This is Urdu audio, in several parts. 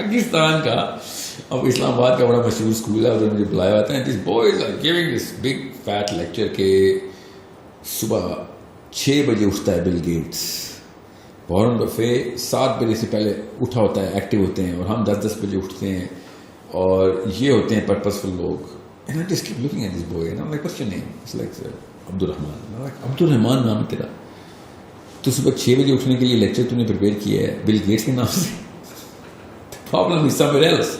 پاکستان کا. اب اسلام آباد کا بڑا مشہور اسکول ہے, ادھر مجھے بلایا جاتا ہے. This boys are giving this big fat lecture کہ صبح 6 بجے اٹھتا ہے بل گیٹس, وارن بفے 7 بجے سے پہلے اٹھا ہوتا ہے, ایکٹیو ہوتے ہیں, اور ہم 10 بجے اٹھتے ہیں, اور یہ ہوتے ہیں پرپسفل لوگ. And I just keep looking at this boy and I'm like, what's your name? It's like Abdurrahman. I'm like, Abdurrahman نام ہے تیرا, تو صبح 6 بجے اٹھنے کے لیے لیکچر تو نے پریپیئر کیا ہے بل گیٹس کے نام سے. Problem is somewhere else.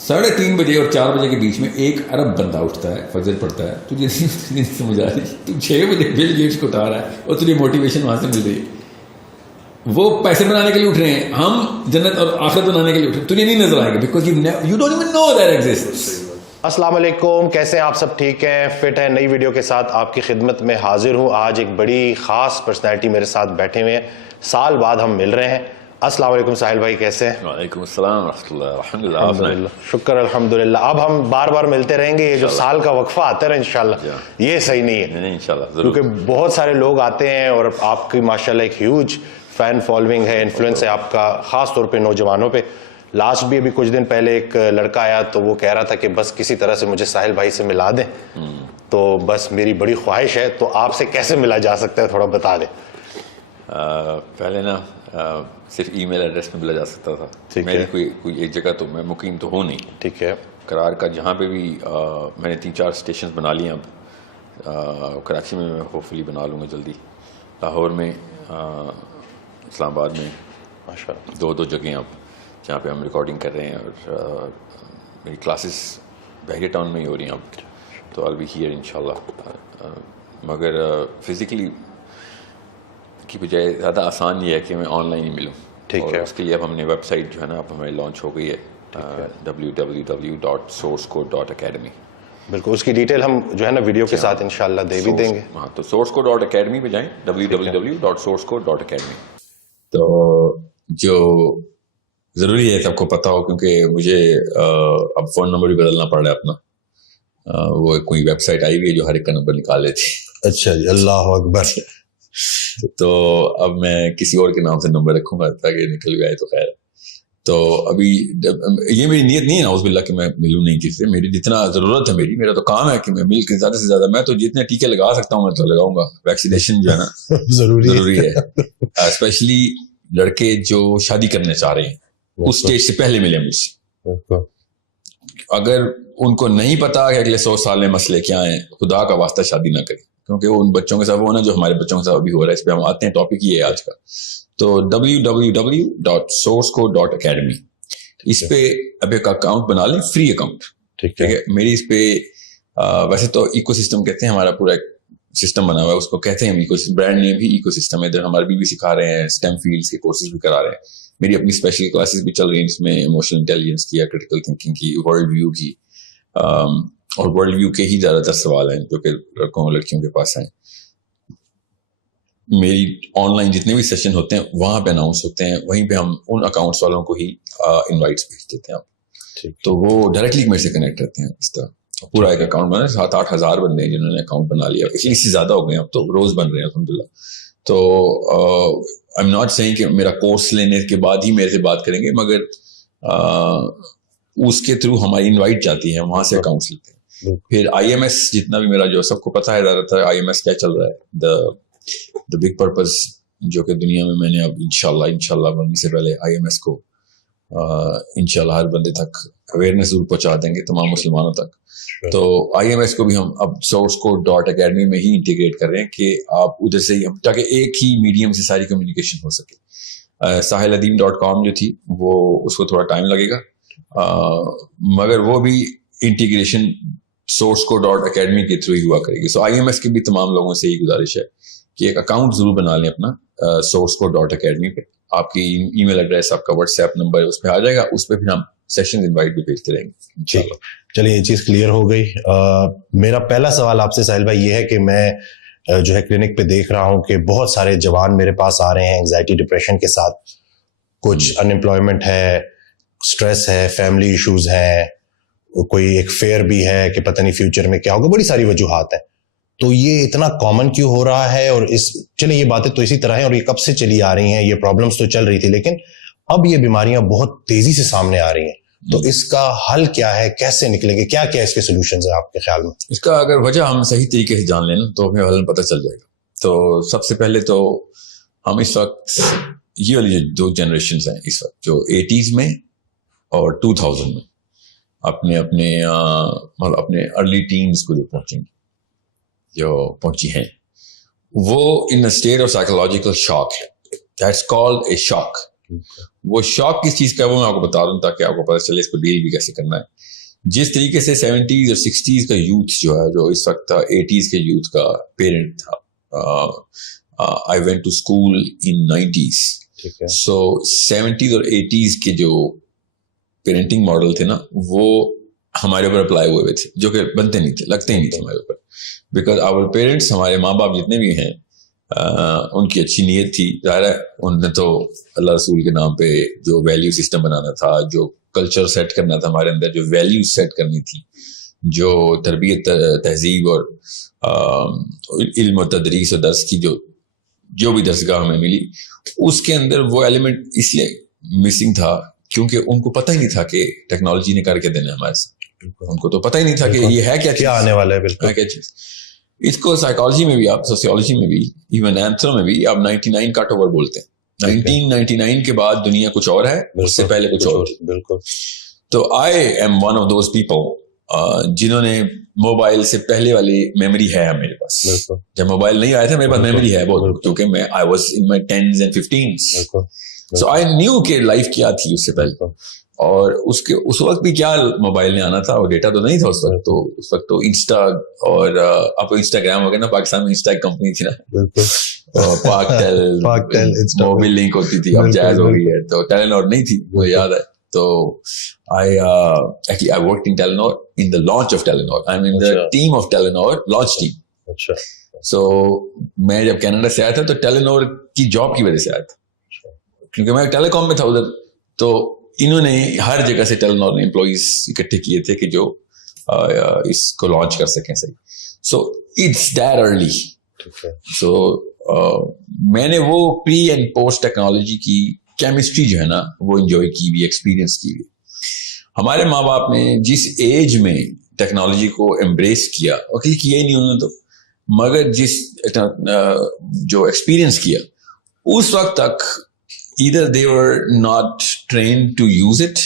3:30 بجے اور 4 بجے کے بیچ میں 1 ارب بندہ اٹھتا ہے, فجر پڑھتا ہے, تجھے نہیں سمجھ آ رہی, تو 6 بجے بل گیٹس کو اٹھا رہا ہے اور تجھے موٹیویشن وہاں سے مل رہی ہے. وہ پیسے بنانے کے لیے اٹھ رہے ہیں, ہم جنت اور آخرت بنانے کے لیے اٹھ رہے ہیں. تجھے نہیں نظر آئے گا because you don't even know that exists. السلام علیکم, کیسے ہیں آپ سب؟ ٹھیک ہیں, فٹ ہیں؟ نئی ویڈیو کے ساتھ آپ کی خدمت میں حاضر ہوں. آج ایک بڑی خاص پرسنالٹی میرے ساتھ بیٹھے ہوئے ہیں, سال بعد ہم مل رہے ہیں. السلام علیکم ساحل بھائی, کیسے ہیں؟ وعلیکم السلام ورحمۃ اللہ. الحمدللہ, شکر الحمدللہ. اب ہم بار بار ملتے رہیں گے, یہ جو سال کا وقفہ آتا ہے انشاءاللہ یہ صحیح نہیں ہے انشاءاللہ, کیونکہ بہت سارے لوگ آتے ہیں اور آپ کی ماشاءاللہ ایک ہیوج فین فالوئنگ ہے, انفلوئنس ہے آپ کا, خاص طور پہ نوجوانوں پہ. لاسٹ بھی ابھی کچھ دن پہلے ایک لڑکا آیا تو وہ کہہ رہا تھا کہ بس کسی طرح سے مجھے ساحل بھائی سے ملا دیں, تو بس میری بڑی خواہش ہے, تو آپ سے کیسے ملا جا سکتا ہے تھوڑا بتا دیں. پہلے نا صرف ای میل ایڈریس میں ملا جا سکتا تھا. میری کوئی ایک جگہ تو میں مقیم تو ہوں نہیں, ٹھیک ہے, قرار کا جہاں پہ بھی میں نے 3-4 اسٹیشنز بنا لیے. اب کراچی میں ہوپفلی بنا لوں گا جلدی, لاہور میں, اسلام آباد میں, ماشاء اللہ 2 جگہیں اب جہاں پہ ہم ریکارڈنگ کر رہے ہیں, اور میری کلاسز بحریہ ٹاؤن میں ہی ہو رہی ہیں اب, تو آل بی ہیئر انشاءاللہ. مگر فزیکلی کی بجائے زیادہ آسان یہ ہے کہ میں آن لائن ہی ملوں. ٹھیک ہے, اس کے لیے اب ہم نے ویب سائٹ جو ہے نا اب ہماری لانچ ہو گئی ہے, www.sourcecode.academy. بالکل, اس کی ڈیٹیل ہم جو ہے نا ویڈیو کے ساتھ انشاءاللہ دے بھی دیں گے. ہاں, تو sourcecode.academy پہ جائیں, www.sourcecode.academy. تو جو ضروری ہے سب کو پتا ہو, کیونکہ مجھے اب فون نمبر بھی بدلنا پڑ رہا ہے اپنا. وہ کوئی ویب سائٹ آئی ہوئی ہے جو ہر ایک کا نمبر نکال لیتی. اچھا جی, اللہ اکبر. تو اب میں کسی اور کے نام سے نمبر رکھوں گا تاکہ نکل بھی آئے تو خیر. تو ابھی یہ میری نیت نہیں ہے نعوذ باللہ کہ میں ملوں نہیں کسی سے. میری جتنا ضرورت ہے, میرا تو کام ہے کہ میں مل کے زیادہ سے زیادہ, میں تو جتنے ٹیکے لگا سکتا ہوں میں تو لگاؤں گا. ویکسینیشن جو ہے نا ضروری ہے, اسپیشلی لڑکے جو شادی کرنا چاہ رہے ہیں اس سٹیج سے پہلے ملے مجھ سے. اگر ان کو نہیں پتا کہ اگلے 100 سال میں مسئلے کیا ہیں, خدا کا واسطہ شادی نہ کریں, کیونکہ وہ ان بچوں کے ساتھ وہ نا جو ہمارے بچوں کے ساتھ ابھی ہو رہا ہے. اس پہ ہم آتے ہیں, ٹاپک یہ ہے آج کا. تو www.sourcecode.academy, اس پہ اب ایک اکاؤنٹ بنا لیں, فری اکاؤنٹ. ٹھیک ہے, میری اس پہ ویسے تو ایکو سسٹم کہتے ہیں, ہمارا پورا ایک سسٹم بنا ہوا ہے, اس کو کہتے ہیں ہم ایکو سسٹم. برانڈ نیم بھی ایکو سسٹم ہے. ادھر ہمارے بھی سکھا رہے ہیں, اسٹیم فیلڈس کے کورسز بھی کرا رہے ہیں. میری اپنی اسپیشل کلاسز بھی چل رہی ہیں جس میں ایموشنل انٹیلیجنس کی, کریٹیکل تھنکنگ کی, ورلڈ ویو کی, اور ورلڈ ویو کے ہی زیادہ تر سوال ہیں جو کہ لڑکوں اور لڑکیوں کے پاس ہیں. میری آن لائن جتنے بھی سیشن ہوتے ہیں وہاں پہ اناؤنس ہوتے ہیں, وہیں پہ ہم ان اکاؤنٹس والوں کو ہی انوائٹس بھیج دیتے ہیں. تو وہ ڈائریکٹلی میرے سے کنیکٹ رہتے ہیں. اس طرح پورا ایک اکاؤنٹ بنا, 7-8 ہزار بندے ہیں جنہوں نے اکاؤنٹ بنا لیا. اس سے زیادہ ہو گئے ہیں اب تو, روز بن رہے ہیں الحمدللہ. تو آئی ایم ناٹ سیئنگ کہ میرا کورس لینے کے بعد ہی میرے سے بات کریں گے, مگر اس کے تھرو ہماری انوائٹ جاتی ہے, وہاں سے اکاؤنٹس لیتے ہیں. پھر آئی ایم ایس جتنا بھی میرا جو سب کو پتا ہے زیادہ تر آئی ایم ایس کیا چل رہا ہے, دا بگ پرپز, جو کہ دنیا میں نے اب انشاءاللہ بننے سے پہلے آئی ایم ایس کو انشاءاللہ ہر بندے تک اویئرنیس ضرور پہنچا دیں گے, تمام مسلمانوں تک. تو آئی ایم ایس کو بھی ہم اب sourcecode.academy میں ہی انٹیگریٹ کر رہے ہیں کہ آپ ادھر سے ہی, تاکہ ایک ہی میڈیم سے ساری کمیونیکیشن ہو سکے. sahiladeen.com جو تھی وہ اس کو تھوڑا ٹائم لگے گا, مگر وہ بھی انٹیگریشن sourcecode.academy کے تھرو ہی ہوا کرے گی. سو آئی ایم ایس کے بھی تمام لوگوں سے یہی گزارش ہے کہ ایک اکاؤنٹ ضرور بنا لیں اپنا sourcecode.academy پہ. آپ کی ای میل ایڈریس, آپ کا واٹس ایپ نمبر اس پہ آ جائے گا, اس پہ پھر ہم سیشن انوائٹ بھی بھیجتے رہیں گے انشاءاللہ. چلیے یہ چیز کلیئر ہو گئی. میرا پہلا سوال آپ سے ساحل بھائی یہ ہے کہ میں جو ہے کلینک پہ دیکھ رہا ہوں کہ بہت سارے جوان میرے پاس آ رہے ہیں انگزائٹی ڈپریشن کے ساتھ. کچھ ان امپلائمنٹ ہے, اسٹریس ہے, فیملی ایشوز ہیں, کوئی ایک فیئر بھی ہے کہ پتہ نہیں فیوچر میں کیا ہوگا, بڑی ساری وجوہات ہیں. تو یہ اتنا کامن کیوں ہو رہا ہے؟ اور چلیں یہ باتیں تو اسی طرح ہیں اور یہ کب سے چلی آ رہی ہیں, یہ پرابلمس تو چل رہی تھی, لیکن اب یہ بیماریاں بہت تیزی سے سامنے آ رہی ہیں, تو اس کا حل کیا ہے, کیسے نکلیں گے, کیا کیا اس کے سولوشنز ہیں آپ کے خیال میں؟ اس کا اگر وجہ ہم صحیح طریقے سے جان لیں نا تو ہمیں حل پتہ چل جائے گا. تو سب سے پہلے تو ہم اس وقت یہ والی جو 2 جنریشنز ہیں اس وقت جو 80s میں اور 2000 میں اپنے ارلی ٹینز کو جو پہنچیں گی, جو پہنچی ہیں, وہ ان اسٹیٹ آف سائیکولوجیکل شاک ہے. دیٹس کالڈ اے شاک. وہ شاک کس چیز کا ہے وہ میں آپ کو بتا دوں تاکہ آپ کو پتہ چلے اس کو ڈیل بھی کیسے کرنا ہے. جس طریقے سے 70s اور 60s کا یوتھ جو ہے, جو اس وقت 80s کے یوتھ کا پیرنٹ تھا, I went to school in 90s. So 70s اور 80s کے جو پیرنٹنگ ماڈل تھے نا, وہ ہمارے اوپر اپلائی ہوئے تھے, جو کہ بنتے نہیں تھے, لگتے ہی نہیں تھے ہمارے اوپر. بیکاز آور پیرنٹس, ہمارے ماں باپ جتنے بھی ہیں, ان کی اچھی نیت تھی. ظاہر ہے ان نے تو اللہ رسول کے نام پہ جو ویلیو سسٹم بنانا تھا, جو کلچر سیٹ کرنا تھا ہمارے اندر, جو ویلیو سیٹ کرنی تھی, جو تربیت تہذیب اور علم و تدریس و درس کی جو بھی درسگاہ ہمیں ملی, اس کے اندر وہ ایلیمنٹ اس لیے مسنگ تھا کیونکہ ان کو پتہ ہی نہیں تھا کہ ٹیکنالوجی نے کر کے دینا ہے ہمارے ساتھ. ان کو تو پتہ ہی نہیں تھا کہ یہ ہے کیا آنے والا ہے. بالکل کیا چیز. اس کو سائیکالوجی میں بھی, آپ سوسیولوجی میں بھی, ایون اینتھرو میں بھی آپ 99 کٹ اوور بولتے ہیں. 1999 کے بعد دنیا کچھ اور ہے, اس سے پہلے کچھ اور. بالکل. تو I am one of those people جنہوں نے موبائل سے پہلے والی میموری ہے میرے پاس. جب موبائل نہیں آیا تھا میرے پاس میموری ہے بہت, کیونکہ میں I was in my 10s and 15s. So I knew کہ لائف کیا تھی اس سے پہلے, اور اس وقت بھی کیا موبائل نے آنا تھا, اور ڈیٹا تو نہیں تھا اس وقت. تو انسٹا, اور آپ انسٹاگرام ہو گیا نا, پاکستان میں انسٹا ایک کمپنی تھی نا, پاک ٹیل موبائل لنک ہوتی تھی, اب جائز ہو گئی ہے. تو ٹیلینور نہیں تھی, مجھے یاد ہے. تو I worked in Telenor in the launch of Telenor. I'm in the team of Telenor, launch team. So میں جب کینیڈا سے آیا تھا تو ٹیلینور کی جاب کی وجہ سے آیا تھا, کیونکہ میں ٹیلی کام میں تھا ادھر. تو انہوں نے ہر جگہ سے ٹیلینور نے امپلائیز اکٹھے کیے تھے کہ جو اس کو لانچ کر سکیں صحیح. So it's that early. So میں نے وہ پری اینڈ پوسٹ ٹیکنالوجی کی کیمسٹری جو ہے نا وہ انجوائے کی بھی, ایکسپیرینس کی بھی. ہمارے ماں باپ نے جس ایج میں ٹیکنالوجی کو ایمبریس کیا, اور کیا ہی نہیں انہوں نے تو, مگر جس جو ایکسپیرینس کیا اس وقت تک either they were not trained to use it,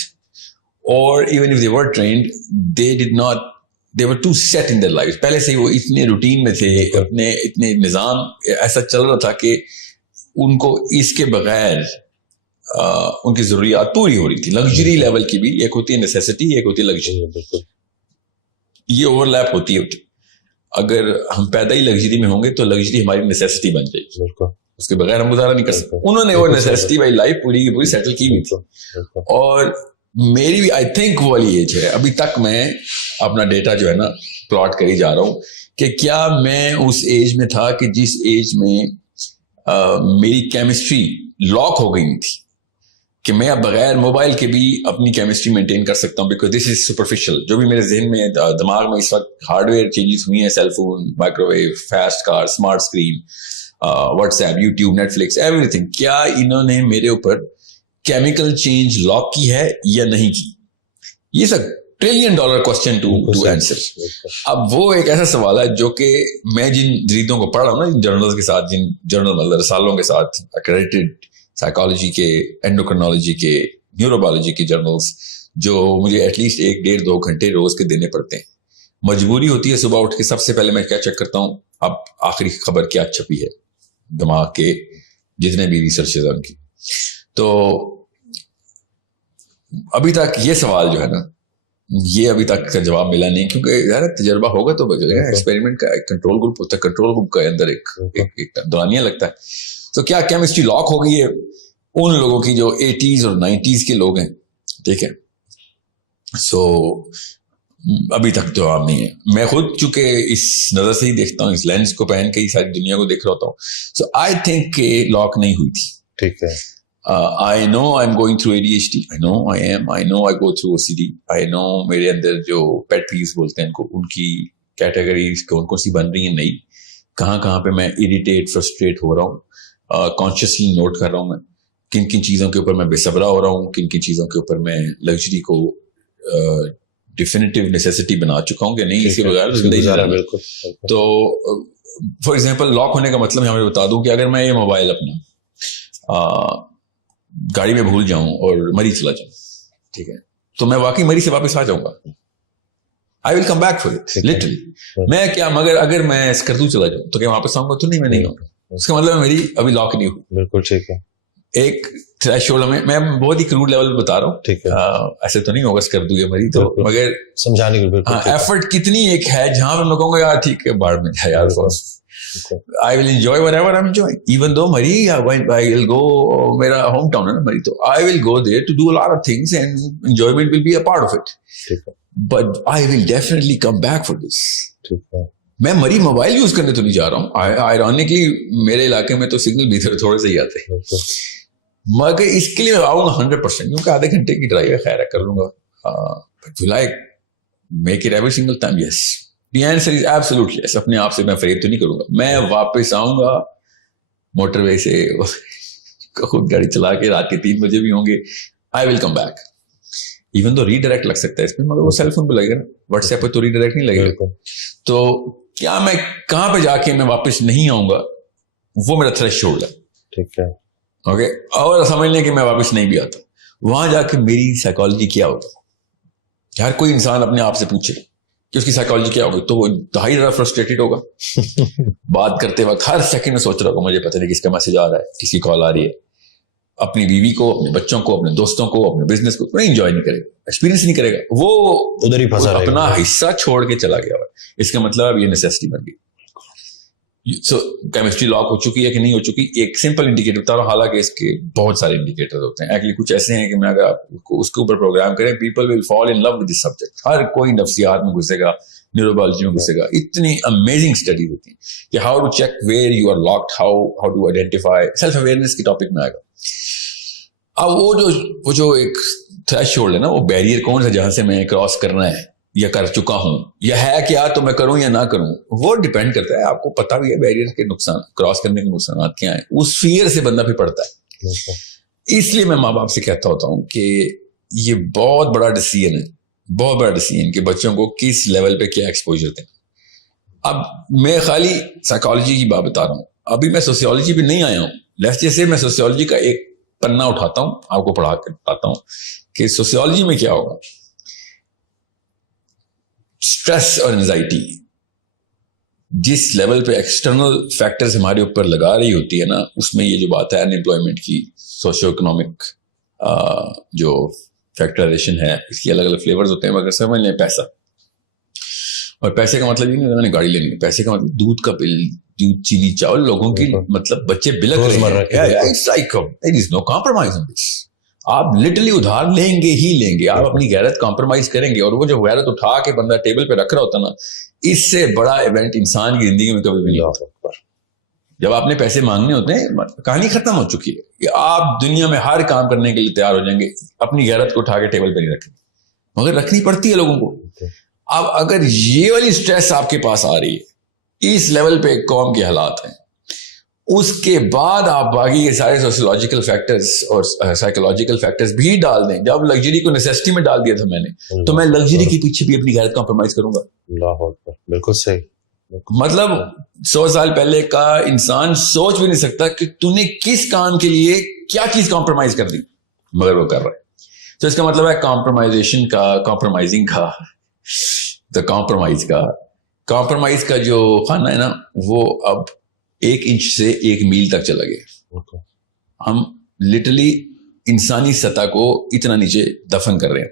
or even if they were trained, they were too set in their lives. پہلے سے وہ اتنے روٹین میں تھے, اتنے نظام ایسا چل رہا تھا کہ ان کو اس کے بغیر ان کی ضروریات پوری ہو رہی تھی. لگژری لیول کی بھی, ایک ہوتی ہے نیسیسٹی, ایک ہوتی ہے لگژری. یہ اوور لیپ ہوتی ہے. اگر ہم پیدا ہی لگژری میں ہوں گے تو لگژری ہماری نیسیسٹی بن جائے گی, اس کے بغیر ہم گزارا نہیں کر سکتے. انہوں نے وہ نیسیسٹی والی لائف پوری کی پوری سیٹل کی ہوئی تھی. اور میری بھی آئی تھنک وہ والی ایج ہے, ابھی تک میں اپنا ڈیٹا جو ہے نا پلاٹ کری جا رہا ہوں کہ کیا میں اس ایج میں تھا کہ جس ایج میں میری کیمسٹری لاک ہو گئی نہیں تھی کہ میں اب بغیر موبائل کے بھی اپنی کیمسٹری مینٹین کر سکتا ہوں, بیکاز دس از سپرفیشل. جو بھی میرے ذہن میں دماغ میں اس وقت ہارڈ ویئر چینجز ہوئی ہیں, cell phone, microwave, fast car, smart screen, WhatsApp, YouTube, Netflix, everything, کیا انہوں نے میرے اوپر کیمیکل چینج لاک کی ہے یا نہیں کی؟ یہ سب $1 ٹریلین کوسچن ٹو آنسر. اب وہ ایک ایسا سوال ہے جو کہ میں جن جریدوں کو پڑھ رہا ہوں نا, جن جرنلز کے ساتھ, جن جرنل رسالوں کے ساتھ, ایکریڈیٹڈ سائیکالوجی کے, اینڈوکرنالوجی کے, نیوروبیولوجی کے جرنلز, جو مجھے ایٹ لیسٹ 1-1.5-2 گھنٹے روز کے دینے پڑتے ہیں. مجبوری ہوتی ہے صبح اٹھ کے سب سے پہلے میں کیا چیک کرتا ہوں, اب آخری خبر کیا چھپی ہے دماغ کے جتنے بھی ریسرچز ہیں ان کی. تو ابھی تک یہ سوال جو ہے نا, یہ ابھی تک کا جواب ملا نہیں, کیونکہ یار تجربہ ہوگا تو بچے گا. ایکسپیریمنٹ کا ایک کنٹرول گروپ ہوتا ہے, کنٹرول گروپ کے اندر ایک دورانیہ لگتا ہے. تو کیا کیمسٹری لاک ہو گئی ہے ان لوگوں کی جو 80s اور 90s کے لوگ ہیں, ٹھیک ہے. سو ابھی تک جواب نہیں ہے. میں خود چونکہ اس نظر سے ہی دیکھتا ہوں, اس لینس کو پہن کے ہی ساری دنیا کو دیکھ رہا ہوتا ہوں. سو آئی تھنک کہ لاک نہیں ہوئی تھی. ٹھیک ہے. I know I'm going through ADHD. I know I am. I know I go through OCD. I know میرے اندر جو pet peeves بولتے ہیں ان کو, ان کی کیٹیگریز کون کون سی بن رہی ہیں نئی, کہاں کہاں پہ میں اریٹیٹ, فرسٹریٹ ہو رہا ہوں, کانشیسلی نوٹ کر رہا ہوں میں کن کن چیزوں کے اوپر میں بے صبرا ہو رہا ہوں, کن کن چیزوں کے اوپر میں لگژری کو ڈیفینیٹیو نیسیسٹی بنا چکا ہوں کہ نہیں اس کے بغیر زندگی گزارا. تو فار ایگزامپل لاک ہونے کا مطلب میں بتا دوں کہ اگر میں یہ موبائل اپنا گاڑی میں بھول جاؤں اور مری چلا جاؤں, ٹھیک ہے, تو میں واقعی مری سے واپس آ جاؤں گا. I will come back for it literally. میں کیا مگر اگر میں اسکردو چلا جاؤں تو کیا واپس آؤں گا؟ تو نہیں, میں نہیں آؤں گا. اس کا مطلب میری ابھی لاک نہیں ہوئی. بالکل ٹھیک ہے. ایک تھریش ہولڈ میں بہت ہی کروڈ لیول بتا رہا ہوں, ٹھیک ہے, ایسے تو نہیں ہوگا اسکردو یا مری تو, مگر سمجھانے کے ایفرٹ کتنی ایک ہے جہاں پہ میں کہوں گا یار ٹھیک ہے باڑ میں جائے یار, I will enjoy whatever I'm enjoying. Even though Mari, I will go, میرا home town ہے نا Mari, تو I will go there to do a lot of things and enjoyment will be a part of it. But I will definitely come back for this. میں مری موبائل یوز کرنے تو نہیں جا رہا ہوں. Ironically میرے علاقے میں تو سگنل بھی تھوڑے سے ہی آتے ہیں, مگر اس کے لیے میں آؤں گا 100%, کیونکہ آدھے گھنٹے کی ڈرائیو ہے, خیر ہے کر لوں گا. But will I make it every single time? Yes. The answer is absolutely yes. اپنے آپ سے میں فریب تو نہیں کروں گا. میں واپس آؤں گا موٹر وے سے خود گاڑی چلا کے, رات کے 3 بجے بھی ہوں گے. I will come back. Even though redirect لگ سکتا ہے اس میں, مگر وہ سیل فون پہ لگے گا, واٹس ایپ پہ تو ریڈائریکٹ نہیں لگے گا. تو کیا میں کہاں پہ جا کے میں واپس نہیں آؤں گا, وہ میرا تھریش ہولڈ ہے. ٹھیک ہے, اوکے. اور سمجھ لیں کہ میں واپس نہیں بھی آتا, وہاں جا کے میری سائیکالوجی کیا ہوگا. ہر کوئی انسان اپنے آپ سے پوچھے کہ اس کی سائیکالوجی کیا ہوگی, تو وہ انتہائی زیادہ فرسٹریٹڈ ہوگا. بات کرتے وقت ہر سیکنڈ میں سوچ رہا ہوگا مجھے پتہ نہیں کس کا میسج آ رہا ہے, کس کی کال آ رہی ہے. اپنی بیوی کو, اپنے بچوں کو, اپنے دوستوں کو, اپنے بزنس کو نہیں انجوائے نہیں کرے گا, ایکسپیرینس نہیں کرے گا, وہ ادھر ہی پھنسا رہے گا, اپنا حصہ چھوڑ کے چلا گیا. اس کا مطلب یہ نیسیسٹی بن گئی. سو کیمسٹری لاک ہو چکی ہے کہ نہیں ہو چکی, ایک سمپل انڈیکیٹر بتا رہا ہوں, حالانکہ اس کے بہت سارے انڈیکیٹر ہوتے ہیں. ایکچولی کچھ ایسے ہیں کہ میں اگر آپ اس کے اوپر پروگرام کریں, people will fall in love with this subject. ہر کوئی نفسیات میں گھسے گا, نیوروبیولوجی میں گھسے گا. اتنی امیزنگ اسٹڈیز ہوتی ہیں کہ how to check where you are locked, how to identify. Self awareness کے ٹاپک میں آئے گا. اب وہ جو ایک تھریش ہولڈ ہے نا, وہ بیریئر کون سا جہاں سے میں کراس کرنا ہے یا کر چکا ہوں یا ہے کیا, تو میں کروں یا نہ کروں, وہ ڈیپینڈ کرتا ہے. آپ کو پتا بھی ہے بیریئر کے نقصان, کراس کرنے کے نقصانات کیا ہیں. اس فیئر سے بندہ بھی پڑتا ہے. اس لیے میں ماں باپ سے کہتا ہوتا ہوں کہ یہ بہت بڑا ڈیسیژن ہے, بہت بڑا ڈیسیژن کہ بچوں کو کس لیول پہ کیا ایکسپوجر دیں. اب میں خالی سائیکالوجی کی بات بتا رہا ہوں, ابھی میں سوسیولوجی پہ نہیں آیا ہوں. جیسے میں سوسیولوجی کا ایک پنا اٹھاتا ہوں, آپ کو پڑھا کے بتاتا ہوں کہ سوسیولوجی میں کیا ہوگا. اسٹریس اور انزائٹی جس لیول پہ ایکسٹرنل فیکٹرز ہمارے اوپر لگا رہی ہوتی ہے نا, اس میں یہ جو بات ہے انمپلائمنٹ کی, سوشیو اکنامک جو فیکٹرائزیشن ہے, اس کی الگ الگ فلیورز ہوتے ہیں. مگر سمجھ لیں پیسہ, اور پیسے کا مطلب یہ نہیں میں نے گاڑی لینی ہے, پیسے کا مطلب دودھ کا بل, دودھ, چینی, چاول, لوگوں کی مطلب بچے بلک رہے ہیں. آپ لٹرلی ادھار لیں گے ہی لیں گے, آپ اپنی غیرت کمپرومائز کریں گے. اور وہ جو غیرت اٹھا کے بندہ ٹیبل پہ رکھ رہا ہوتا نا, اس سے بڑا ایونٹ انسان کی زندگی میں کبھی بھی نہیں ہوتا. جب آپ نے پیسے مانگنے ہوتے ہیں, کہانی ختم ہو چکی ہے کہ آپ دنیا میں ہر کام کرنے کے لیے تیار ہو جائیں گے, اپنی غیرت کو اٹھا کے ٹیبل پہ نہیں رکھیں, مگر رکھنی پڑتی ہے لوگوں کو. اب اگر یہ والی اسٹریس آپ کے پاس آ رہی ہے, اس لیول پہ قوم کے حالات ہیں, اس کے بعد آپ باقی کے سارے سوشیولوجیکل فیکٹرز اور سائیکولوجیکل فیکٹرز بھی ڈال دیں. جب لگژری کو نیسیسٹی میں ڈال دیا تھا میں نے, تو میں لگژری کے پیچھے بھی اپنی غیرت کمپرومائز کروں گا. بالکل صحیح. مطلب 100 سال پہلے کا انسان سوچ بھی نہیں سکتا کہ تو نے کس کام کے لیے کیا چیز کمپرومائز کر دی, مگر وہ کر رہا ہے. تو اس کا مطلب ہے کمپرومائزیشن کا, کمپرومائزنگ کا, تو کمپرومائز کا جو خانہ ہے نا, وہ اب 1 انچ سے 1 میل تک چلا گیا. ہم لٹرلی انسانی سطح کو اتنا نیچے دفن کر رہے ہیں.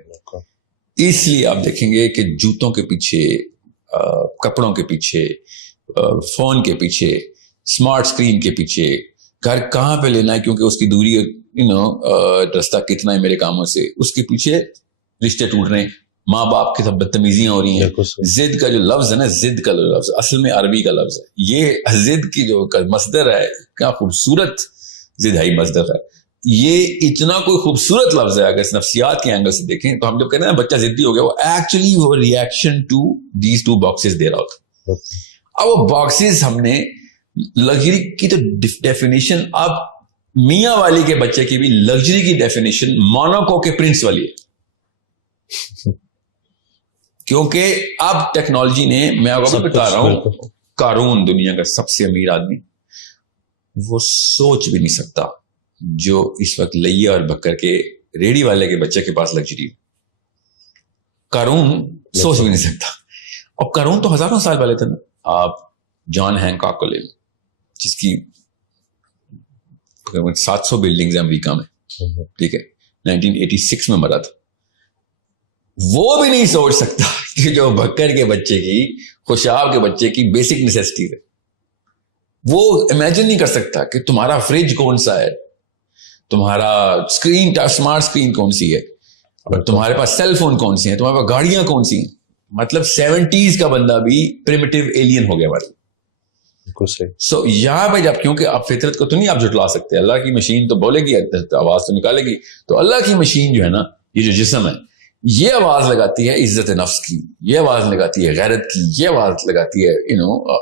اس لیے آپ دیکھیں گے کہ جوتوں کے پیچھے, کپڑوں کے پیچھے, فون کے پیچھے, اسمارٹ اسکرین کے پیچھے, گھر کہاں پہ لینا ہے کیونکہ اس کی دوری رستہ کتنا ہے میرے کاموں سے, اس کے پیچھے رشتے ٹوٹ رہے ہیں, ماں باپ کی سب بدتمیزیاں ہو رہی ہیں. ضد کا جو لفظ ہے نا, ضد کا لفظ اصل میں عربی کا لفظ ہے. یہ ضد کی جو مصدر ہے, کیا خوبصورت ضدائی مصدر ہے. یہ اتنا کوئی خوبصورت لفظ ہے. اگر اس نفسیات کے اینگل سے دیکھیں تو ہم جب کہتے ہیں بچہ ضدی ہو گیا, وہ ایکچولی وہ ریئیکشن ٹو دیز 2 باکسز دے رہا ہوتا. اب وہ باکسز ہم نے لگژری کی تو ڈیفینیشن اب میاں والی کے بچے کی بھی لگژری کی ڈیفینیشن موناکو کے پرنس والی ہے. کیونکہ اب ٹیکنالوجی نے, میں آپ کو بتا رہا ہوں, قارون دنیا کا سب سے امیر آدمی, وہ سوچ بھی نہیں سکتا جو اس وقت لیا اور بکر کے ریڑی والے کے بچے کے پاس لگژری. قارون سوچ بھی نہیں سکتا. اور قارون تو ہزاروں سال والے تھے نا. آپ جان ہینکاک کو لے لیں, جس کی 700 بلڈنگز ہیں امریکہ میں, ٹھیک ہے, 1986 میں مرا تھا. وہ بھی نہیں سوچ سکتا کہ جو بکر کے بچے کی, خوشاب کے بچے کی بیسک نیسیسٹی ہے, وہ امیجن نہیں کر سکتا کہ تمہارا فریج کون سا ہے, تمہارا اسکرین اسمارٹ اسکرین کون سی ہے, تمہارے پاس سیل فون کون سی ہیں, تمہارے پاس گاڑیاں کون سی ہیں. مطلب 70s کا بندہ بھی پریمیٹیو ایلین ہو گیا ہمارے. سو یہاں پہ جب, کیونکہ آپ فطرت کو تو نہیں آپ جھٹلا سکتے, اللہ کی مشین تو بولے گی, آواز تو نکالے گی, تو اللہ کی مشین جو ہے نا, یہ جو جسم ہے, یہ آواز لگاتی ہے عزت نفس کی, یہ آواز لگاتی ہے غیرت کی, یہ آواز لگاتی ہے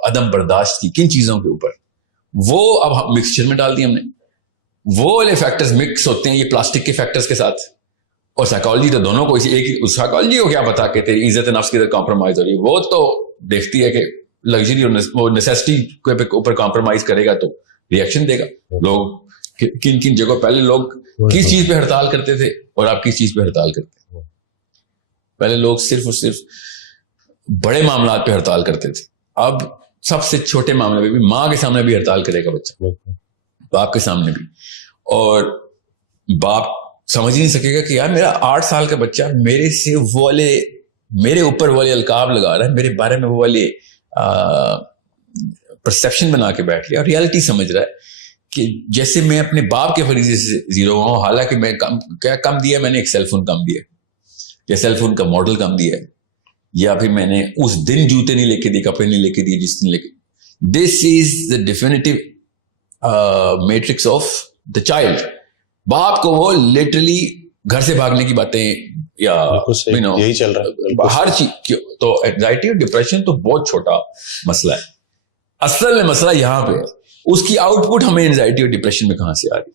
عدم برداشت کی. کن چیزوں کے اوپر؟ وہ اب مکسچر میں ڈال دی ہم نے. وہ والے فیکٹرز مکس ہوتے ہیں یہ پلاسٹک کے فیکٹرز کے ساتھ. اور سائیکالوجی تو دونوں کو ایک, سائیکالوجی کو کیا پتا کہ تیری عزت نفس کی طرح کمپرومائز ہو رہی ہے, وہ تو دیکھتی ہے کہ لگژری اور نیسیسٹی کے اوپر کمپرومائز کرے گا تو ریئیکشن دے گا. لوگ کن کن جگہوں, پہلے لوگ کس چیز پہ ہڑتال کرتے تھے اور آپ کس چیز پہ ہڑتال کرتے ہیں؟ پہلے لوگ صرف اور صرف بڑے معاملات پہ ہڑتال کرتے تھے, اب سب سے چھوٹے معاملے پہ بھی, ماں کے سامنے بھی ہڑتال کرے گا بچہ, باپ کے سامنے بھی. اور باپ سمجھ ہی نہیں سکے گا کہ یار میرا 8 سال کا بچہ میرے سے وہ والے, میرے اوپر والے القاب لگا رہا ہے, میرے بارے میں وہ والے پرسیپشن بنا کے بیٹھ لیا, اور ریالٹی سمجھ رہا ہے کہ جیسے میں اپنے باپ کے فریضے سے زیرو ہوا ہوں, حالانکہ میں کم دیا, میں نے ایک سیل فون کم دیا, یا سیل فون کا ماڈل کم دیا ہے, یا پھر میں نے اس دن جوتے نہیں لے کے دیے, کپڑے نہیں لے کے دیے جس دن لے کے. This is the definitive matrix of the child. باپ کو وہ لٹرلی گھر سے بھاگنے کی باتیں, یا یہی چل رہا ہے ہر چیز. تو اینگزائٹی اور ڈپریشن تو بہت چھوٹا مسئلہ ہے, اصل میں مسئلہ یہاں پہ ہے, اس کی آؤٹ پٹ ہمیں اینگزائٹی اور ڈپریشن میں کہاں سے آ رہی.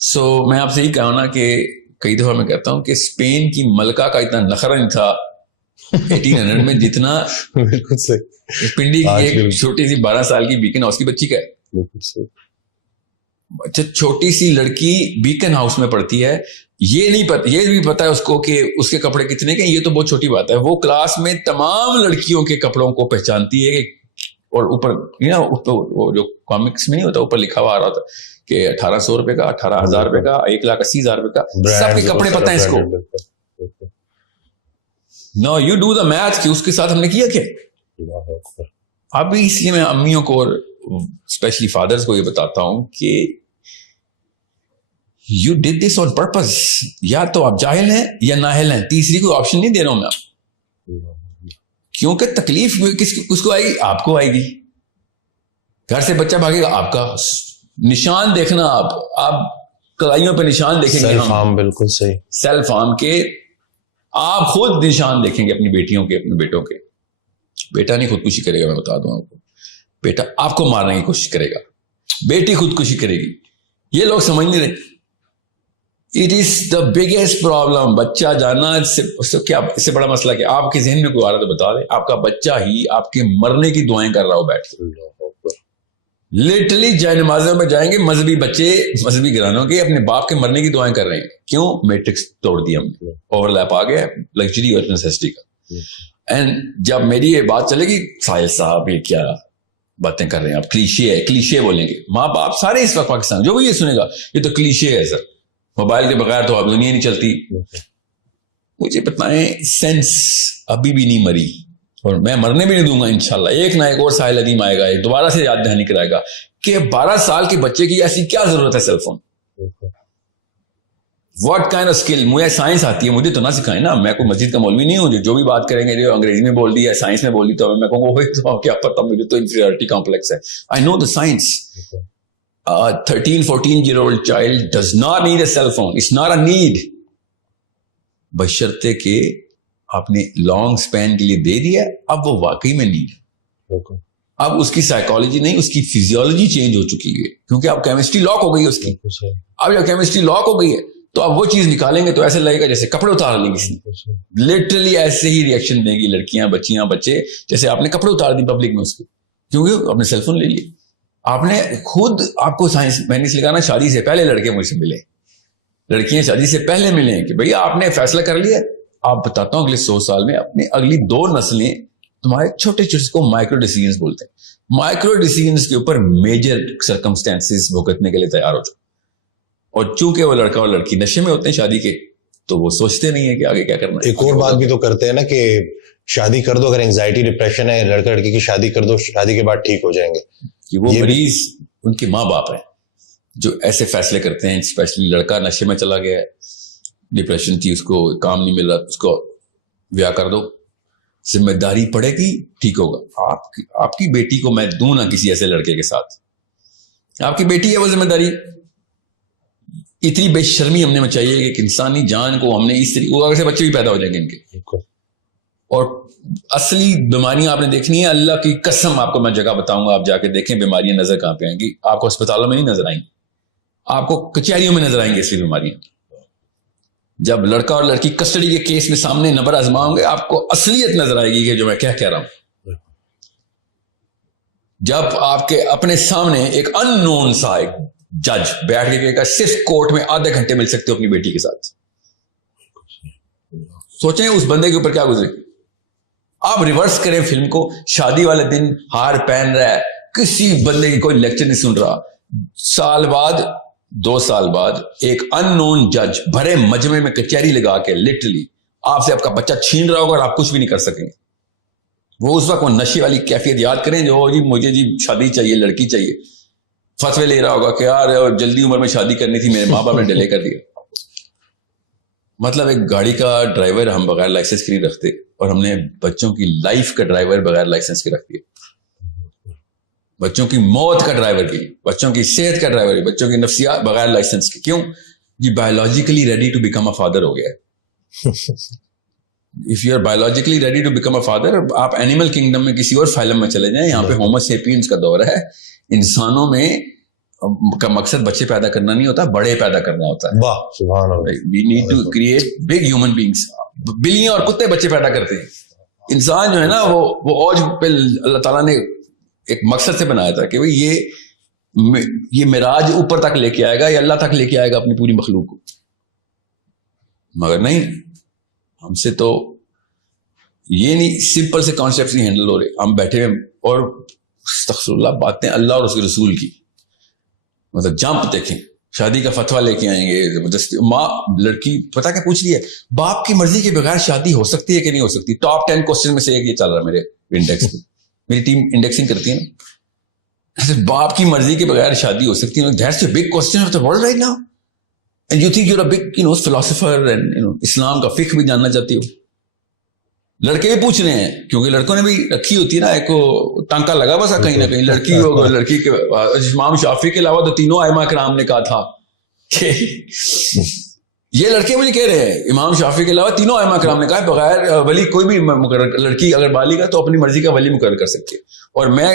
سو میں آپ سے یہی کہا نا کہ کئی دفعہ میں کہتا ہوں کہ اسپین کی ملکہ کا اتنا نخرہ نہیں تھا 1800 میں جتنا بالکل صحیح پنڈی کی ایک چھوٹی سی 12 سال کی بیکن ہاؤس کی بچی کا ہے. اچھا, چھوٹی سی لڑکی بیکن ہاؤس میں پڑھتی ہے, یہ نہیں پتا, یہ بھی پتا ہے اس کو کہ اس کے کپڑے کتنے کے, یہ تو بہت چھوٹی بات ہے. وہ کلاس میں تمام لڑکیوں کے کپڑوں کو پہچانتی ہے, اور اوپر وہ جو کامکس میں نہیں ہوتا, اوپر لکھا ہوا آ رہا تھا کہ 1800 روپے کا, 18,000 روپے کا, 1,80,000 روپے کا, سب کے کپڑے پتہ ہیں اس کو. نو یو ڈو دا میتھ کہ اس کے ساتھ ہم نے کیا کیا. ابھی اس لیے میں امیوں کو اور اسپیشلی فادرز کو یہ بتاتا ہوں کہ you did this on purpose. یا تو آپ جاہل ہیں یا نااہل ہیں, تیسری کوئی آپشن نہیں دے رہا ہوں میں آپ. کیونکہ تکلیف کس کو آئے گی؟ آپ کو آئے گی. گھر سے بچہ بھاگے گا, آپ کا نشان دیکھنا, آپ کلائیوں پہ نشان دیکھیں گے. سیلف ہارم, بالکل صحیح, سیلف ہارم کے آپ خود نشان دیکھیں گے اپنی بیٹیوں کے, اپنے بیٹوں کے. بیٹا نہیں خودکشی کرے گا, میں بتا دوں آپ کو. بیٹا آپ کو مارنے کی کوشش کرے گا, بیٹی خودکشی کرے گی. یہ لوگ سمجھ نہیں رہے. It is the biggest problem. بچہ جانا اس سے بڑا مسئلہ کیا آپ کے ذہن میں کوئی آ رہا تو بتا دیں. آپ کا بچہ ہی آپ کے مرنے کی دعائیں کر رہا ہو بیٹھ کے. لٹرلی جائے نمازوں میں جائیں گے مذہبی بچے, مذہبی گھرانوں کے, اپنے باپ کے مرنے کی دعائیں کر رہے ہیں. کیوں؟ میٹرکس توڑ دیا ہم نے, اوور لیپ آ گیا لگژری اور نیسیسٹی کا. اینڈ جب میری یہ بات چلے گی, ساحل صاحب یہ کیا باتیں کر رہے ہیں آپ, کلیشے ہے, کلیشے بولیں گے ماں باپ سارے اس وقت پاکستان, جو بھی یہ سنے گا یہ تو کلیشے ہے سر, موبائل کے بغیر تو اب دنیا نہیں چلتی. مجھے بتائیں, سینس ابھی بھی نہیں مری, اور میں مرنے بھی نہیں دوں گا انشاءاللہ. ایک نہ ایک اور ساحل عدیم آئے گا, ایک دوبارہ سے یاد دہانی کرائے گا کہ 12 سال کے بچے کی ایسی کیا ضرورت ہے cell phone. What kind of skill. مجھے سائنس آتی ہے, مجھے تو نہ سکھائیں نا. میں کوئی مسجد کا مولوی نہیں ہوں جو بھی بات کریں گے جو انگریزی میں بول دی ہے, سائنس میں بول دی, تو میں کہوں گا کیا پتا, مجھے تو انفیریورٹی کمپلیکس ہے. آئی نو دا science. 13-14-year-old child does not need a cell phone. It's not a need. بشرطے کہ آپ نے لانگ سپین کے لیے دے دیا, اب وہ واقعی میں نیڈ. اب اس کی سائیکالوجی نہیں, اس کی فزیولوجی چینج ہو چکی ہے, کیونکہ اب کیمسٹری لاک ہو گئی ہے اس کی. اب جب کیمسٹری لاک ہو گئی ہے تو اب وہ چیز نکالیں گے تو ایسے لگے گا جیسے کپڑے اتار لیں کسی نے. لٹرلی ایسے ہی ریئیکشن دیں گی لڑکیاں, بچیاں, بچے, جیسے آپ نے کپڑے اتار دی پبلک میں اس کے, کیونکہ آپ نے سیل فون لے لیے. آپ نے خود, آپ کو سائنس میں نے سکھانا, شادی سے پہلے لڑکے مجھ سے ملے, لڑکیاں شادی سے پہلے ملیں کہ بھئی آپ نے فیصلہ کر لیا. آپ بتاتا ہوں اگلے 100 سال میں اپنی اگلی 2 نسلیں تمہارے چھوٹے چھوٹے کو مائکرو ڈیسیژنز بولتے ہیں, مائکرو ڈیسیژنز کے اوپر میجر سرکمسٹانسز بھگتنے کے لیے تیار ہو چکے. اور چونکہ وہ لڑکا اور لڑکی نشے میں ہوتے ہیں شادی کے, تو وہ سوچتے نہیں ہیں کہ آگے کیا کرنا ہے. ایک اور بات بھی تو کرتے ہیں نا کہ شادی کر دو, اگر اینگزائٹی ڈپریشن ہے, لڑکا لڑکی کی شادی کر دو, شادی کے بعد ٹھیک ہو جائیں گے. کہ وہ مریض ان کے ماں باپ ہیں جو ایسے فیصلے کرتے ہیں. اسپیشلی لڑکا نشے میں چلا گیا ہے, ڈپریشن تھی, اس کو کام نہیں مل رہا, اس کو بیاہ کر دو, ذمہ داری پڑے گی, ٹھیک ہوگا. آپ کی بیٹی کو میں دوں نا کسی ایسے لڑکے کے ساتھ, آپ کی بیٹی ہے وہ ذمہ داری. اتنی بے شرمی ہم نے چاہیے کہ انسانی جان کو ہم نے اس طریقے سے, بچے بھی پیدا ہو جائیں گے ان کے. اور اصلی بیماریاں آپ نے دیکھنی ہے, اللہ کی قسم آپ کو میں جگہ بتاؤں گا, آپ جا کے دیکھیں بیماریاں نظر کہاں پہ آئیں گی. آپ کو اسپتالوں میں نہیں نظر آئیں گی, آپ کو کچہریوں میں نظر آئیں گی اصلی بیماریاں. جب لڑکا اور لڑکی کسٹڈی کے کیس میں سامنے نبر آزماؤں گے, آپ کو اصلیت نظر آئے گی کہ جو میں کیا کہہ رہا ہوں. جب آپ کے اپنے سامنے ایک ان نون سا ایک جج بیٹھ کے کہے گا صرف کورٹ میں آدھے گھنٹے مل سکتے ہو اپنی بیٹی کے ساتھ, سوچیں اس بندے کے اوپر کیا گزرے. آپ ریورس کریں فلم کو, شادی والے دن ہار پہن رہا ہے, کسی بندے کی کوئی لیکچر نہیں سن رہا, سال بعد 2 سال بعد ایک ان نون جج بھرے مجمع میں کچہری لگا کے لٹرلی آپ سے آپ کا بچہ چھین رہا ہوگا اور آپ کچھ بھی نہیں کر سکیں گے. وہ اس وقت وہ نشے والی کیفیت یاد کریں جو جی مجھے جی شادی چاہیے, لڑکی چاہیے, فتوے لے رہا ہوگا کہ یار جلدی عمر میں شادی کرنی تھی, میرے ماں باپ نے ڈیلے کر دیا. مطلب ایک گاڑی کا ڈرائیور ہم بغیر لائسنس کے نہیں رکھتے, اور ہم نے بچوں کی لائف کا ڈرائیور بغیر لائسنس کے رکھ دیا. بچوں کی موت کا ڈرائیور بھی, بچوں کی صحت کا ڈرائیور بھی, بچوں کی نفسیات بغیر لائسنس کے. کیوں؟ یہ biologically ready to become a father ہو گیا ہے. If you are biologically ready to become a father, آپ اینیمل کنگڈم میں کسی اور فائلم میں چلے جائیں, یہاں پہ ہومو سیپینز کا دور ہے. انسانوں میں کا مقصد بچے پیدا کرنا نہیں ہوتا, بڑے پیدا کرنا ہوتا ہے. واہ سبحان اللہ. We need to create big human beings. بلیاں اور کتے بچے پیدا کرتے ہیں, انسان جو ہے نا وہ اوج پہ اللہ تعالیٰ نے ایک مقصد سے بنایا تھا کہ یہ معراج اوپر تک لے کے آئے گا, یہ اللہ تک لے کے آئے گا اپنی پوری مخلوق کو. مگر نہیں, ہم سے تو یہ نہیں, سمپل سے کانسیپٹس نہیں ہینڈل ہو رہے. ہم بیٹھے ہوئے اور استغفر اللہ باتیں اللہ اور اس کے رسول کی, مطلب جمپ دیکھیں, شادی کا فتویٰ لے کے آئیں گے زبردستی. ماں لڑکی پتا کیا پوچھ رہی ہے, باپ کی مرضی کے بغیر شادی ہو سکتی ہے کہ نہیں ہو سکتی. ٹاپ 10 کوسچن میں سے ایک یہ چل رہا ہے میرے انڈیکس میں, میری ٹیم انڈیکسنگ کرتی ہے نا. باپ کی مرضی کے بغیر شادی ہو سکتی ہے, that's a big question of the world right now, and you think you are a big philosopher and Islam کا فقہ بھی جاننا چاہتی ہو. لڑکے بھی پوچھ رہے ہیں کیونکہ لڑکوں نے بھی رکھی ہوتی ہے نا ایک ٹانکا لگا بس کہیں نہ کہیں لڑکی ہوگا. لڑکی کے امام شافعی کے علاوہ تو تینوں ائمہ کرام نے کہا تھا کہ یہ لڑکے مجھے کہہ رہے ہیں امام شافعی کے علاوہ تینوں ائمہ کرام نے کہا بغیر ولی کوئی بھی مقرر, لڑکی اگر بالغ ہے تو اپنی مرضی کا ولی مقرر کر سکتی ہے. اور میں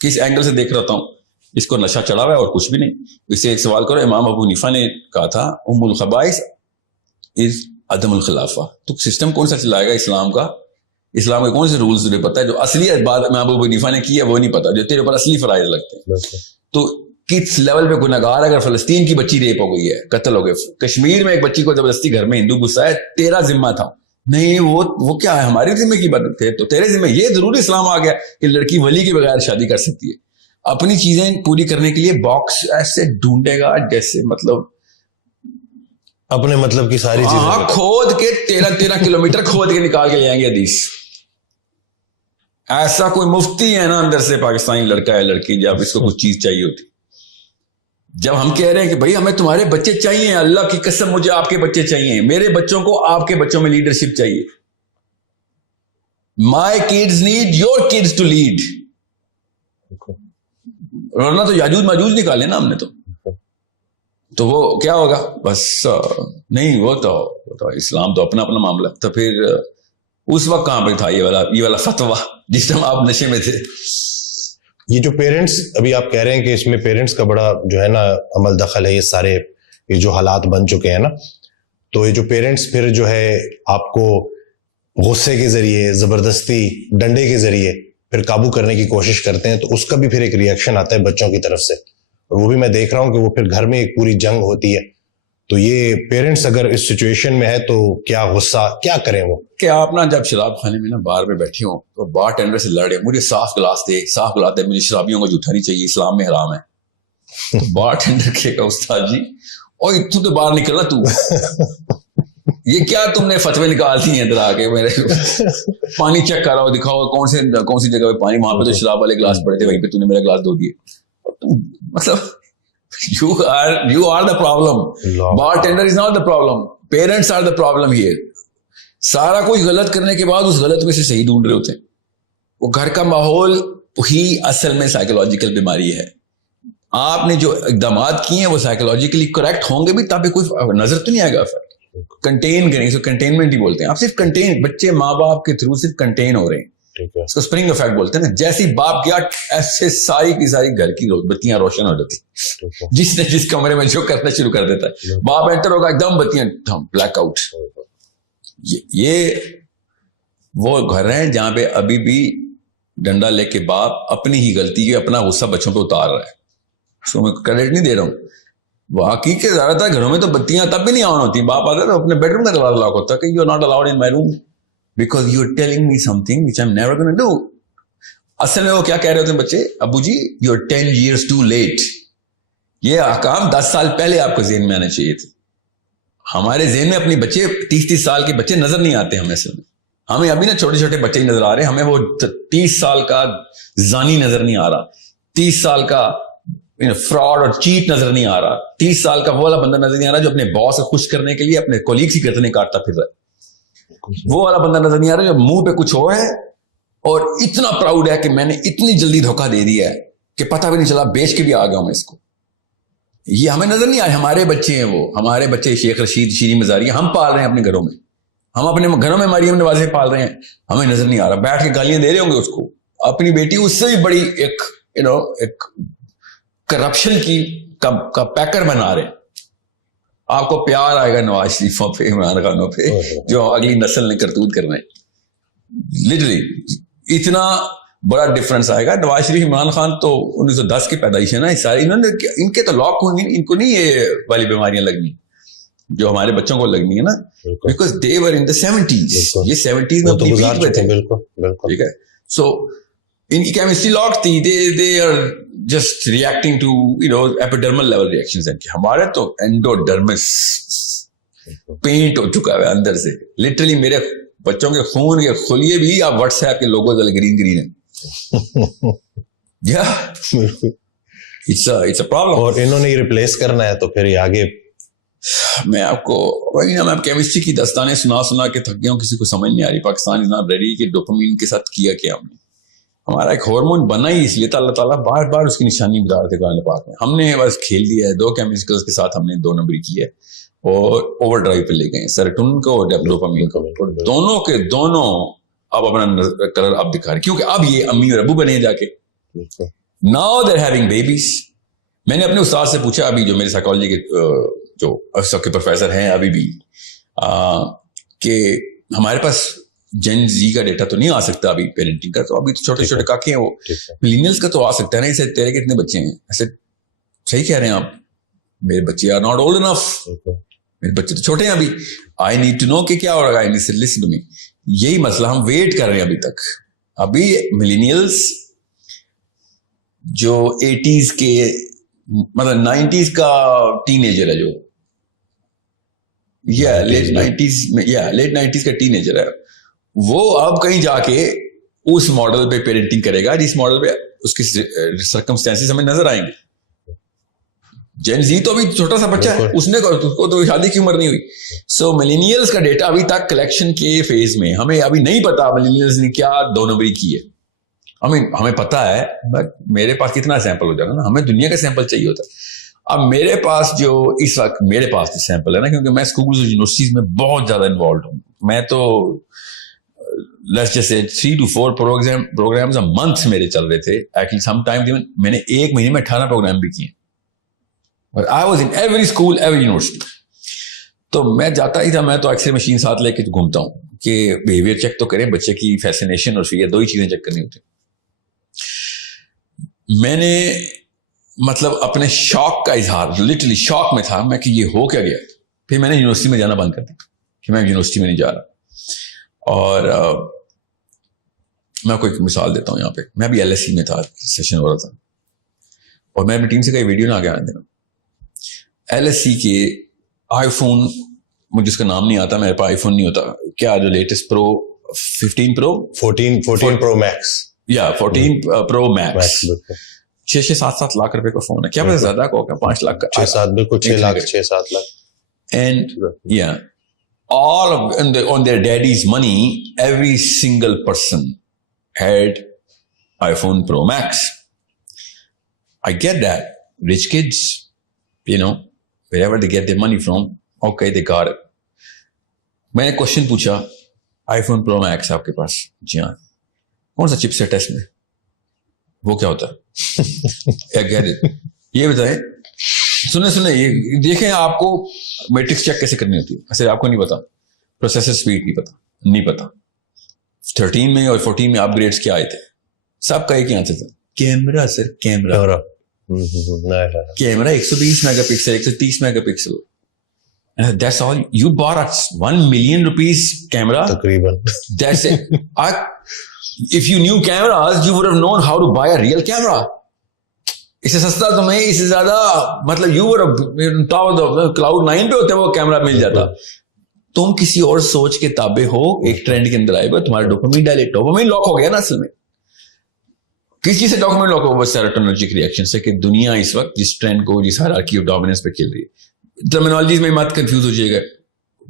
کس اینگل سے دیکھ رہا ہوں, اس کو نشہ چڑھا ہوا ہے اور کچھ بھی نہیں. اس سے ایک سوال کرو, امام ابو حنیفہ نے کہا تھا ام الخبائث از عدم الخلافہ. تو سسٹم کون سا چلائے گا اسلام کا, اسلام کے کون سے رولز تجھے پتا ہے؟ جو اصلی بات امام ابو حنیفہ نے کی ہے وہ نہیں پتا, جو تیرے اوپر اصلی فرائض لگتے ہیں. تو کس لیول پہ گناہگار, اگر فلسطین کی بچی ریپ ہو گئی ہے, قتل ہو گئے, کشمیر میں ایک بچی کو زبردستی گھر میں ہندو گھسا ہے, تیرا ذمہ تھا نہیں, وہ کیا ہے ہماری ذمہ کی بات تھے, تو تیرے ذمہ. یہ ضرور اسلام آ گیا کہ لڑکی ولی کے بغیر شادی کر سکتی ہے. اپنی چیزیں پوری کرنے کے لیے باکس ایسے ڈھونڈے گا جیسے مطلب اپنے مطلب کی ساری چیزیں کھود کے 13 کلومیٹر کھود کے نکال کے لے آئیں گے حدیث. ایسا کوئی مفتی ہے نا اندر سے پاکستانی لڑکا ہے لڑکی, جب اس کو کچھ چیز چاہیے ہوتی, جب ہم کہہ رہے ہیں کہ بھائی ہمیں تمہارے بچے چاہیے, اللہ کی قسم مجھے آپ کے بچے چاہیے, میرے بچوں کو آپ کے بچوں میں لیڈرشپ چاہیے. My kids need your kids to lead. ورنہ تو یاجوج ماجوج نکالے نا ہم نے, تو وہ کیا ہوگا بس نہیں. وہ تو اسلام تو اپنا اپنا معاملہ. تو پھر اس وقت کہاں پہ تھا یہ والا فتویٰ جس ٹائم آپ نشے میں تھے. یہ جو پیرنٹس ابھی آپ کہہ رہے ہیں کہ اس میں پیرنٹس کا بڑا جو ہے نا عمل دخل ہے، یہ سارے یہ جو حالات بن چکے ہیں نا، تو یہ جو پیرنٹس پھر جو ہے آپ کو غصے کے ذریعے، زبردستی، ڈنڈے کے ذریعے پھر قابو کرنے کی کوشش کرتے ہیں، تو اس کا بھی پھر ایک ریئیکشن آتا ہے بچوں کی طرف سے، اور وہ بھی میں دیکھ رہا ہوں کہ وہ پھر گھر میں ایک پوری جنگ ہوتی ہے. تو یہ پیرنٹس اگر اس سچویشن میں ہے تو کیا غصہ کیا کریں وہ؟ کہ آپ نا جب شراب خانے میں نا بار میں بیٹھے ہوں تو بار ٹینڈر سے لڑے، مجھے صاف گلاس دے، مجھے شرابیوں کو جھوٹا نہیں چاہیے، اسلام میں حرام ہے. تو بار ٹینڈر کہے گا استاد جی اور تو باہر نکلنا، تو یہ کیا تم نے فتوے نکال دی ہیں ادھر آ کے، میرے پانی چیک کر رہا ہو، دکھاؤ کون سی جگہ پہ پانی، وہاں پہ تو شراب والے گلاس پڑے تھے، وہیں پہ تو نے میرا گلاس دھو دیے. مطلب you are the problem. Bartender is not the problem. Parents are the problem here. سارا کچھ غلط کرنے کے بعد اس غلط میں سے صحیح ڈھونڈ رہے ہوتے ہیں. وہ گھر کا ماحول ہی اصل میں سائیکولوجیکل بیماری ہے. آپ نے جو اقدامات کیے ہیں وہ سائیکولوجیکلی کریکٹ ہوں گے بھی، تب کوئی نظر تو نہیں آئے گا. کنٹین کریں، اس کو کنٹینمنٹ ہی بولتے ہیں. آپ صرف کنٹین، بچے ماں باپ کے تھرو صرف کنٹین ہو رہے ہیں، اس کو اسپرنگ افیکٹ بولتے ہیں نا. جیسی باپ کیا ایسے ساری کی ساری گھر کی بتیاں روشن ہو جاتی، جس نے جس کمرے میں جو کرنا شروع کر دیتا ہے، باپ انٹر ہوگا ایک دم بتیاں بلیک آؤٹ. یہ وہ گھر ہیں جہاں پہ ابھی بھی ڈنڈا لے کے باپ اپنی ہی غلطی ہے، اپنا غصہ بچوں پہ اتار رہا ہے. اس کو میں کریڈٹ نہیں دے رہا ہوں. واقعی کے زیادہ تر گھروں میں تو بتیاں تب بھی نہیں آن ہوتی، باپ آتا ہے تو اپنے بیڈ روم کا دروازہ لاک ہوتا ہے کہ you are not allowed in my room because you are telling me something which I'm never going to do. اصل میں وہ کیا کہہ رہے ہوتے ہیں بچے، ابو جی you are 10 years too late. یہ احکام 10 سال پہلے آپ کو ذہن میں آنے چاہیے تھے. ہمارے ذہن میں اپنی بچے 30 سال کے بچے نظر نہیں آتے ہمیں. اصل میں ہمیں ابھی نا چھوٹے چھوٹے بچے ہی نظر آ رہے ہیں، ہمیں وہ 30 سال کا زانی نظر نہیں آ رہا، 30 سال کا فراڈ اور چیٹ نظر نہیں آ رہا، 30 سال کا وہ والا بندہ نظر نہیں آ رہا جو اپنے باس کو خوش کرنے کے لیے اپنے کولیگس کی گردنیں کاٹتا پھر رہا ہے. وہ والا بندہ نظر نہیں آ رہا جو منہ پہ کچھ ہو ہے اور اتنا پراؤڈ ہے کہ میں نے اتنی جلدی دھوکہ دے دیا ہے کہ پتہ بھی نہیں چلا، بیچ کے بھی آ گیا ہوں میں اس کو. یہ ہمیں نظر نہیں آئے. ہمارے بچے ہیں، وہ ہمارے بچے شیخ رشید، شیریں مزاری ہم پال رہے ہیں اپنے گھروں میں، ہم اپنے گھروں میں مریم نوازیں پال رہے ہیں، ہمیں نظر نہیں آ رہا. بیٹھ کے گالیاں دے رہے ہوں گے اس کو. اپنی بیٹی اس سے بھی بڑی ایک کرپشن کا پیکر بنا رہے ہیں. آپ کو پیار آئے گا نواز شریفوں پہ، عمران خانوں پہ، جو اگلی نسل نے کرتوت کرنا ہے. لٹرلی اتنا بڑا ڈفرنس آئے گا. نواز شریف، عمران خان تو 1910 کی پیدائش ہے نا، ساری انہوں نے، ان کے تو لاک ہوں گے، ان کو نہیں یہ والی بیماریاں لگنی جو ہمارے بچوں کو لگنی ہے نا، because they were in the 70s. یہ 70s میں اپنی پیک پہ تھے. ٹھیک ہے. سو ان کی کیمسٹری لاک تھی. They are just reacting to epidermal level reactions. ہمارے تو اینڈوڈرمس پینٹ ہو چکا ہے اندر سے. لٹرلی میرے بچوں کے خون کے خلیے بھی آپ واٹس ایپ کے لوگوں سے گرین ہیں. It's a problem. اور انہوں نے ریپلیس کرنا ہے تو پھر یہ آگے. میں آپ کو وہی نا، میں کیمسٹری کی داستانیں سنا کے تھک گیا ہوں، کسی کو سمجھ نہیں آ رہی. پاکستان از ناٹ ریڈی کہ ڈوپامین کے ساتھ کیا ہم نے. ہمارا ایک ہارمون بنا ہی اس لیے تھا، اللہ تعالیٰ بار بار اس کی نشانی بتا رہے تھے قرآن پاک میں. ہم نے بس کھیل دیا ہے. 2 کیمیکلز کے ساتھ ہم نے 2 نمبری کی ہے اور اوور ڈرائیو پہ لے گئے، سیروٹونن کو اور ڈوپامین کو. دونوں کے دونوں اب اپنا کلر اب دکھا رہے، کیونکہ اب یہ امی اور ابو بنے جا کے. Now they are having babies. میں نے اپنے استاد سے پوچھا، ابھی جو میرے سائیکالوجی کے جو سب کے پروفیسر ہیں ابھی بھی، کہ ہمارے پاس جن زی کا ڈیٹا تو نہیں آ سکتا ابھی پیرنٹنگ کا، تو ابھی تو چھوٹے چھوٹے کاکے ہیں وہ. ملینیلز کا تو آ سکتا ہے نا. اسے تیرے کتنے بچے ہیں؟ ایسے صحیح کہہ رہے ہیں آپ، میرے بچے آر ناٹ اولڈ انف. میرے بچے تو چھوٹے ہیں ابھی. آئی نیڈ ٹو نو کہ کیا ہو رہا ہے. Listen to me. یہی مسئلہ ہم ویٹ کر رہے ہیں ابھی تک. ابھی ملینیلز جو 80s کے مطلب 90s کا ٹین ایجر ہے، جو لیٹ 90s کا ٹین ایجر ہے، وہ اب کہیں جا کے اس ماڈل پہ پیرنٹنگ کرے گا جس ماڈل پہ اس کی سرکمسٹانسز ہمیں نظر آئیں گے. جین زی تو ابھی چھوٹا سا بچہ ہے، اس کو تو شادی کی عمر نہیں ہوئی. سو ملینیلز کا ڈیٹا ابھی تک کلیکشن کے فیز میں. ہمیں ابھی نہیں پتا ملینیلز نے کیا 2 نمبری کی ہے. ہمیں پتا ہے، بٹ میرے پاس کتنا سیمپل ہو جانا نا، ہمیں دنیا کا سیمپل چاہیے ہوتا ہے. اب میرے پاس جو اس وقت میرے پاس سیمپل ہے نا، کیونکہ میں اسکولز اور یونیورسٹیز میں بہت زیادہ انوالوڈ ہوں. میں تو let's just say 3 to 4 programs a month میرے چل رہے تھے. ایکچولی سم ٹائم میں نے ایک مہینے میں 18 پروگرام بھی کیے. But I was in every school, every university. تو میں جاتا ہی تھا, میں تو ایکس رے مشین ساتھ لے کے گھومتا ہوں کہ بیہیویئر چیک تو کریں, بچے کی فیسینیشن اور فیئر 2 ہی چیزیں چیک کرنی ہوتی. میں نے مطلب اپنے شوق کا اظہار, لٹرلی شوق میں تھا میں کہ یہ ہو کیا گیا. پھر میں نے یونیورسٹی میں جانا بند کر دیا کہ میں یونیورسٹی میں نہیں جا رہا. اور میں آپ کو ایک مثال دیتا ہوں یہاں پہ. میں بھی ایل ایس سی میں تھا, سیشن ہو رہا تھا, اور میں اپنی ٹیم سے کئی ویڈیو نہ آگے آنے دینا. ایل ایس سی کے آئی فون, مجھے اس کا نام نہیں آتا, میرے پاس آئی فون نہیں ہوتا, کیا جو لیٹسٹ پرو 15 پرو 14 پرو میکس, یا 14 پرو میکس 6-7 لاکھ روپے کا فون ہے. کیا پتا زیادہ کا ہوگا, 5 لاکھ کا, 6-7 بالکل 6-7 lakh. And yeah, all of on their daddy's money, every single person had iPhone Pro Max. I get that. Rich kids, you know, wherever they get their money from, okay, they got it. میں نے کوشچن پوچھا, آئی فون پرو میکس آپ کے پاس؟ جی ہاں. کون سا چپ سیٹ ہے اس میں؟ وہ کیا ہوتا ہے؟ یہ بتائیں, سنیں یہ دیکھیں, آپ کو میٹرکس چیک کیسے کرنی ہوتی ہے. ایسے آپ کو نہیں پتا, پروسیسر سپیڈ نہیں پتا. 13 میں اور 14 میں اپ گریڈس کیا آئے تھے, سب کا ایک ہی آنسر تھا, camera. Sir camera 120 mega pixel, 130 mega pixel. That's all. You bought a $1 million camera? تقریباً. That's it. If you knew cameras, you would have known how to buy a real camera. اس سے سستا تمہیں, اس سے زیادہ مطلب you would have top of the cloud 9 پہ ہوتے وہ کیمرا مل جاتا. تم کسی اور سوچ کے تابع ہو, ایک ٹرینڈ کے اندر آئے گا, تمہارا ڈوپامین ڈوپامین لاک ہو گیا نا. اصل میں کس چیز سے ڈوپامین لاک ہو گا؟ سیروٹونرجک ریئیکشن سے, کہ دنیا اس وقت جس ٹرینڈ کو, جس ہائرارکی آف ڈومیننس پہ کھیل رہی ہے. ٹرمینالوجیز میں مت کنفیوز ہو جائے گا,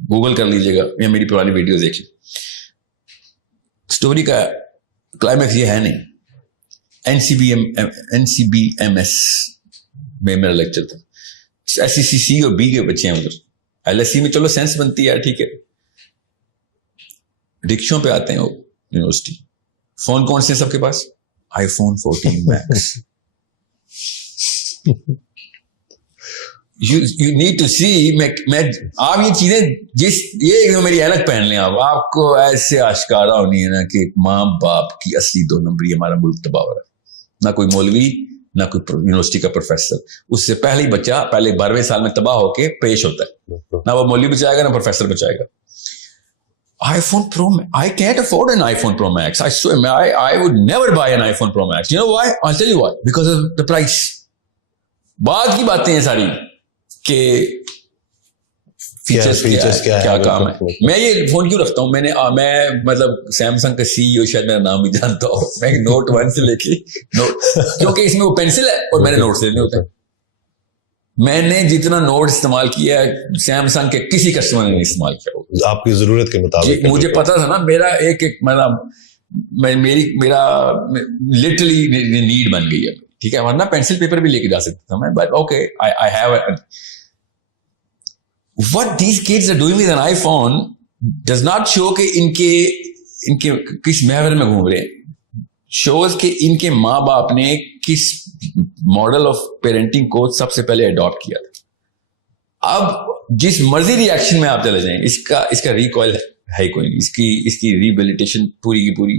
گوگل کر لیجیے گا یا میری پرانی ویڈیوز دیکھ لیں. اسٹوری کا کلائمیکس یہ ہے نہیں. NCBMS میں میرا لیکچر تھا. SECC اور B کے بچے ہیں ادھر. LSC میں چلو سینس بنتی ہے, ٹھیک ہے. رکشوں پہ آتے ہیں وہ یونیورسٹی. فون کون سے سب کے پاس؟ IPhone 14 max. You need to see, میں آپ یہ چیزیں یہ میری اینک پہن لیں, آپ کو ایسے آشکارا ہونی ہے نا کہ ماں باپ کی اصلی 2 نمبری ہمارا ملک تباہ ہو رہا ہے. نہ کوئی مولوی, نہ کوئی یونیورسٹی کا پروفیسر. اس سے پہلے ہی بچہ پہلے 12ویں سال میں تباہ ہو کے پیش ہوتا ہے. نہ وہ مولوی بچائے گا, نہ پروفیسر بچائے گا. iPhone Pro, I can't afford an iPhone Pro Max. I swear, I would never buy an iPhone Pro Max. You know why? I'll tell you why. Because of the price. بعد کی باتیں ہیں ساری کہ فیچرز کیا کام ہے. میں یہ فون کیوں رکھتا ہوں, میں مطلب سیمسنگ کا CEO شاید میرا نام بھی جانتا ہوں. میں نوٹ 1 سے لے کے کیونکہ اس میں وہ پینسل ہے اور میں نے نوٹ سے لینے ہوتے ہیں. میں نے جتنا نوٹ استعمال کیا ہے سیمسنگ کے کسی کسٹمر نے نہیں استعمال کیا. آپ کی ضرورت کے مطابق. مجھے پتا تھا نا, میرا ایک میرا لٹرلی نیڈ بن گئی ہے, ٹھیک ہے. ورنہ پینسل پیپر بھی لے کے جا سکتا تھا میں, but okay I have what these kids are doing with an iPhone does not show کہ ان کے کس محور میں گھوم رہے ہیں. شوز کہ ان کے ماں باپ نے کس ماڈل آف پیرنٹنگ کو سب سے پہلے اڈاپٹ کیا تھا. اب جس مرضی ریئیکشن میں آپ چلے جائیں, اس کا ریکوائل ہے کوئی نہیں. اس کی ریبیلیٹیشن پوری کی پوری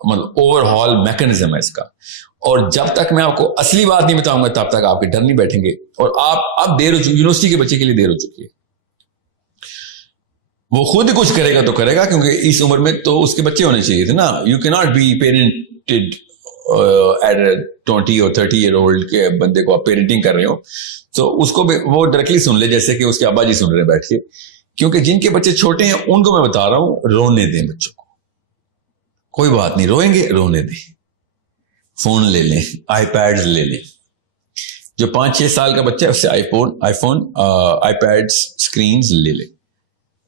مطلب اوور ہال میکنزم ہے اس کا. اور جب تک میں آپ کو اصلی بات نہیں بتاؤں گا تب تک آپ کے ڈر نہیں بیٹھیں گے. اور آپ اب دیر ہو چکی, یونیورسٹی کے بچے کے لیے دیر ہو چکی ہے. وہ خود کچھ کرے گا تو کرے گا, کیونکہ اس عمر میں تو اس کے بچے ہونے چاہیے تھے نا. یو کی ناٹ بی پیرنٹڈ ایٹ 20 اور 30 ایئر اولڈ کے بندے کو آپ پیرنٹنگ کر رہے ہو تو اس کو وہ ڈائریکٹلی سن لے جیسے کہ اس کے ابا جی سن رہے ہیں بیٹھ کے. کیونکہ جن کے بچے چھوٹے ہیں ان کو میں بتا رہا ہوں, رونے دیں بچوں کو. کوئی بات نہیں, روئیں گے رونے دیں. فون لے لیں, آئی پیڈز لے لیں. جو 5-6 سال کا بچہ ہے اس سے آئی فون آئی پیڈ اسکرینز لے لیں.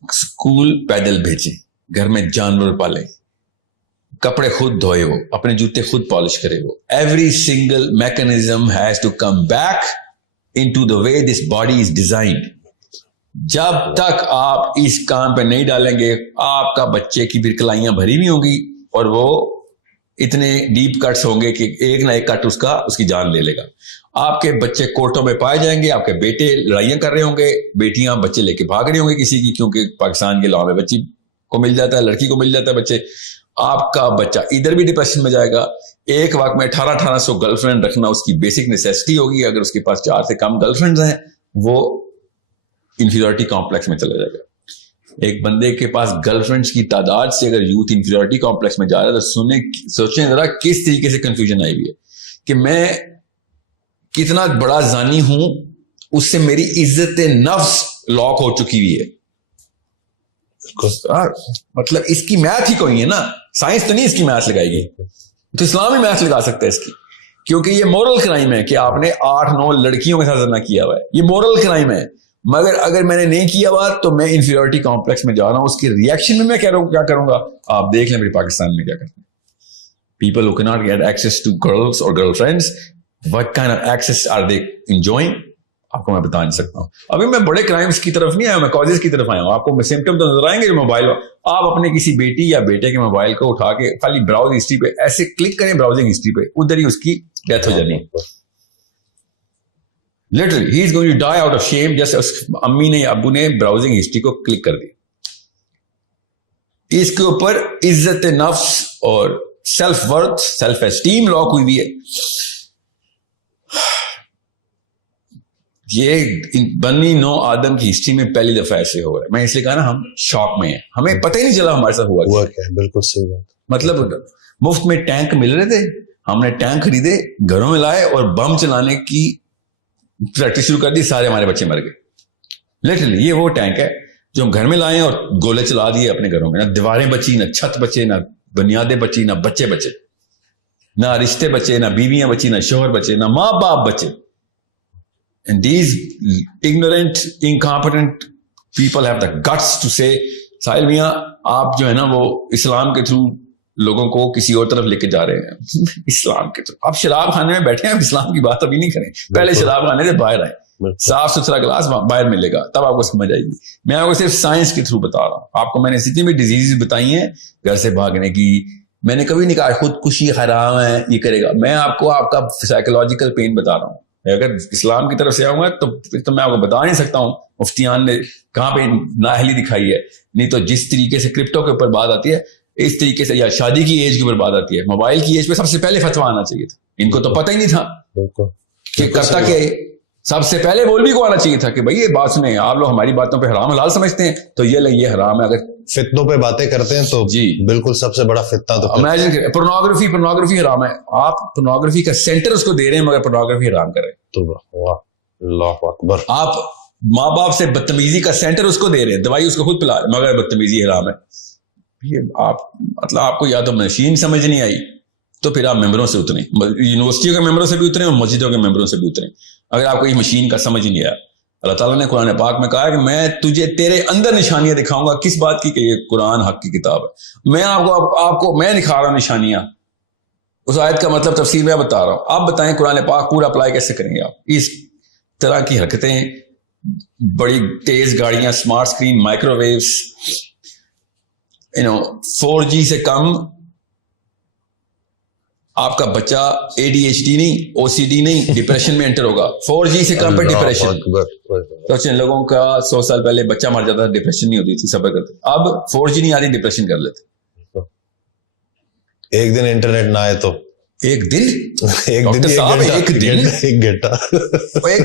اسکول پیدل بھیجیں, گھر میں جانور پالیں, کپڑے خود دھوئے, وہ اپنے جوتے خود پالش کرے. وہ every single mechanism has to come back in to the way this body is designed. جب تک آپ اس کام پہ نہیں ڈالیں گے آپ کا بچے کی پھر کلائیاں بھری ہوئی ہوں گی اور وہ اتنے ڈیپ کٹس ہوں گے کہ ایک نہ ایک کٹ اس کی جان لے لے گا. آپ کے بچے کورٹوں میں پائے جائیں گے, آپ کے بیٹے لڑائیاں کر رہے ہوں گے, بیٹیاں بچے لے کے بھاگ رہے ہوں گے کسی کی, کیونکہ پاکستان کے لاء میں بچی کو مل جاتا ہے, لڑکی کو مل جاتا ہے بچے. آپ کا بچہ ادھر بھی ڈپریشن میں جائے گا. ایک وقت میں 1800 گرل فرینڈ رکھنا اس کی بیسک نیسیسٹی ہوگی. اگر اس کے پاس 4 سے کم گرل فرینڈز ہیں وہ انفیریورٹی کمپلیکس میں چلا جائے گا. ایک بندے کے پاس گرل فرینڈز کی تعداد سے اگر یوتھ انفیریورٹی کمپلیکس میں جا رہا ہے تو سوچیں ذرا کس طریقے سے کنفیوژن آئی ہوئی ہے کہ میں کتنا بڑا زانی ہوں, اس سے میری عزت نفس لاک ہو چکی ہوئی ہے. مطلب اس کی میتھ ہی کوئی ہے نا, سائنس تو نہیں اس کی میتھ لگائے گی, تو اسلام ہی میتھ لگا سکتا ہے اس کی, کیونکہ یہ مورل کرائم ہے کہ آپ نے 8-9 لڑکیوں کے ساتھ زنا کیا ہوا ہے, یہ مورل کرائم ہے. مگر اگر میں نے نہیں کیا ہوا تو میں انفیریورٹی کمپلیکس میں جا رہا ہوں, اس کی ریئیکشن میں کیا کروں گا آپ دیکھ لیں. میرے پاکستان میں کیا کرتے ہیں people who cannot get access to girls or girlfriends, what kind of access are they enjoying, آپ کو میں بتا نہیں سکتا ہوں. ابھی میں بڑے کرائمز کی طرف نہیں آیا, میں کازز کی طرف آیا ہوں. آپ کو سمپٹم تو نظر آئیں گے جو موبائل, آپ اپنے کسی بیٹی یا بیٹے کے موبائل کو اٹھا کے خالی براؤز ہسٹری پہ ایسے کلک کریں, براؤزنگ ہسٹری پہ, ادھر ہی اس کی ڈیتھ ہو جانی ہے. Literally he is going to die out of shame, جیسے امی نے ابو نے براؤزنگ ہسٹری کو کلک کر دی. اس کے اوپر عزت نفس اور self worth, self esteem lock ہوئی بھی ہے. یہ بنی نو آدم کی ہسٹری میں پہلی دفعہ ایسے ہو رہا ہے. میں اس لیے کہا نا ہم شاک میں ہیں, ہمیں پتہ ہی نہیں چلا ہمارے ساتھ ہوا کیا. بالکل صحیح بات. مطلب مفت میں ٹینک مل رہے تھے, ہم نے ٹینک خریدے, گھروں میں لائے اور بم چلانے کی پریکٹس شروع کر دی, سارے ہمارے بچے مر گئے. لٹرلی یہ وہ ٹینک ہے جو ہم گھر میں لائے اور گولے چلا دیے اپنے گھروں میں. نہ دیواریں بچی, نہ چھت بچے, نہ بنیادیں بچی, نہ بچے بچے, نہ رشتے بچے, نہ بیویاں بچی, نہ شوہر بچے, نہ ماں باپ بچے. And these ignorant, incompetent people have the guts to say, ساحل میاں آپ جو ہے نا وہ اسلام کے تھرو لوگوں کو کسی اور طرف لے کے جا رہے ہیں. اسلام کے تھرو آپ شراب خانے میں بیٹھے ہیں, اسلام کی بات ابھی نہیں کریں, پہلے شراب خانے سے باہر آئے, صاف ستھرا گلاس باہر ملے گا تب آپ کو سمجھ آئے گی. میں آپ کو صرف سائنس کے تھرو بتا رہا ہوں. آپ کو میں نے جتنی بھی ڈیزیز بتائی ہیں گھر سے بھاگنے کی, میں نے کبھی نہیں کہا خودکشی حرام ہے یہ کرے گا. میں آپ کو آپ کا سائیکولوجیکل پین بتا رہا ہوں. اگر اسلام کی طرف سے آؤں گا تو پھر تو میں آپ کو بتا نہیں سکتا ہوں مفتیان نے کہاں پہ نااہلی دکھائی ہے. نہیں تو جس طریقے سے کرپٹو کے اوپر بات آتی ہے اس طریقے سے, یا شادی کی ایج کے اوپر بات آتی ہے, موبائل کی ایج پہ سب سے پہلے فتویٰ آنا چاہیے تھا. ان کو تو پتہ ہی نہیں تھا کہ کرتا کیا ہے. سب سے پہلے مولوی کو آنا چاہیے تھا کہ بھائی یہ بات سنیں, آپ لوگ ہماری باتوں پہ حرام حلال سمجھتے ہیں تو یہ حرام ہے. اگر فتنوں پہ باتیں کرتے ہیں تو جی بالکل سب سے بڑا فتنہ تو امیجن کریں, پورنوگرافی حرام ہے, آپ پورنوگرافی کا سینٹر اس کو دے رہے ہیں مگر پورنوگرافی حرام کر رہے ہیں. اللہ اکبر. آپ ماں باپ سے بدتمیزی کا سینٹر اس کو دے رہے ہیں, دوائی اس کو خود پلا رہے ہیں مگر بدتمیزی حرام ہے. یہ آپ مطلب آپ کو یا تو مشین سمجھ نہیں آئی تو پھر آپ ممبروں سے اتریں, یونیورسٹیوں کے ممبروں سے بھی اتریں اور مسجدوں کے ممبروں سے بھی اتریں. اگر آپ کو یہ مشین کا سمجھ نہیں آیا, اللہ تعالیٰ نے قرآن پاک میں کہا کہ میں تجھے تیرے اندر نشانیاں دکھاؤں گا. کس بات کی کہ یہ قرآن حق کی کتاب ہے. میں آپ کو میں دکھا رہا ہوں نشانیاں. اس آیت کا مطلب تفسیر میں بتا رہا ہوں, آپ بتائیں قرآن پاک پورا اپلائی کیسے کریں گے آپ. اس طرح کی حرکتیں, بڑی تیز گاڑیاں, smart screen, micro views, 4G سے کم آپ کا بچہ ADHD نہیں, OCD نہیں, ڈپریشن میں انٹر ہوگا. 4G سے کم پہ ڈپریشن. تو لوگوں کا 100 سال پہلے بچہ مر جاتا تھا, ڈپریشن نہیں ہوتی تھی, صبر کرتے. اب 4G نہیں آتی, ڈپریشن کر لیتے. ایک دن انٹرنیٹ نہ آئے تو ایک دن ایک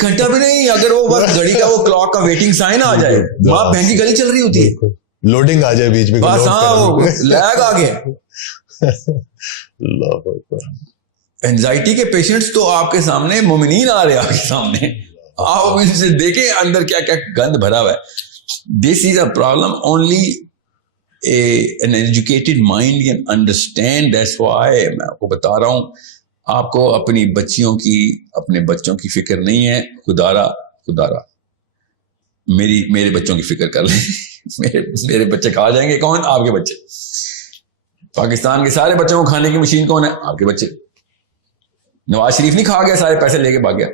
گھنٹہ بھی نہیں. اگر وہ بس گھڑی کا وہ کلاک کا ویٹنگ سائن آ جائے, وہاں بہن کی گلی چل رہی ہوتی ہے, لوڈنگ آ جائے بیچ میں, بس ہاں لیگ آ گیا. اینزائٹی کے پیشنٹس تو آپ کے سامنے, مومنین آ رہے ہیں آپ کے سامنے, آپ ان سے دیکھیں اندر کیا کیا گند بھرا ہوا ہے. This is a problem only an educated mind can understand. That's why میں آپ کو بتا رہا ہوں, آپ کو اپنی بچیوں کی, اپنے بچوں کی فکر نہیں ہے. خدارا میرے بچوں کی فکر کر لیں. میرے بچے کھا جائیں گے, کون؟ آپ کے بچے. پاکستان کے سارے بچوں کو کھانے کی مشین کون ہے؟ آپ کے بچے. نواز شریف نہیں کھا گیا, سارے پیسے لے کے بھاگ گیا.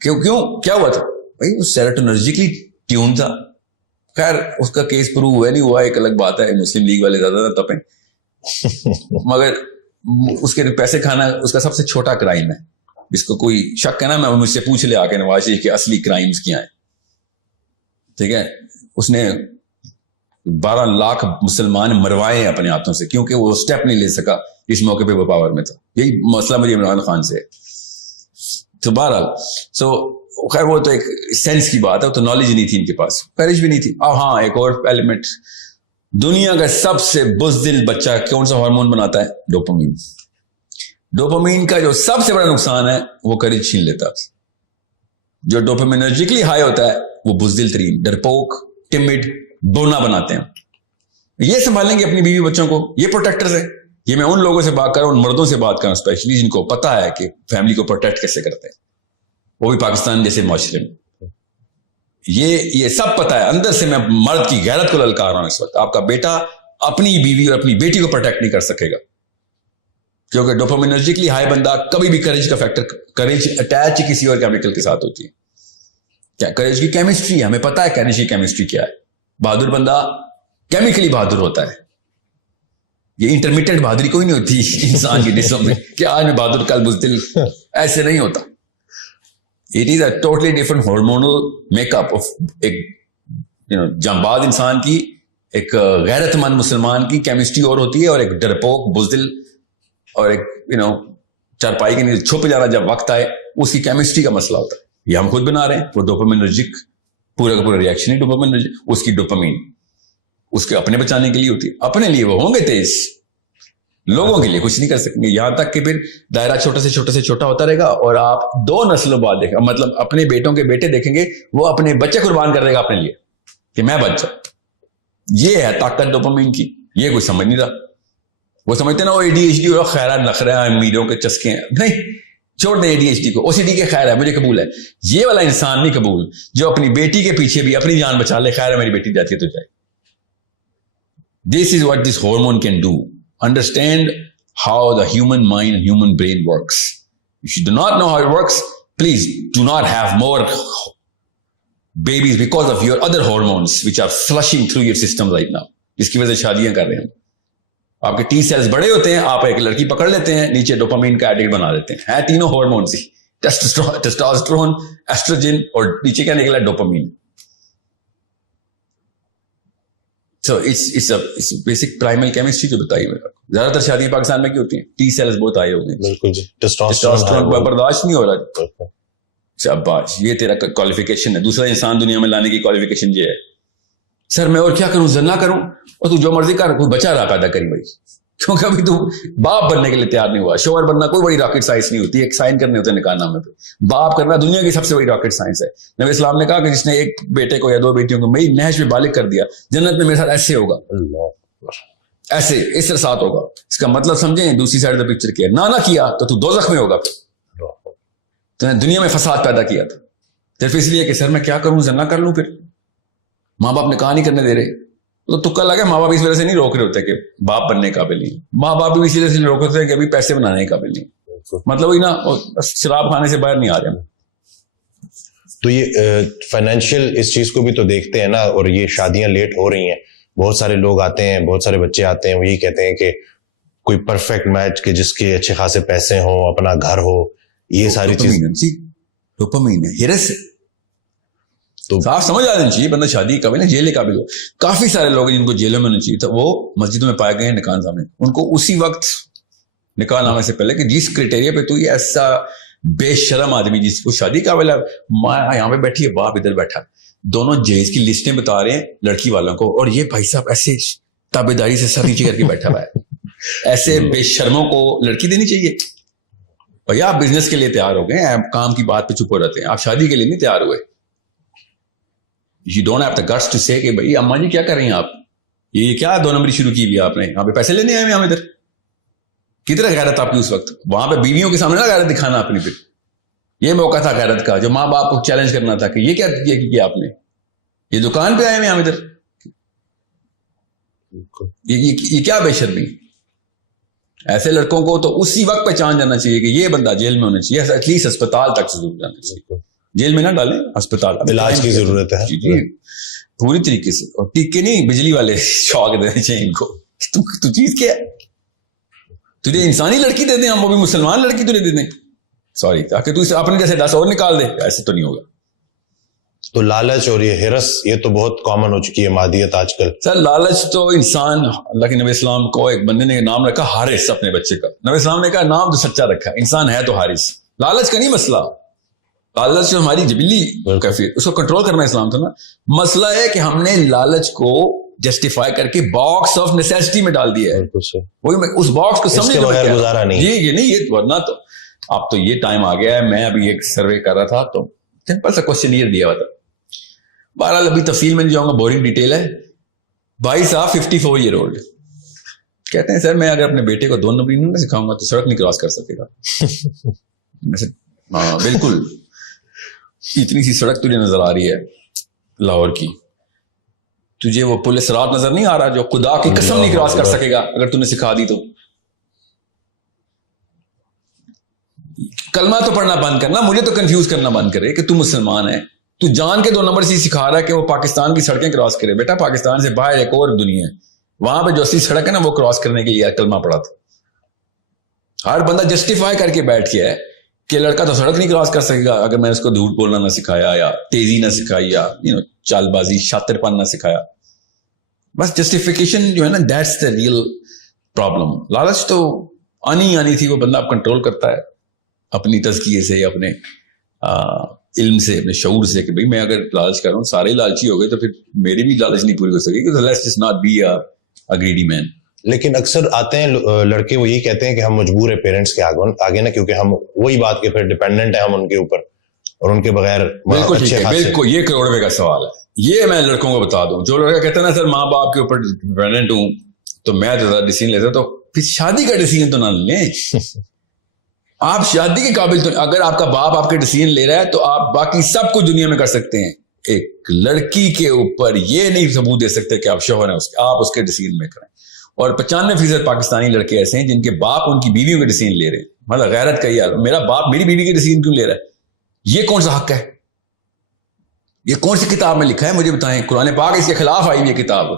کیوں کیا ہوا تھا؟ بھائی وہ سیروٹونرجیکلی ٹیون تھا. خیر اس کا کیس پروو ہوا نہیں ہوا ایک الگ بات ہے, مسلم لیگ والے زیادہ تپیں, مگر اس کے پیسے کھانا اس کا سب سے چھوٹا کرائم ہے. جس کو کوئی شک ہے نا, میں مجھ سے پوچھ لے آ کے نواز شریف کے اصلی کرائمز کیا ہیں. ٹھیک ہے, اس نے 12 لاکھ مسلمان مروائے ہیں اپنے ہاتھوں سے, کیونکہ وہ اسٹیپ نہیں لے سکا اس موقع پہ وہ پاور میں تھا. یہی مسئلہ مجھے عمران خان سے ہے. تو بہرحال خیر وہ تو ایک سینس کی بات ہے, تو نالج نہیں تھی ان کے پاس, کریج بھی نہیں تھی. اب ہاں ایک اور ایلیمنٹ, دنیا کا سب سے بزدل بچہ کون سا ہارمون بناتا ہے؟ ڈوپامین. ڈوپامین کا جو سب سے بڑا نقصان ہے وہ کریج چھین لیتا ہے. جو ڈوپامینرجیکلی ہائی ہوتا ہے وہ بزدل ترین, ڈرپوک, ٹمڈ, بونا بناتے ہیں. یہ سنبھالیں گے اپنی بیوی بچوں کو, یہ پروٹیکٹرز ہیں. یہ میں ان لوگوں سے بات کر رہا ہوں, ان مردوں سے بات کر رہا ہوں اسپیشلی, جن کو پتا ہے کہ فیملی کو پروٹیکٹ کیسے کرتے ہیں, وہ بھی پاکستان جیسے معاشرے میں. یہ سب پتا ہے. اندر سے میں مرد کی غیرت کو للکار رہا ہوں اس وقت. آپ کا بیٹا اپنی بیوی اور اپنی بیٹی کو پروٹیکٹ نہیں کر سکے گا, کیونکہ ڈوپامینرجیکلی ہائی بندہ کبھی بھی کریج کا فیکٹر, کریج اٹیچ کسی اور کیمیکل کے ساتھ ہوتی ہے. کیا کریج کی کیمسٹری ہے, ہمیں پتا ہے کریج کی کیمسٹری کیا ہے. بہادر بندہ کیمیکلی بہادر ہوتا ہے. یہ انٹرمیٹنٹ بہادری کوئی نہیں ہوتی انسان کی جسم میں کہ آج میں بہادر کل بزدل, ایسے نہیں ہوتا. It is a totally different hormonal makeup of ایک جانباز انسان کی, ایک غیرت مند مسلمان کی کیمسٹری اور ہوتی ہے, اور ایک ڈرپوک بزدل اور ایک چارپائی کے نیچے چھپ جانا جب وقت آئے, اس کی کیمسٹری کا مسئلہ ہوتا ہے. یہ ہم خود بنا رہے ہیں. وہ ڈوپامینرجک پورا کا پورا ریئیکشن ہی ڈوپامینرجک. اس کی ڈوپامین اس کے اپنے بچانے کے لیے ہوتی ہے. اپنے لیے وہ ہوں گے تیز, لوگوں کے لیے کچھ نہیں کر سکیں گے, یہاں تک کہ پھر دائرہ چھوٹے سے چھوٹا ہوتا رہے گا, اور آپ 2 نسلوں بعد دیکھیں, مطلب اپنے بیٹوں کے بیٹے دیکھیں گے, وہ اپنے بچے قربان کر دے گا اپنے لیے کہ میں بچ جاؤں. یہ ہے طاقت ڈوپامین کی. یہ کوئی سمجھ نہیں رہا. وہ سمجھتے نا وہ ADHD اور خیرات نخرے ہیں, امیروں کے چسکے ہیں. نہیں, چھوڑ دیں ADHD کو, OCD کے خیر ہے, مجھے قبول ہے. یہ والا انسان نہیں قبول جو اپنی بیٹی کے پیچھے بھی اپنی جان بچا لے, خیر ہے میری بیٹی جاتی ہے تو جائے. This is what this hormone can do. Understand how the human mind and human brain works. If you do not know how it works, please do not have more babies because of your other hormones which are flushing through your system right now. جس کی وجہ سے شادیاں کر رہے ہیں. آپ کے T cells بڑے ہوتے ہیں, آپ ایک لڑکی پکڑ لیتے ہیں, نیچے ڈوپامین کا ایڈکٹ بنا دیتے ہیں. تینوں ہارمونز ہی, ٹیسٹوسٹرون, ایسٹروجن, اور نیچے کیا نکلا dopamine. So it's a basic primal chemistry جو بتائی میں. زیادہ تر شادی پاکستان میں کی ہوتی ہیں, T cells بہت آئے ہوئے ہیں. بالکل جی, ٹیسٹوسٹرون کو برداشت نہیں ہو رہا. شاباش, یہ تیرا کوالیفیکیشن ہے. دوسرا انسان دنیا میں لانے کی کوالیفیکیشن یہ ہے. سر میں اور کیا کروں, زنا کروں, اور تو جو مرضی کر, کوئی بچہ رہا پیدا کری بھائی, کیونکہ ابھی تو باپ بننے کے لیے تیار نہیں ہوا. شوہر بننا کوئی بڑی راکٹ سائنس نہیں ہوتی, ایک سائن کرنے ہوتے ہیں نکاح نامے پہ. باپ کرنا دنیا کی سب سے بڑی راکٹ سائنس ہے. نبی اسلام نے کہا کہ جس نے ایک بیٹے کو یا 2 بیٹیوں کو میری نہج میں بالغ کر دیا, جنت میں میرے ساتھ ایسے ہوگا, ایسے اس طرح ساتھ ہوگا. اس کا مطلب سمجھیں دوسری سائڈ آف دا پکچر کیا, نہ کیا تو دوزخ میں ہوگا. تو نے دنیا میں فساد پیدا کیا تھا صرف اس لیے کہ سر میں کیا کروں, زنا کر لوں. پھر ماں باپ نے کہا نہیں کرنے دے رہے, تو تکا لگا. ماں باپ اس وجہ سے نہیں روک رہے ہوتے کہ باپ بننے کے قابل نہیں, ماں باپ بھی اسی وجہ سے نہیں روک رہے ہوتے کہ ابھی پیسے بنانے کے قابل نہیں. مطلب وہی نا, شراب کھانے سے باہر نہیں آ رہے. تو یہ فائنینشیل اس چیز کو بھی تو دیکھتے ہیں نا, اور یہ شادیاں لیٹ ہو رہی ہیں. بہت سارے لوگ آتے ہیں, بہت سارے بچے آتے ہیں, وہ یہی کہتے ہیں کہ کوئی پرفیکٹ میچ کہ جس کے اچھے خاصے پیسے ہوں, اپنا گھر ہو, یہ ساری چیز ڈوپامین ہے, ہرس ہے. تو صاف سمجھ آ جانی چاہیے بندہ شادی قابل ہے, جیل قابل ہو. کافی سارے لوگ جن کو جیلوں میں ہونا چاہیے تھا وہ مسجدوں میں پائے گئے ہیں نکاح نامے, ان کو اسی وقت نکاح نامے سے پہلے کہ جس کرائٹیریا پہ تو یہ ایسا بے شرم آدمی جس کو شادی قابل ہے, ماں یہاں پہ بیٹھی ہے, باپ ادھر بیٹھا, دونوں جہیز کی لسٹیں بتا رہے ہیں لڑکی والوں کو, اور یہ بھائی صاحب ایسے تابے داری سے سر نیچے کر کے بیٹھا ہوا ہے. ایسے بے شرموں کو لڑکی دینی چاہیے. بھائی آپ بزنس کے لیے تیار ہو گئے, آپ کام کی بات پہ چپ ہو رہتے ہیں, آپ شادی کے لیے نہیں تیار ہوئے. You don't have the guts to say کہ بھائی اماں جی کیا کر رہی ہیں آپ, یہ کیا 2 نمبری شروع کی ہوئی آپ نے, یہاں پہ پیسے لینے آئے ہیں ہم ادھر. کدھر غیرت آپ کی اس وقت, وہاں پہ بیویوں کے سامنے نہ غیرت دکھانا اپنی. پھر یہ موقع تھا غیرت کا جو ماں باپ کو چیلنج کرنا تھا کہ یہ کیا آپ نے, یہ دکان پہ آئے ہیں ہم ادھر, یہ کیا بے شرمی. ایسے لڑکوں کو تو اسی وقت پہچان جانا چاہیے کہ یہ بندہ جیل میں ہونا چاہیے, ایٹ لیسٹ اسپتال تک ضرور جانا چاہیے. جیل میں نہ ڈالیں, اسپتال, علاج کی ضرورت ہے جی پوری طریقے سے. اور ٹیکے نہیں, بجلی والے شوق دینے چاہیے ان کو. تو چیز کیا ہے, تجھے انسانی لڑکی دے دیں ہم, وہ بھی مسلمان لڑکی تجھے دے دیں, سوری, تاکہ تو اسے اپنے جیسے 10 اور نکال دے. ایسے تو نہیں ہوگا. تو لالچ اور یہ ہرس, یہ تو بہت کامن ہو چکی ہے مادیت آج کل. سر لالچ تو انسان, اللہ کے نبی اسلام کو ایک بندے نے نام رکھا حارث اپنے بچے کا. نبی اسلام نے کہا نام تو سچا رکھا, انسان ہے تو حارث. لالچ کا نہیں مسئلہ, لالچ جو ہماری جبلی کیفیت, اس کو کنٹرول کرنا اسلام تھا نا. مسئلہ ہے کہ ہم نے لالچ کو جسٹیفائی کر کے باکس آف نیسیسٹی میں ڈال دیا ہے. وہی اس باکس کو سمجھنے کے بغیر گزارا نہیں. یہ نہیں, یہ ورنہ تو اب تو یہ ٹائم آ گیا ہے. میں ابھی ایک سروے کر رہا تھا تو سمپل سا کوشچنئیر دیا ہوا تھا. بہرحال ابھی تفصیل میں نہیں جاؤں گا, بورنگ ڈیٹیل ہے. بھائی صاحب 54 ایئر اولڈ کہتے ہیں سر میں اگر اپنے بیٹے کو 2 نمبر نہیں سکھاؤں گا تو سڑک نہیں کراس کر سکے گا. ہاں بالکل, اتنی سی سڑک تجھے نظر آ رہی ہے لاہور کی, تجھے وہ پولیس رات نظر نہیں آ رہا جو خدا کی قسم نہیں کراس کر سکے گا اگر تم نے سکھا دی تو. کلمہ تو پڑھنا بند کرنا, مجھے تو کنفیوز کرنا بند کرے کہ تو مسلمان ہے. تو جان کے 2 نمبر سے سکھا رہا ہے کہ وہ پاکستان کی سڑکیں کراس کرے. بیٹا پاکستان سے باہر ایک اور دنیا ہے, وہاں پہ جو اصلی سڑک ہے نا وہ کراس کرنے کے لیے کلمہ پڑھا تھا. ہر بندہ جسٹیفائی کر کے بیٹھ گیا ہے کہ لڑکا تو سڑک نہیں کراس کر سکے گا اگر میں اس کو جھوٹ بولنا نہ سکھایا یا تیزی نہ سکھائی یا چال بازی شاطر پن نہ سکھایا. بس جسٹیفیکیشن جو ہے نا, دیٹس دا ریئل پرابلم. لالچ تو آنی تھی, وہ بندہ اب کنٹرول کرتا ہے اپنی تزکیے سے یا اپنے علم سے, اپنے شعور سے, کہ بھئی میں اگر لالچ کر رہا ہوں, سارے لالچی ہو گئے تو پھر میری بھی لالچ نہیں پوری ہو سکے گی. Let's just not be a greedy man. لیکن اکثر آتے ہیں لڑکے, وہ یہی کہتے ہیں کہ ہم مجبور ہیں پیرنٹس کے آگے نا, کیونکہ ہم وہی بات کے پھر ڈیپینڈنٹ ہیں ہم ان کے اوپر, اور ان کے بغیر. بالکل ٹھیک ہے, بالکل یہ کروڑ روپے کا سوال ہے. یہ میں لڑکوں کو بتا دوں, جو لڑکا کہتا ہے نا سر ماں باپ کے اوپر ڈیپینڈنٹ ہوں تو میں تو ڈیسیژن لیتا, تو پھر شادی کا ڈیسیژن تو نہ لیں. آپ شادی کے قابل تو, اگر آپ کا باپ آپ کے ڈیسیژن لے رہا ہے تو آپ باقی سب کچھ دنیا میں کر سکتے ہیں. ایک لڑکی کے اوپر یہ نہیں ثبوت دے سکتے کہ آپ شوہر ہیں, آپ اس کے ڈیسیژن میں کریں. اور 95% پاکستانی لڑکے ایسے ہیں جن کے باپ ان کی بیویوں کے ڈیسیژن لے رہے ہیں. مطلب غیرت کا یار, میرا باپ میری بیوی کے ڈیسیژن کیوں لے رہا ہے؟ یہ کون سا حق ہے؟ یہ کون سی کتاب میں لکھا ہے مجھے بتائیں. قرآن پاک اس کے خلاف آئی یہ کتاب.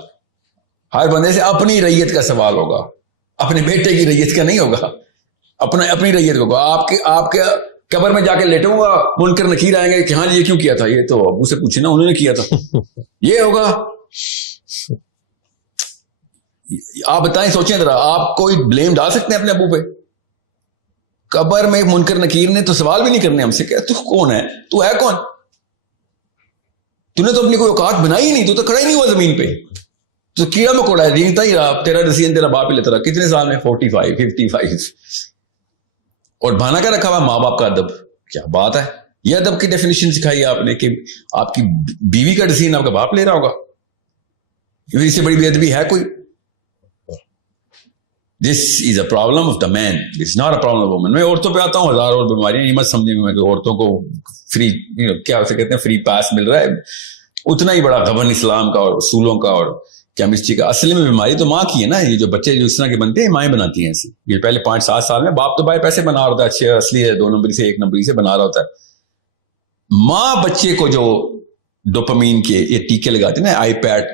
ہر بندے سے اپنی ریت کا سوال ہوگا, اپنے بیٹے کی ریت کا نہیں ہوگا, اپنی ریت ہوگا. آپ کے قبر میں جا کے لیٹوں گا, منکر نکیر آئیں گے کہ ہاں جی یہ کیوں کیا تھا, یہ تو ابو سے پوچھے نا انہوں نے کیا تھا. یہ ہوگا. آپ بتائیں, سوچیں ذرا, آپ کوئی بلیم ڈال سکتے ہیں اپنے ابو پہ؟ قبر میں منکر نکیر نے تو سوال بھی نہیں کرنے ہم سے کہ تو کون ہے, تو ہے کون, تو نے تو اپنی کوئی اوقات بنائی ہی نہیں, تو کھڑا ہی نہیں ہوا زمین پہ, تو کیڑا مکوڑا ہے, رینگتا ہی رہا. تیرا ڈیسیژن تیرا باپ ہی لیتا رہا. کتنے سال میں؟ 45 55. اور بہانا کیا رکھا ہوا ماں باپ کا ادب. کیا بات ہے, یہ ادب کی ڈیفینیشن سکھائی آپ نے کہ آپ کی بیوی کا ڈیسیژن آپ کا باپ لے رہا ہوگا. اس سے بڑی بے ادبی ہے کوئی؟ This is a problem of the man, this not a problem of woman. میں عورتوں پہ آتا ہوں, ہزار اور بیماریاں, یہ مت سمجھیں میں کہ عورتوں کو فری کیا اسے کہتے ہیں فری پاس مل رہا ہے. اتنا ہی بڑا غبن اسلام کا اور اصولوں کا اور کیمسٹری کا. اصل میں بیماری تو ماں کی ہے نا. یہ جو بچے جو اس طرح کے بنتے ہیں مائیں بناتی ہیں ایسے. یہ پہلے 5-7 سال میں باپ تو بھائی پیسے بنا رہا ہوتا ہے, اچھے اصلی ہے 2 نمبری سے 1 نمبری سے بنا رہا ہوتا ہے. ماں بچے کو جو ڈوپامین کے یہ ٹیکے لگاتے ہیں نا, آئی پیڈ,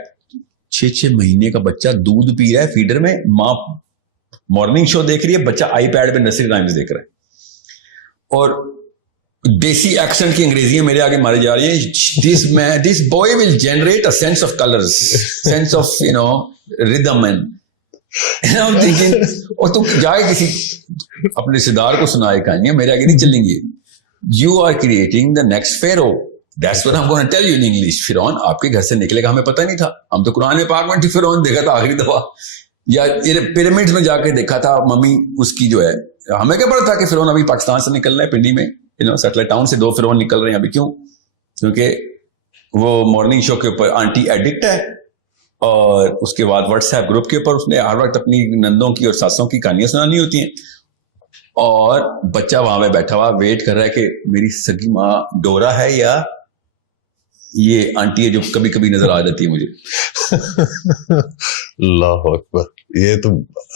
6 مہینے کا بچہ دودھ پی رہا ہے فیڈر میں, ماں مارننگ شو دیکھ رہی ہے, بچہ آئی پیڈ پہ نرسری رائمز دیکھ رہا ہے. اور دیسی ایکسنٹ کی انگریزیاں میرے آگے ماری جا رہی ہیں. This boy will generate a sense of colours, sense of rhythm and I'm thinking, اور تم جائے کسی اپنے رشتے دار کو سنائے کہانیاں, میرے آگے نہیں چلیں گی. You are creating the next Pharaoh. That's what I'm going to tell you in English. فرعون آپ کے گھر سے نکلے گا, ہمیں پتہ نہیں تھا. ہم تو قرآن پاک میں فرعون دیکھا تھا آخری دفعہ, یا پیرامڈز میں جا کے دیکھا تھا ممی اس کی جو ہے. ہمیں کیا پتا تھا کہ فرعون ابھی پاکستان سے نکل رہا ہے, پنڈی میں سیٹلائٹ ٹاؤن سے 2 فرعون نکل رہے ہیں ابھی. کیوں؟ کیونکہ وہ مارننگ شو کے اوپر آنٹی ایڈکٹ ہے, اور اس کے بعد واٹس ایپ گروپ کے اوپر اس نے ہر وقت اپنی نندوں کی اور ساسوں کی کہانیاں سنانی ہوتی ہیں, اور بچہ وہاں پہ بیٹھا ہوا ویٹ کر رہا ہے کہ میری سگی ماں ڈورا ہے یا یہ آنٹی ہے جو کبھی کبھی نظر آ جاتی ہے مجھے. اللہ اکبر, یہ تو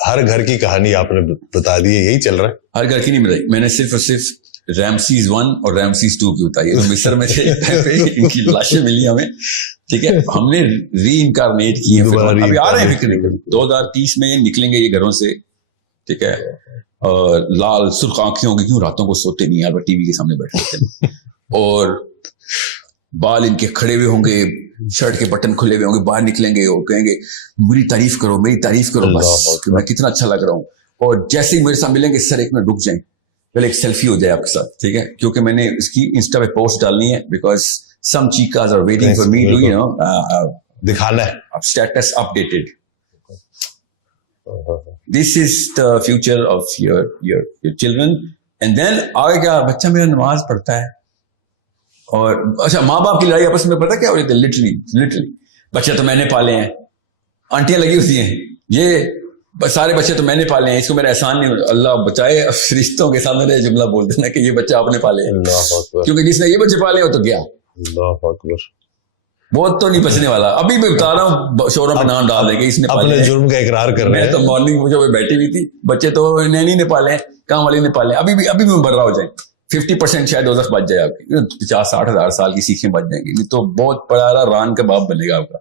ہر گھر کی کہانی آپ نے بتا دی ہے, یہی چل رہا ہے. ہر گھر کی نہیں بتائی میں نے, صرف اور صرف رامسیز 1 اور رامسیز 2 کی ہوتا ہے. یہ تو مصر میں تھے ایک ٹائم پہ, ان کی لاشیں ملی ہمیں, ٹھیک ہے, ہم نے ری انکارنیٹ کی ہیں. ابھی آ رہے ہیں فکر نہیں, 2030 میں نکلیں گے یہ گھروں سے, ٹھیک ہے, اور لال سرخ آنکھیں ہوں گی, کیوں راتوں کو سوتے نہیں یار, ٹی وی کے سامنے بیٹھے ہوتے, اور بال ان کے کھڑے ہوئے ہوں گے, شرٹ کے بٹن کھلے ہوئے ہوں گے, باہر نکلیں گے اور کہیں گے میری تعریف کرو, میری تعریف کرو بس کہ میں کتنا اچھا لگ رہا ہوں. اور جیسے ہی میرے ساتھ ملیں گے, سر ایک منٹ رک جائیں, پہلے ایک سیلفی ہو جائے آپ کے ساتھ, ٹھیک ہے, کیونکہ میں نے اس کی انسٹا پہ پوسٹ ڈالنی ہے, because some chicks are waiting for me to you know دکھانا ہے status updated. This is the future of your children. And then آگے کیا, بچہ میرا نماز پڑھتا ہے, اور اچھا ماں باپ کی لڑائی آپس میں پتہ کیا ہو رہی ہے, لٹرلی بچے تو میں نے پالے ہیں, آنٹیاں لگی ہوتی ہیں, یہ سارے بچے تو میں نے پالے ہیں, اس کو میرا احسان نہیں, اللہ بچائے فرشتوں کے سامنے جملہ بول دینا کہ یہ بچہ آپ نے پالے ہیں, کیونکہ جس نے یہ بچے پالے ہو تو کیا, بہت تو نہیں بچنے والا. ابھی میں بتا رہا ہوں, شوروں میں نام ڈال دیں گے اس نے اپنے جرم کا اقرار کر رہے ہیں. میں تو مارننگ مجھے بیٹھی ہوئی تھی, بچے تو نینی نے پالے ہیں, کام والی نے پالے ہیں, ابھی بھی برا ہو جائیں, 50% شاید دوزخ بچ جائے آپ کی, 50-60 ہزار سال کی سیکھیں بچ جائیں گی, نہیں تو بہت بڑا ران کا باپ بنے گا آپ کا.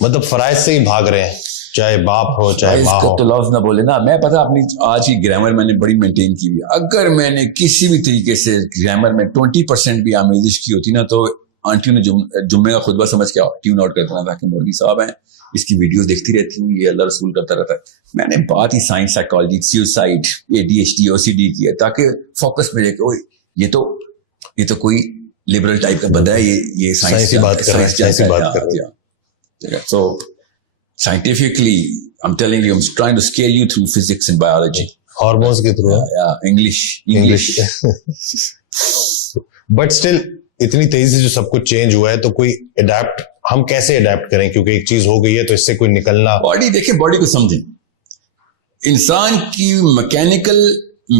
مطلب فرائض سے ہی بھاگ رہے ہیں, چاہے باپ ہو چاہے ماں ہو. تو لفظ نہ بولے نا, میں پتا اپنی آج کی گرامر میں نے بڑی مینٹین کی ہوئی, اگر میں نے کسی بھی طریقے سے گرامر میں 20% بھی آمیزش کی ہوتی نا, تو آنٹیوں نے جمعے کا خطبہ سمجھ کے ٹیون آؤٹ کر دینا تھا کہ مولوی صاحب ہیں, اس کی ویڈیوز دیکھتی رہتی ہوں, یہ اللہ رسول کرتا رہتا ہے. میں نے بات ہی science, psychology, suicide, ADHD, OCD کی ہے, تاکہ فوکس میں رہے کہ یہ تو کوئی لبرل ٹائپ کا بندہ ہے, یہ سائنس کی بات کر رہا ہے. سو scientifically I'm telling you, I'm trying to scale you through physics and biology, hormones کے تھرو, English. بٹ اسٹل اتنی تیزی سے جو سب کچھ چینج ہوا ہے, تو کوئی اڈیپٹ, ہم کیسے اڈیپٹ کریں, کیونکہ ایک چیز ہو گئی ہے تو اس سے کوئی نکلنا. باڈی دیکھیں, باڈی کو سمجھیں, انسان کی میکینیکل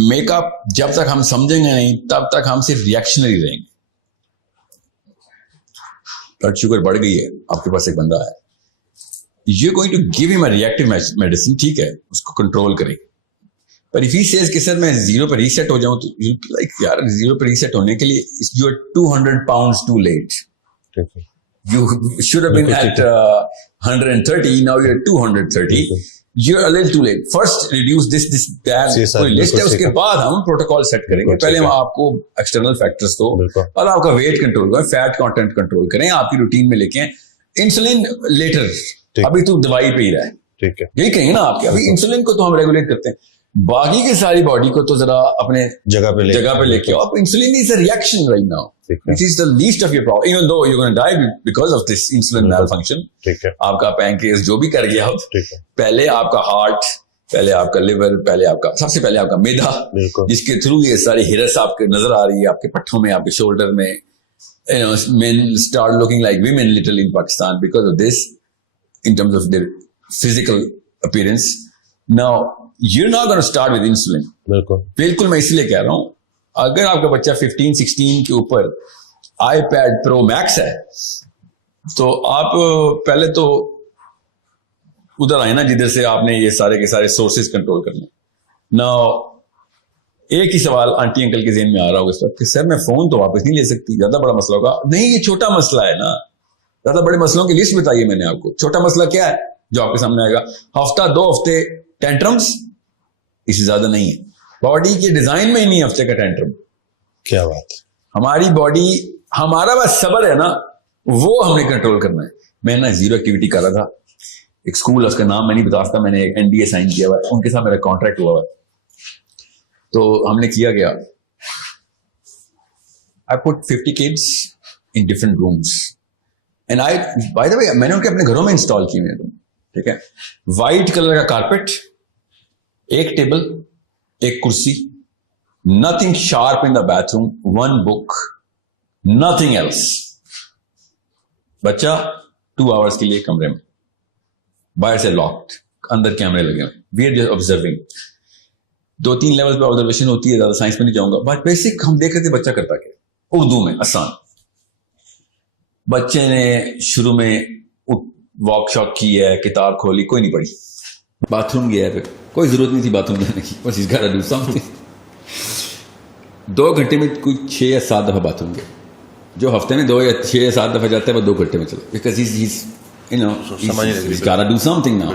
میک اپ جب تک ہم سمجھیں گے نہیں, تب تک ہم صرف ریئیکشنری رہیں گے. بلڈ شوگر بڑھ گئی ہے, آپ کے پاس ایک بندہ ہے, you're going to give him a reactive medicine, ٹھیک ہے, اس کو کنٹرول کریں. پر if he says کہ سر میں 0 پہ ریسیٹ ہو جاؤں, تو like یار 0 پہ ریسیٹ ہونے کے لیے you are 200 pounds too late. You should have been at 130, now you're 230. You're a little too late. First reduce this that, کوئی لسٹ ہے, اس کے بعد ہم پروٹوکول سیٹ کریں گے. پہلے ہم آپ کو ایکسٹرنل فیکٹرز کو اور آپ کا ویٹ کنٹرول کریں, فیٹ کانٹینٹ کنٹرول کریں, آپ کی روٹین میں لے کے آئیں. انسولین لیٹر, ابھی تو دوائی پہ ہی رہا ہے, ٹھیک ہے, یہی کہیں نا آپ کے. ابھی انسولین کو تو ہم ریگولیٹ کرتے ہیں, باقی کی ساری باڈی کو تو ذرا اپنے جگہ پہ لے کے آؤ. Insulin is a reaction right now, which is the least of your problem, even though you're going to die because of this insulin malfunction. آپ کا پینکریاس جو بھی کر گیا, پہلے آپ کا ہارٹ, پہلے آپ کا لیور, پہلے آپ کا سب سے پہلے آپ کا میدا, جس کے تھرو یہ ساری ہرس آپ کے نظر آ رہی ہے, آپ کے پٹھوں میں, آپ کے شولڈر میں. Men start looking like women literally in Pakistan because of this, in terms of their physical appearance. Now you're not going to start with insulin. بالکل میں اس لیے کہہ رہا ہوں, اگر آپ کا بچہ 15-16 کے اوپر iPad Pro Max ہے, تو آپ پہلے تو ادھر آئے نا جدھر سے آپ نے یہ سارے کے سارے سورسز کنٹرول کرنے. Now ایک ہی سوال آنٹی انکل کے ذہن میں آ رہا ہوگا اس وقت کہ سر میں فون تو واپس نہیں لے سکتی, زیادہ بڑا مسئلہ ہوگا. نہیں, یہ چھوٹا مسئلہ ہے نا, زیادہ بڑے مسئلوں کی لسٹ بتائیے میں نے آپ کو. چھوٹا مسئلہ کیا ہے جو آپ کے سامنے آئے گا؟ ہفتہ 2 ہفتے ٹینٹرمز, اس سے زیادہ نہیں ہے. باڈی کے ڈیزائن میں ہی نہیں ہفتے کا ٹینٹرم. کیا بات, ہماری باڈی, ہمارا بس صبر ہے نا, وہ ہم نے کنٹرول کرنا ہے. میں نا 0 ایکٹیویٹی کر رہا تھا, ایک اسکول, اس کا نام میں نہیں بتا سکتا, میں نے ایک NDA سائن کیا ہوا ہے, ان کے ساتھ میرا کانٹریکٹ ہوا ہوا ہے. تو ہم نے کیا گیا, I put 50 kids in different rooms and by the way میں نے ان کے اپنے گھروں میں انسٹال کی ہوئے ہیں, ٹھیک ہے. وائٹ کلر کا کارپیٹ, ایک ٹیبل, ایک کرسی, nothing sharp in the bathroom, 1 book, nothing else. بچہ 2 hours کے لیے کمرے میں, باہر سے لاکڈ, اندر کیمرے لگے ہوئے, we are just observing. 2-3 level پہ آبزرویشن ہوتی ہے, زیادہ سائنس میں نہیں جاؤں گا, بٹ بیسک ہم دیکھ رہے تھے بچہ کرتا کیا. اردو میں آسان, بچے نے شروع میں واک شاک کی ہے, کتاب کھولی, کوئی نہیں پڑھی, باتھ روم گیا ہے, پھر کوئی ضرورت نہیں تھی باتھ روم جانے کی, بس اس گھر ڈو سمتھنگ. 2 گھنٹے میں کوئی 6 یا 7 دفعہ بات ہوں گے. جو ہفتے میں 2 یا 6 یا 7 دفعہ جاتا ہے وہ 2 گھنٹے میں چلا, because he's gotta do something now.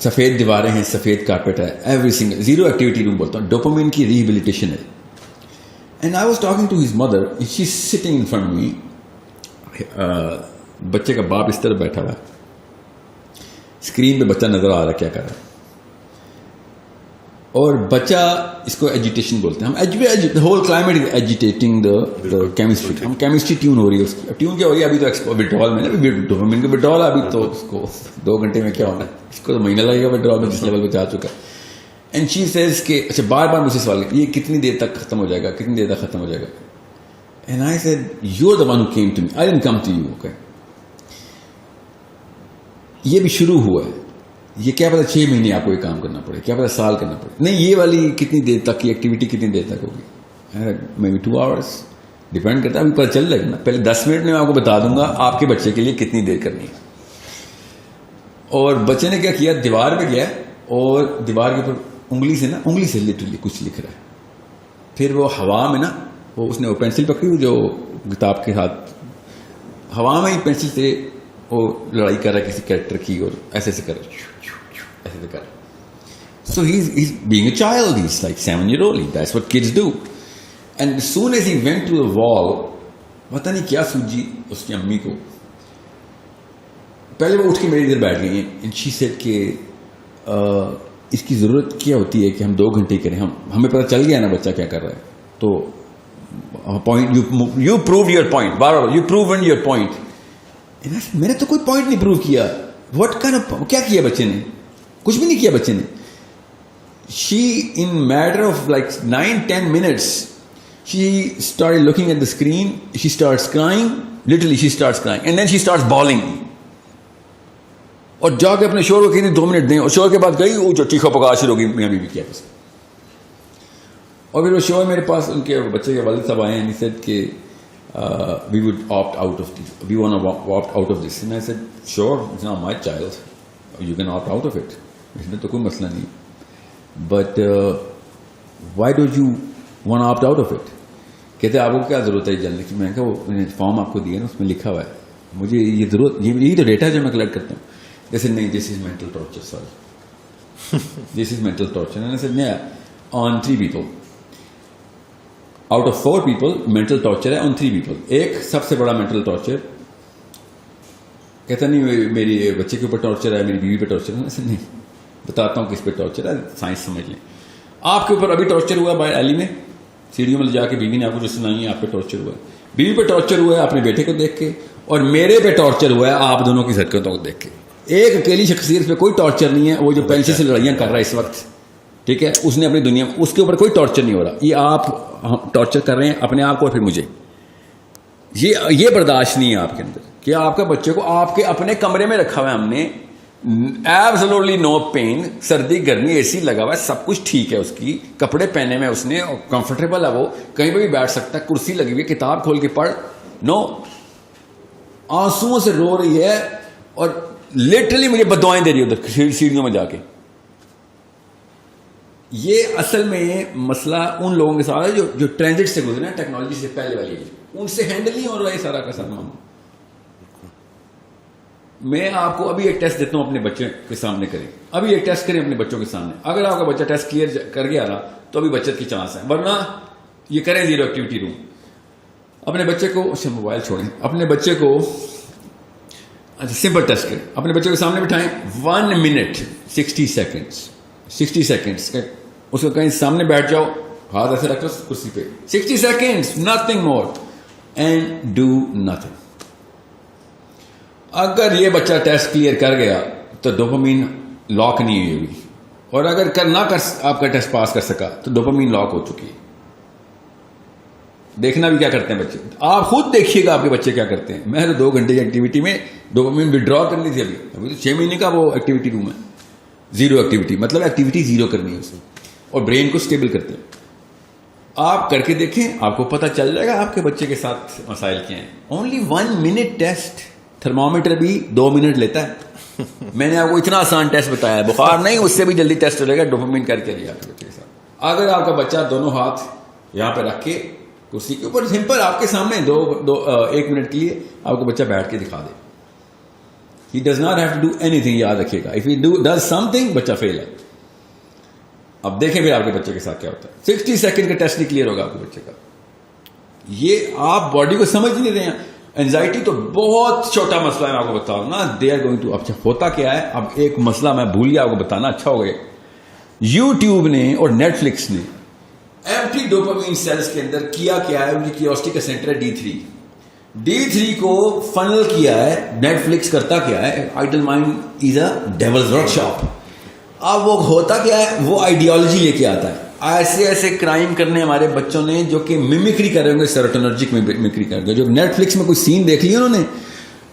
سفید دیواریں ہیں, سفید کارپیٹ ہے, every single zero activity room بولتا ہوں, ڈوپامین کی ریہیبلیٹیشن ہے. And I was talking to his mother, she is sitting in front me. بچے کا باپ اس طرح بیٹھا ہوا ہے, اسکرین پہ بچہ نظر آ رہا ہے کیا کر رہا ہے, اور بچہ اس کو ایجیٹیشن بولتے ہیں ہم. ہول کلائمیٹ از ایجیٹیٹنگ دا کیمسٹری. ہم کیمسٹری ٹیون ہو رہی ہے اس کی. ٹیون کیا ہو رہی ہے ابھی تو وڈرال میں نا, ڈوپامین کا وڈرال ہے ابھی تو اس کو 2 گھنٹے میں کیا ہونا ہے, اس کو تو مہینہ لگے گا وڈرال میں جس لیول پہ جا چکا ہے. اینڈ شی سیز کہ اچھا بار بار مجھ سے سوال یہ کتنی دیر تک ختم ہو جائے گا, کتنی دیر تک ختم ہو جائے گا. And I said you are the one who came to me, I didn't come to you. Okay یہ بھی شروع ہوا ہے, یہ کیا پتا 6 مہینے آپ کو یہ کام کرنا پڑے, کیا پتا سال کرنا پڑے. نہیں یہ والی کتنی دیر تک کی ایکٹیویٹی کتنی دیر تک ہوگی, مے بی 2 آورس, ڈیپینڈ کرتا ہے. ابھی پتہ چل جائے گا نا, پہلے 10 منٹ میں آپ کو بتا دوں گا آپ کے بچے کے لیے کتنی دیر کرنی ہے. اور بچے نے کیا کیا, دیوار پہ گیا اور دیوار کے اوپر انگلی سے نا, انگلی سے لٹرلی کچھ لکھ رہا ہے. پھر وہ ہوا میں نا, وہ اس نے وہ پینسل پکڑی ہوئی جو کتاب کے ساتھ, ہوا میں ہی پینسل سے وہ لڑائی کر رہا ہے کسی کریکٹر کی, اور ایسے ایسے کر رہا ہے, ایسے ایسے کر رہا ہے. سو he's being a child, he's like 7 years old, that's what kids do. And as soon as he went to the wall, پتہ نہیں کیا سوجی اس کی امی کو, پہلے وہ اٹھ کے میری ادھر بیٹھ گئی ہیں. and she said کہ اس کی ضرورت کیا ہوتی ہے کہ ہم 2 گھنٹے کریں, ہمیں پتہ چل گیا نا بچہ کیا کر رہا ہے, تو point you proved your point, bar you proven your point. میں نے تو کوئی پوائنٹ نہیں پروو کیا. واٹ کیا کیا بچے نے, کچھ بھی نہیں کیا بچے نے. She in matter of like 9-10 minutes she started looking at the screen, she starts crying, literally she starts crying, and then she starts bawling. اور جا کے اپنے شوہر کو کہتے 2 منٹ دیں, اور شوہر کے بعد گئی وہ جو چیخا پکا شروع ہو گئی میاں بیوی کیا بس. اور پھر وہ شوہر میرے پاس ان کے بچے کے والد صاحب آئے ہیں, he said کہ we would opt out of this, we want to opt out of this. And I said sure, it's not my child, you can opt out of it, اس میں تو کوئی مسئلہ نہیں. But why don't you want to opt out of it? کہتے آپ کو کیا ضرورت ہے جاننے کی. میں نے کہا وہ فارم آپ کو دیا نا, اس میں لکھا ہوا ہے, مجھے یہ ضرورت, یہی تو ڈیٹا جو میں کلیکٹ کرتا ہوں. جیسے نہیں, this is mental torture, sorry this is mental torture. And I said yeah, on 3 people out of 4 people mental torture ہے on 3 people. ایک سب سے بڑا mental torture کہتا نہیں میری بچے کے اوپر ٹارچر ہے, میری بیوی پہ ٹارچر ہے. ایسے نہیں, بتاتا ہوں کس پہ ٹارچر ہے, سائنس سمجھ لیں. آپ کے اوپر ابھی ٹارچر ہوا بائی علی میں, سیڑھیوں میں لے جا کے بیوی نے آپ کو جو سنائی ہے, آپ پہ ٹارچر ہوا ہے. بیوی پہ ٹارچر ہوا ہے اپنے بیٹے کو دیکھ کے, اور میرے پہ ٹارچر ہوا ہے آپ دونوں کی حرکتوں کو دیکھ کے. ایک اکیلی شخصیت پہ کوئی ٹارچر نہیں ہے, وہ جو پینسل سے لڑائیاں کر رہا ہے اس وقت, ٹھیک ہے, اس نے اپنی دنیا میں, اس کے اوپر کوئی ٹارچر نہیں ہو رہا. یہ آپ ٹارچر کر رہے ہیں اپنے آپ کو اور پھر مجھے. یہ برداشت نہیں ہے آپ کے اندر کہ آپ کا بچے کو آپ کے اپنے کمرے میں رکھا ہوا ہے ہم نے, ایبسولوٹلی نو پین, سردی گرمی اے سی لگا ہوا ہے, سب کچھ ٹھیک ہے, اس کی کپڑے پہنے میں اس نے, کمفرٹیبل ہے, وہ کہیں پہ بھی بیٹھ سکتا ہے, کرسی لگی ہوئی, کتاب کھول کے پڑھ. نو, آنسوؤں سے رو رہی ہے اور لٹرلی مجھے بدوائیں دے رہی ہے ادھر سیڑھیوں میں جا کے. یہ اصل میں مسئلہ ان لوگوں کے ساتھ ہے جو ٹرانزٹ سے گزرے ہیں, ٹیکنالوجی سے پہلے والی, ان سے ہینڈل نہیں ہو رہا ہے سارا کا سارا. میں آپ کو ابھی ایک ٹیسٹ دیتا ہوں, اپنے بچے کے سامنے کریں, ابھی ایک ٹیسٹ کریں اپنے بچوں کے سامنے. اگر آپ کا بچہ ٹیسٹ کلیئر کر گیا نا تو ابھی بچت کی چانس ہے, ورنہ یہ کریں زیرو ایکٹیویٹی روم. اپنے بچے کو, اچھا موبائل چھوڑیں, اپنے بچے کو سمپل ٹیسٹ کریں, اپنے بچے کو سامنے بٹھائیں, 1 minute 60 seconds اس کو کہیں سامنے بیٹھ جاؤ, ہاتھ ایسے رکھ لو کرسی پہ, 60 seconds, nothing more, and do nothing. اگر یہ بچہ ٹیسٹ کلیئر کر گیا تو ڈوپامین لاک نہیں ہوئی ہوگی, اور اگر آپ کا ٹیسٹ پاس کر سکا تو ڈوپامین لاک ہو چکی ہے. دیکھنا بھی کیا کرتے ہیں بچے, آپ خود دیکھیے گا آپ کے بچے کیا کرتے ہیں. میں تو 2 گھنٹے کی ایکٹیویٹی میں ڈوپامین وڈرا کرنی تھی, ابھی تو 6 مہینے کا وہ ایکٹیویٹی روم ہے, زیرو ایکٹیویٹی, مطلب ایکٹیویٹی زیرو کرنی ہے اسے, اور برین کو اسٹیبل کرتے ہیں. آپ کر کے دیکھیں, آپ کو پتہ چل جائے گا آپ کے بچے کے ساتھ مسائل کیا ہیں. اونلی 1 minute ٹیسٹ, تھرمامیٹر بھی 2 منٹ لیتا ہے. میں نے آپ کو اتنا آسان ٹیسٹ بتایا ہے, بخار نہیں, اس سے بھی جلدی ٹیسٹ ہو جائے گا, ڈوپامین کر کے لیا آپ کے بچے کے ساتھ. اگر آپ کا بچہ دونوں ہاتھ یہاں پہ رکھ کے کرسی کے اوپر سمپل آپ کے سامنے ایک منٹ کے لیے آپ کو بچہ بیٹھ کے دکھا دے. He does not have to do anything. یاد رکھیے گا, if he does something, بچہ فیل ہے. اب دیکھیں پھر آپ کے بچے کے ساتھ کیا ہوتا ہے. 60 سیکنڈ کا ٹیسٹ نہیں کلیئر ہوگا آپ کے بچے کا. یہ آپ باڈی کو سمجھ نہیں رہے ہیں. اینزائٹی تو بہت چھوٹا مسئلہ ہے, میں آپ کو بتاؤں نا. They are going to. اب ہوتا کیا ہے, اب ایک مسئلہ میں بھول گیا آپ کو بتانا, اچھا ہو گیا. یوٹیوب نے اور نیٹ فلکس نے ایمپٹی ڈوپامین سیلز کے اندر کیا ہے, ان کی کیوریوسٹی کا سینٹر ہے D3 کو فنل کیا ہے. نیٹ فلکس کرتا کیا ہے, idle mind is a devil's workshop. اب وہ ہوتا کیا ہے, وہ آئیڈیالوجی لے کے آتا ہے. ایسے کرائم کرنے ہمارے بچوں نے جو کہ میمکری کر رہے ہوں گے, سیروٹونرجک میمکری کر رہے ہیں, جو نیٹ فلکس میں کوئی سین دیکھ لیا انہوں نے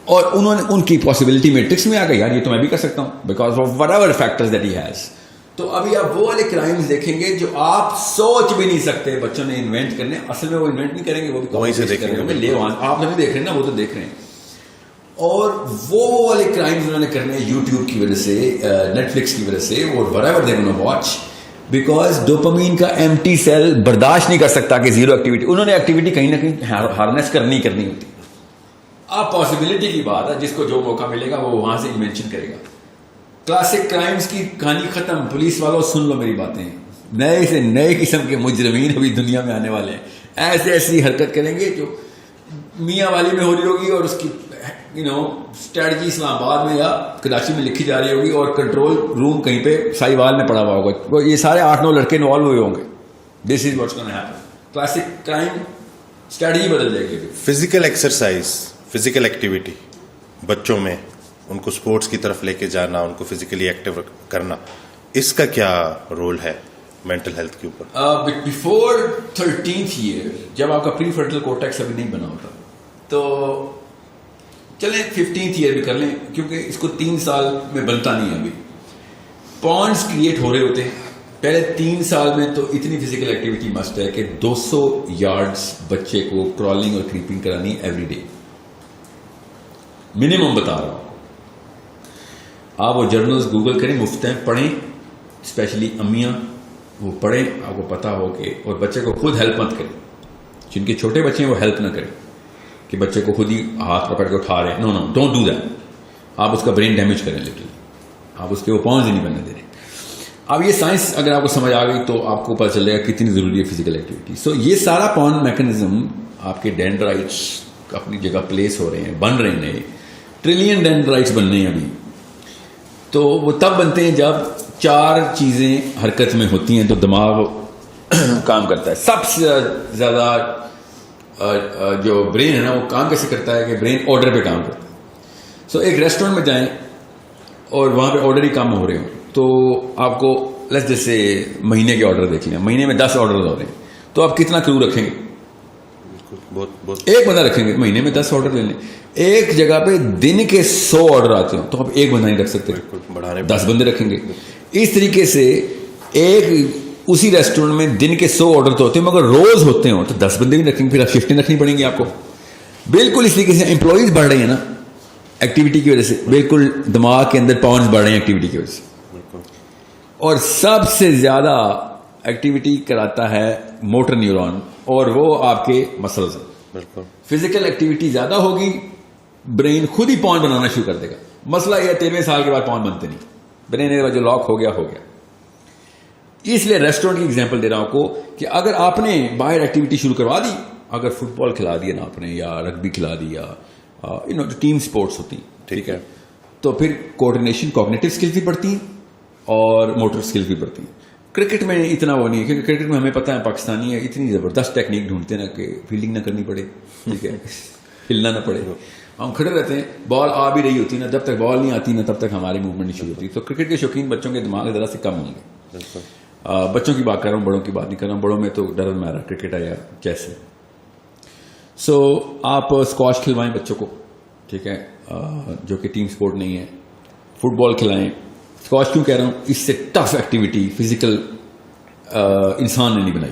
اور انہوں نے ان کی پاسبلٹی میٹرکس میں آ گئی, یار یہ تو میں بھی کر سکتا ہوں, because of what ever factors that he has. تو ابھی آپ وہ والے کرائمز دیکھیں گے جو آپ سوچ بھی نہیں سکتے بچوں نے انوینٹ کرنے. اصل میں وہ انوینٹ نہیں کریں گے, وہ بھی وہیں سے دیکھیں گے. آپ نہیں دیکھ رہے ہیں نا, وہ تو دیکھ رہے ہیں. اور وہ والے کرائمز انہوں نے کرنے یوٹیوب کی وجہ سے, نیٹ فلکس کی وجہ سے, اور whatever they wanna watch, because dopamine کا ایمٹی سیل برداشت نہیں کر سکتا کہ زیرو ایکٹیویٹی. انہوں نے ایکٹیویٹی کہیں نہ کہیں ہارنیس کرنی ہوتی. آپ پاسبلٹی کی بات ہے, جس کو جو موقع ملے گا وہ وہاں سے انوینشن کرے گا. کلاسک کرائمز کی کہانی ختم. پولیس والوں سن لو میری باتیں, نئے سے نئے قسم کے مجرمین ابھی دنیا میں آنے والے ہیں. ایسی حرکت کریں گے جو میاں والی میں ہو رہی ہوگی, اور اس کی اسٹریٹجی اسلام آباد میں یا کراچی میں لکھی جا رہی ہوگی, اور کنٹرول روم کہیں پہ سائی وال میں پڑا ہوا ہوگا. وہ یہ سارے 8-9 لڑکے انوالو ہوئے ہوں گے. This is what's gonna happen. Classic crime strategy بدل جائے گی. فزیکل ایکسرسائز, فزیکل ایکٹیویٹی بچوں میں, ان کو اسپورٹس کی طرف لے کے جانا, ان کو فزیکلی ایکٹیو کرنا, اس کا کیا رول ہے مینٹل ہیلتھ کے اوپر؟ بیفور 13th ایئر, جب آپ کا پری فرنٹل کورٹیکس ابھی نہیں بنا ہوتا, تو چلیں 15th ایئر بھی کر لیں, کیونکہ اس کو 3 سال میں بنتا نہیں ہے. ابھی پونڈس کریٹ ہو رہے ہوتے ہیں. پہلے 3 سال میں تو اتنی فزیکل ایکٹیویٹی مسٹ ہے کہ 200 یارڈس بچے کو کرالنگ اور کریپنگ کرانی ایوری ڈے, منیمم بتا رہا ہوں. آپ وہ جرنلز گوگل کریں, مفت ہیں, پڑھیں. اسپیشلی امیاں وہ پڑھیں, آپ کو پتا ہو کہ, اور بچے کو خود ہیلپ مت کریں. جن کے چھوٹے بچے ہیں وہ ہیلپ نہ کریں کہ بچے کو خود ہی ہاتھ پکڑ کے اٹھا رہے ہیں. نو ڈونٹ ڈو دیٹ. آپ اس کا برین ڈیمیج کریں لٹرلی. آپ اس کے وہ پاؤنز ہی نہیں بننے دے رہے. اب یہ سائنس اگر آپ کو سمجھ آ گئی تو آپ کو پتہ چلے گا کتنی ضروری ہے فزیکل ایکٹیویٹی. سو یہ سارا پاؤنڈ میکنزم آپ کے ڈینڈرائٹس اپنی جگہ پلیس ہو رہے ہیں, بن رہے ہیں. نئے ٹریلین ڈینڈرائٹس بن رہے ہیں ابھی. تو وہ تب بنتے ہیں جب 4 چیزیں حرکت میں ہوتی ہیں تو دماغ کام کرتا ہے. سب سے زیادہ جو برین ہے نا, وہ کام کیسے کرتا ہے کہ برین آرڈر پہ کام کرتا ہے. سو ایک ریسٹورینٹ میں جائیں اور وہاں پہ آرڈر ہی کام ہو رہے ہوں, تو آپ کو جیسے مہینے کے آرڈر دیکھ لیں, مہینے میں 10 آرڈر ہو رہے ہیں, تو آپ کتنا کرو رکھیں گے؟ ایک بندہ رکھیں گے. مہینے میں 10 آرڈر لے لیں. ایک جگہ پہ دن کے 100 آرڈر آتے ہوں تو آپ ایک بندہ نہیں رکھ سکتے, 10 بندے رکھیں گے. اس طریقے سے اسی ریسٹورینٹ میں دن کے 100 آرڈر تو ہوتے ہیں, مگر روز ہوتے ہوں تو 10 بندے بھی رکھیں گے. پھر آپ شفٹیں رکھنی پڑیں گی آپ کو. بالکل اس طریقے سے امپلائیز بڑھ رہے ہیں نا ایکٹیویٹی کی وجہ سے. بالکل دماغ کے اندر پاؤنڈز بڑھ رہے ہیں ایکٹیویٹی کی وجہ سے. اور سب سے زیادہ ایکٹیویٹی کراتا ہے موٹر نیورون, اور وہ آپ کے مسلز ہیں. فزیکل ایکٹیویٹی زیادہ ہوگی, برین خود ہی پاؤنڈ بنانا شروع کر دے گا. مسئلہ یہ 13ویں سال کے بعد پاؤنڈ بنتے نہیں. برین جو لاک ہو گیا. اس لیے ریسٹورینٹ کی ایگزامپل دے رہا ہوں کو کہ اگر آپ نے باہر ایکٹیویٹی شروع کروا دی, اگر فٹ بال کھلا دیا نا آپ نے, یا رگبی کھلا دیا, جو ٹیم سپورٹس ہوتی ہیں, ٹھیک ہے, تو پھر کوآرڈینیشن, کوگنیٹو اسکلز بھی بڑھتی ہیں اور موٹر اسکلز بھی بڑھتی ہیں. کرکٹ میں اتنا وہ نہیں ہے, کیونکہ کرکٹ میں ہمیں پتہ ہے پاکستانی ہے اتنی زبردست ٹیکنیک ڈھونڈتے ہیں نا کہ فیلڈنگ نہ کرنی پڑے, ٹھیک ہے, ہلنا نہ پڑے. ہم کھڑے رہتے ہیں, بال آ بھی رہی ہوتی ہے نا, جب تک بال نہیں آتی نا تب تک ہماری موومنٹ نہیں شروع ہوتی. تو کرکٹ کے شوقین بچوں کے دماغ ذرا سے کم ہوں گے. بچوں کی بات کر رہا ہوں, بڑوں کی بات نہیں کر رہا ہوں. بڑوں میں تو ڈر مارا کرکٹ ہے یا کیسے. سو آپ اسکواش کھلوائیں بچوں کو, ٹھیک ہے, جو کہ ٹیم سپورٹ نہیں ہے. فٹ بال کھلائیں. اسکواش کیوں کہہ رہا ہوں, اس سے ٹف ایکٹیویٹی فزیکل انسان نے نہیں بنائی.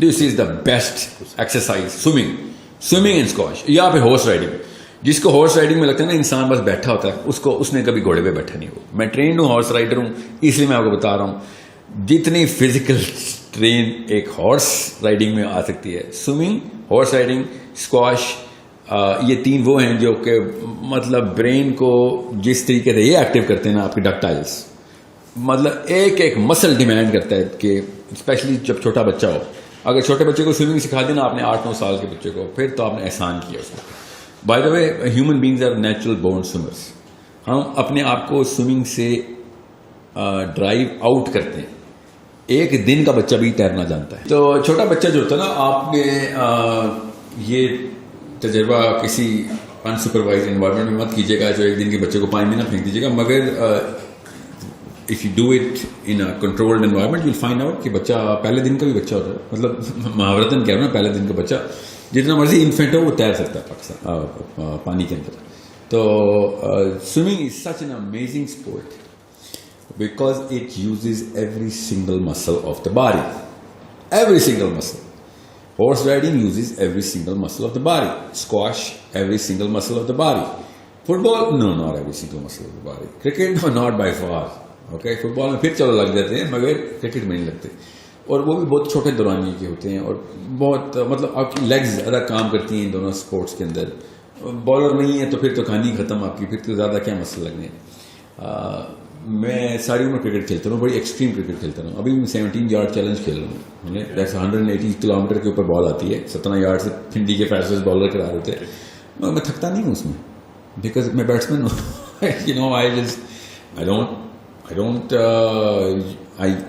This is the best exercise, swimming and squash. یا پھر ہارس رائڈنگ. جس کو ہارس رائڈنگ میں لگتا ہے نا انسان بس بیٹھا ہوتا ہے, اس نے کبھی گھوڑے پہ بیٹھا نہیں ہو. میں ٹرینڈ ہوں, ہارس رائڈر ہوں, اس لیے میں آپ کو بتا رہا ہوں جتنی فزیکل ٹرین ایک ہارس رائڈنگ میں آ سکتی ہے. سوئمنگ, ہارس رائڈنگ, اسکواش, یہ 3 وہ ہیں جو کہ مطلب برین کو جس طریقے سے یہ ایکٹیو کرتے ہیں نا آپ کے ڈکٹائلس, مطلب ایک مسل ڈیمانڈ کرتا ہے کہ اسپیشلی جب چھوٹا بچہ ہو, اگر چھوٹے بچے کو سوئمنگ سکھا دینا آپ نے 8-9 سال کے بچے کو, پھر تو آپ نے احسان کیا اس کو. By the way human beings are natural born swimmers. ہم اپنے آپ کو سوئمنگ سے ڈرائیو آؤٹ کرتے ہیں. ایک دن کا بچہ بھی تیرنا جانتا ہے. تو چھوٹا بچہ جو ہوتا ہے نا, آپ نے یہ تجربہ کسی انسپروائز انوائرمنٹ میں مت کیجیے گا جو ایک دن کے بچے کو پانی میں نہ پھینک دیجیے گا, مگر if you do it in a controlled environment you will find out کہ بچہ پہلے دن کا بھی بچہ ہوتا ہے, مطلب محاورتاً کہہ رہا ہوں پہلے دن کا بچہ جتنا مرضی انفینٹ ہو وہ تیر سکتا ہے پاکستان پانی کے اندر. تو swimming is such an amazing sport because it uses every single muscle of the body. Every single muscle. Horse riding uses every single muscle of the body. Squash, every single muscle of the body. Football, no, not every single muscle of the body. Cricket, no, not by far. Okay, football میں پھر چلو لگ جاتے ہیں مگر کرکٹ میں نہیں لگتے, اور وہ بھی بہت چھوٹے دورانی کے ہوتے ہیں, اور بہت مطلب آپ کی لیگز زیادہ کام کرتی ہیں دونوں اسپورٹس کے اندر. بالر نہیں ہے تو پھر تو کہانی ختم آپ کی, پھر تو زیادہ کیا مسئلہ لگنے. میں ساری عمر کرکٹ کھیلتا ہوں, بڑی ایکسٹریم کرکٹ کھیلتا ہوں. ابھی میں 17 یارڈ چیلنج کھیل رہا ہوں. 180 کلومیٹر کے اوپر بال آتی ہے, 17 یارڈ سے پھنڈی کے فیصلے بالر کرا رہے تھے. میں تھکتا نہیں ہوں اس میں, بیکاز میں بیٹسمین ہوں. You know I don't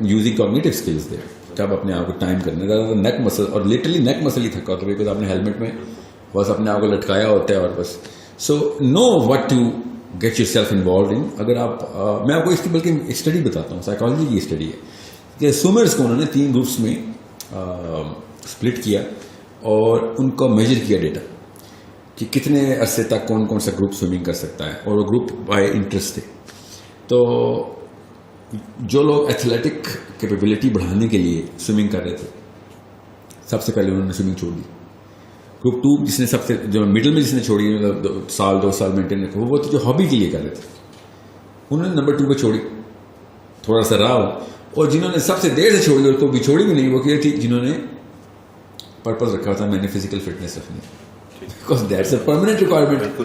using cognitive skills there. جب اپنے آپ کو ٹائم کرنا زیادہ نیک مسل, اور لٹرلی نیک مسل ہی تھکا ہوتا ہے بیکاز آپ نے ہیلمٹ میں بس اپنے آپ کو لٹکایا ہوتا ہے, اور بس so know what to get yourself involved in. اگر آپ میں آپ کو اس کی بلکہ اسٹڈی بتاتا ہوں, سائیکالوجی کی اسٹڈی ہے کہ سوئمرس کو انہوں نے 3 گروپس میں اسپلٹ کیا اور ان کو میجر کیا ڈیٹا کہ کتنے عرصے تک کون کون سا گروپ سوئمنگ کر سکتا ہے, اور وہ گروپ بائی انٹرسٹ تھے. تو جو لوگ ایتھلیٹک کیپیبلٹی بڑھانے کے لیے سوئمنگ کر رہے تھے, سب سے پہلے انہوں نے سوئمنگ چھوڑ دی. گروپ 2 جس نے سب سے جو مڈل میں جس نے چھوڑی, 1-2 سال مینٹین رکھا, وہ تو جو ہابی کے لیے کر رہے تھے, انہوں نے نمبر 2 پہ چھوڑی, تھوڑا سا رہا. اور جنہوں نے سب سے دیر سے چھوڑی اور کو بھی چھوڑی بھی نہیں, وہ کیا تھی جنہوں نے پرپز رکھا تھا میں نے فزیکل فٹنس رکھنی, because that's a permanent requirement.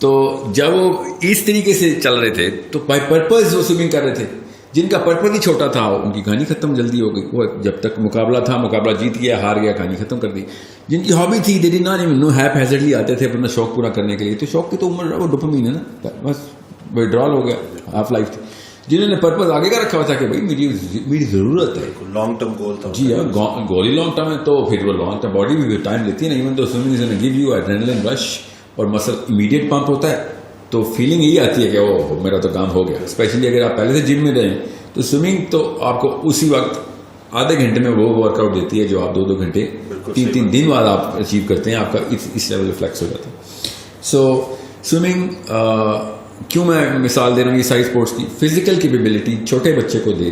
تو جب وہ اس طریقے سے چل رہے تھے تو بائی پرپز وہ سوئمنگ کر رہے تھے. جن کا پرپز ہی چھوٹا تھا ان کی کہانی ختم جلدی ہو گئی. وہ جب تک مقابلہ تھا, مقابلہ جیت گیا, ہار گیا, کہانی ختم کر دی. جن کی ہابی تھی they did not even know, haphazardly آتے تھے اپنا شوق پورا کرنے کے لیے, تو شوق کی تو عمر وہ ڈوپامین ہے نا, بس وڈرال ہو گیا, ہاف لائف تھی. جنہوں نے پرپز آگے کا رکھا ہوا تھا کہ بھائی میری ضرورت ہے, لانگ ٹرم گول تھا. جی ہاں, گول ہی لانگ ٹرم ہے, تو پھر وہ لانگ ٹرم باڈی بھی ٹائم لیتی ہے نا. ایون تو swimming is give you adrenaline رش اور مسل امیڈیٹ پمپ ہوتا ہے, تو فیلنگ یہی آتی ہے کہ وہ میرا تو کام ہو گیا. اسپیشلی اگر آپ پہلے سے جم میں رہیں تو سوئمنگ تو آپ کو اسی وقت آدھے گھنٹے میں وہ ورک آؤٹ دیتی ہے جو آپ 2-2 گھنٹے 3 دن بعد آپ اچیو کرتے ہیں. آپ کا اس لیول ریفلیکس ہو جاتا ہے. سو سوئمنگ کیوں میں مثال دے رہا ہوں یہ ساری اسپورٹس کی, فزیکل کیپیبلٹی چھوٹے بچے کو دے,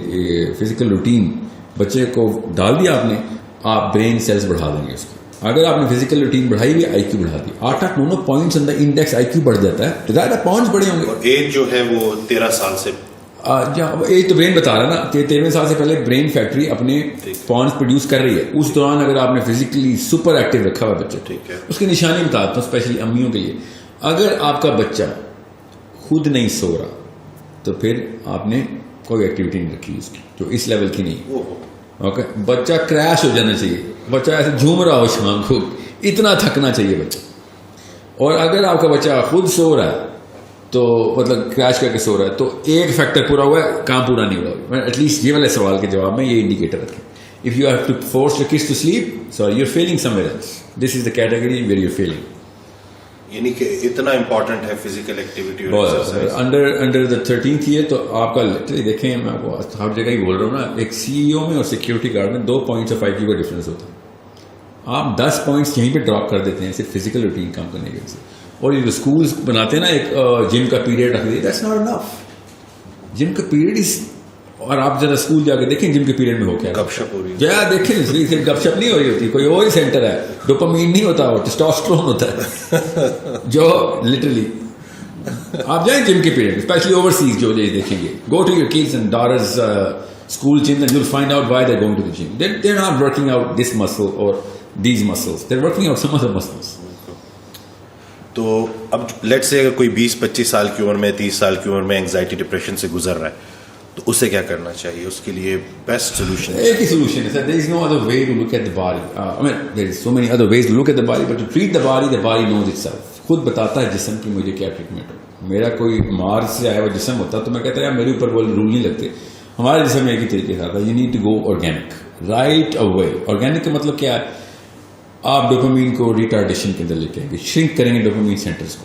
فزیکل روٹین بچے کو ڈال دیا آپ نے, آپ برین سیلز بڑھا دیں گے اس کی. اگر آپ نے فزیکل روٹین بڑھائی ہوئی, آئی کیو بڑھا دی, 8-9 پوائنٹس اندر انڈیکس آئی کیو بڑھ جاتا ہے, تو زیادہ پوائنٹس بڑے ہوں گے. ایج جو ہے وہ 13 سال سے, ایج تو برین بتا رہا ہے نا کہ 13 سال سے پہلے برین فیکٹری اپنے پوائنٹس پروڈیوس کر رہی ہے. اس دوران اگر آپ نے فزیکلی سپر ایکٹیو رکھا ہوا بچہ, اس کی نشانی بتاتا ہوں اسپیشلی امیوں کے لیے. اگر آپ کا بچہ خود نہیں سو رہا تو پھر آپ نے کوئی ایکٹیویٹی نہیں رکھی اس کی جو اس لیول کی نہیں. اوکے, بچہ کریش ہو جانا چاہیے, بچہ ایسے جھوم رہا ہو شام کو, اتنا تھکنا چاہیے بچہ. اور اگر آپ کا بچہ خود سو رہا ہے تو مطلب کریش کر کے سو رہا ہے تو ایک فیکٹر پورا ہوا ہے, کام پورا نہیں ہوا. ایٹ لیسٹ یہ والے سوال کے جواب میں یہ انڈیکیٹر رکھیں. If you have to force your kids to sleep, so you are feeling somewhere else, this is the category where you are feeling. یعنی کہ اتنا امپورٹنٹ ہے physical activity. Under the 13th year تو آپ کا دیکھیں, میں آپ کو ہر جگہ ہی بول رہا ہوں نا, ایک CEO میں اور سیکورٹی گارڈ میں 2 پوائنٹس آف IQ کا ڈفرینس ہوتا ہے. آپ 10 پوائنٹس یہیں پہ ڈراپ کر دیتے ہیں صرف فزیکل روٹین کام کرنے کے وجہ سے. اور یہ جو اسکولس بناتے ہیں نا ایک جم کا پیریڈ رکھ دیتے, دیٹس ناٹ انف. جم کا پیریڈ از, اور آپ ذرا اسکول جا کے دیکھیں جم کے پیریڈ میں ہو کیا گپ شپ ہو رہی ہے. جا دیکھیں, صرف گپ شپ نہیں ہو رہی ہوتی, کوئی اور ہی سینٹر ہے. ڈوپامین نہیں ہوتا, وہ ٹیسٹوسٹرون ہوتا ہے جو لٹرلی. آپ جائیں جم کے پیریڈ, اسپیشلی اوورسیز جو دیکھیں گے, go to your kids and daughters school gym, then you'll find out why they're going to the gym. They're not working out this muscle or these muscles. They're working out some other muscles. تو اب لیٹ سے اگر کوئی 20-25 سال کی عمر میں 30 سال کی عمر میں اینگزائٹی ڈپریشن سے گزر رہا ہے تو اسے کیا کرنا چاہیے؟ اس کے لیے بیسٹ سولوشن ایک ہی سولوشن ہے سر. there is no other way to look at the body. I mean there is so many other ways to look at the body, but to treat the body knows itself. خود بتاتا ہے جسم کی مجھے کیا ٹریٹمنٹ ہو. میرا کوئی مارس سے آیا ہوا جسم ہوتا تو میں کہتا ہے میرے اوپر وہ رول نہیں لگتے. ہمارے جسم میں ایک ہی طریقے سے آتا ہے. You need to go organic right away. Organic کا مطلب کیا ہے؟ آپ ڈوپامین کو ریٹارڈیشن کے اندر لے کے آئیں گے, شرنک کریں گے ڈوپامین سینٹرز کو,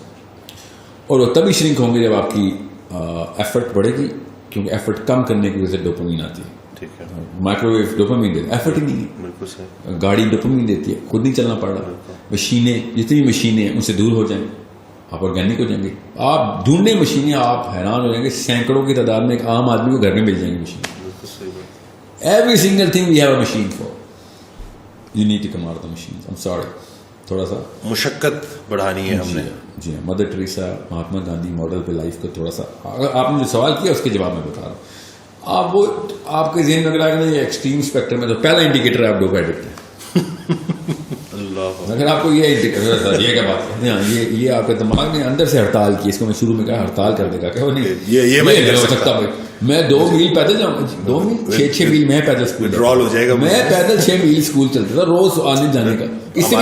اور وہ تبھی شرنک ہوں گے جب آپ کی ایفرٹ بڑھے گی, کیونکہ ایفرٹ کم کرنے کی وجہ سے ڈوپامین آتی ہے. ٹھیک ہے. مائکرو ویو ڈوپامین دیتی ہے, ایفرٹ ہی نہیں ہے. بالکل صحیح. گاڑی ڈوپامین دیتی ہے, خود نہیں چلنا پڑ رہا. مشینیں, جتنی مشینیں ہیں ان سے دور ہو جائیں, آپ آرگینک ہو جائیں گے. آپ ڈھونڈنے مشینیں, آپ حیران ہو جائیں گے, سینکڑوں کی تعداد میں ایک عام آدمی کو گھر میں مل جائیں گی machine. Every single thing we have a machine for. You need to come out of the machines. I'm sorry. تھوڑا سا مشقت بڑھانی ہے ہم نے. جی ہاں, mother Teresa, Mahatma Gandhi model پہ لائف کو تھوڑا سا, اگر آپ نے جو سوال کیا اس کے جواب میں بتا رہا ہوں. آپ وہ آپ کے ذہن میں اگر آگے یہ ایکسٹریم اسپیکٹرم میں تو پہلا انڈیکیٹر ہے آپ ڈوپ ایڈکٹ ہیں. اگر آپ کو یہ انڈیکیٹر, یہ کیا بات ہے, یہ آپ کے دماغ نے اندر سے ہڑتال کی. اس کو میں شروع میں کہا ہڑتال کر دے گا کہ وہ نہیں یہ میں نہیں ہو سکتا بھائی. میں 2 میل پیدل جاؤں, 2 میل 6 میل میں پیدل اسکول ڈرال ہو جائے گا. میں پیدل 6 میل اسکول چلتا تھا روز آنے جانے کا. اس سے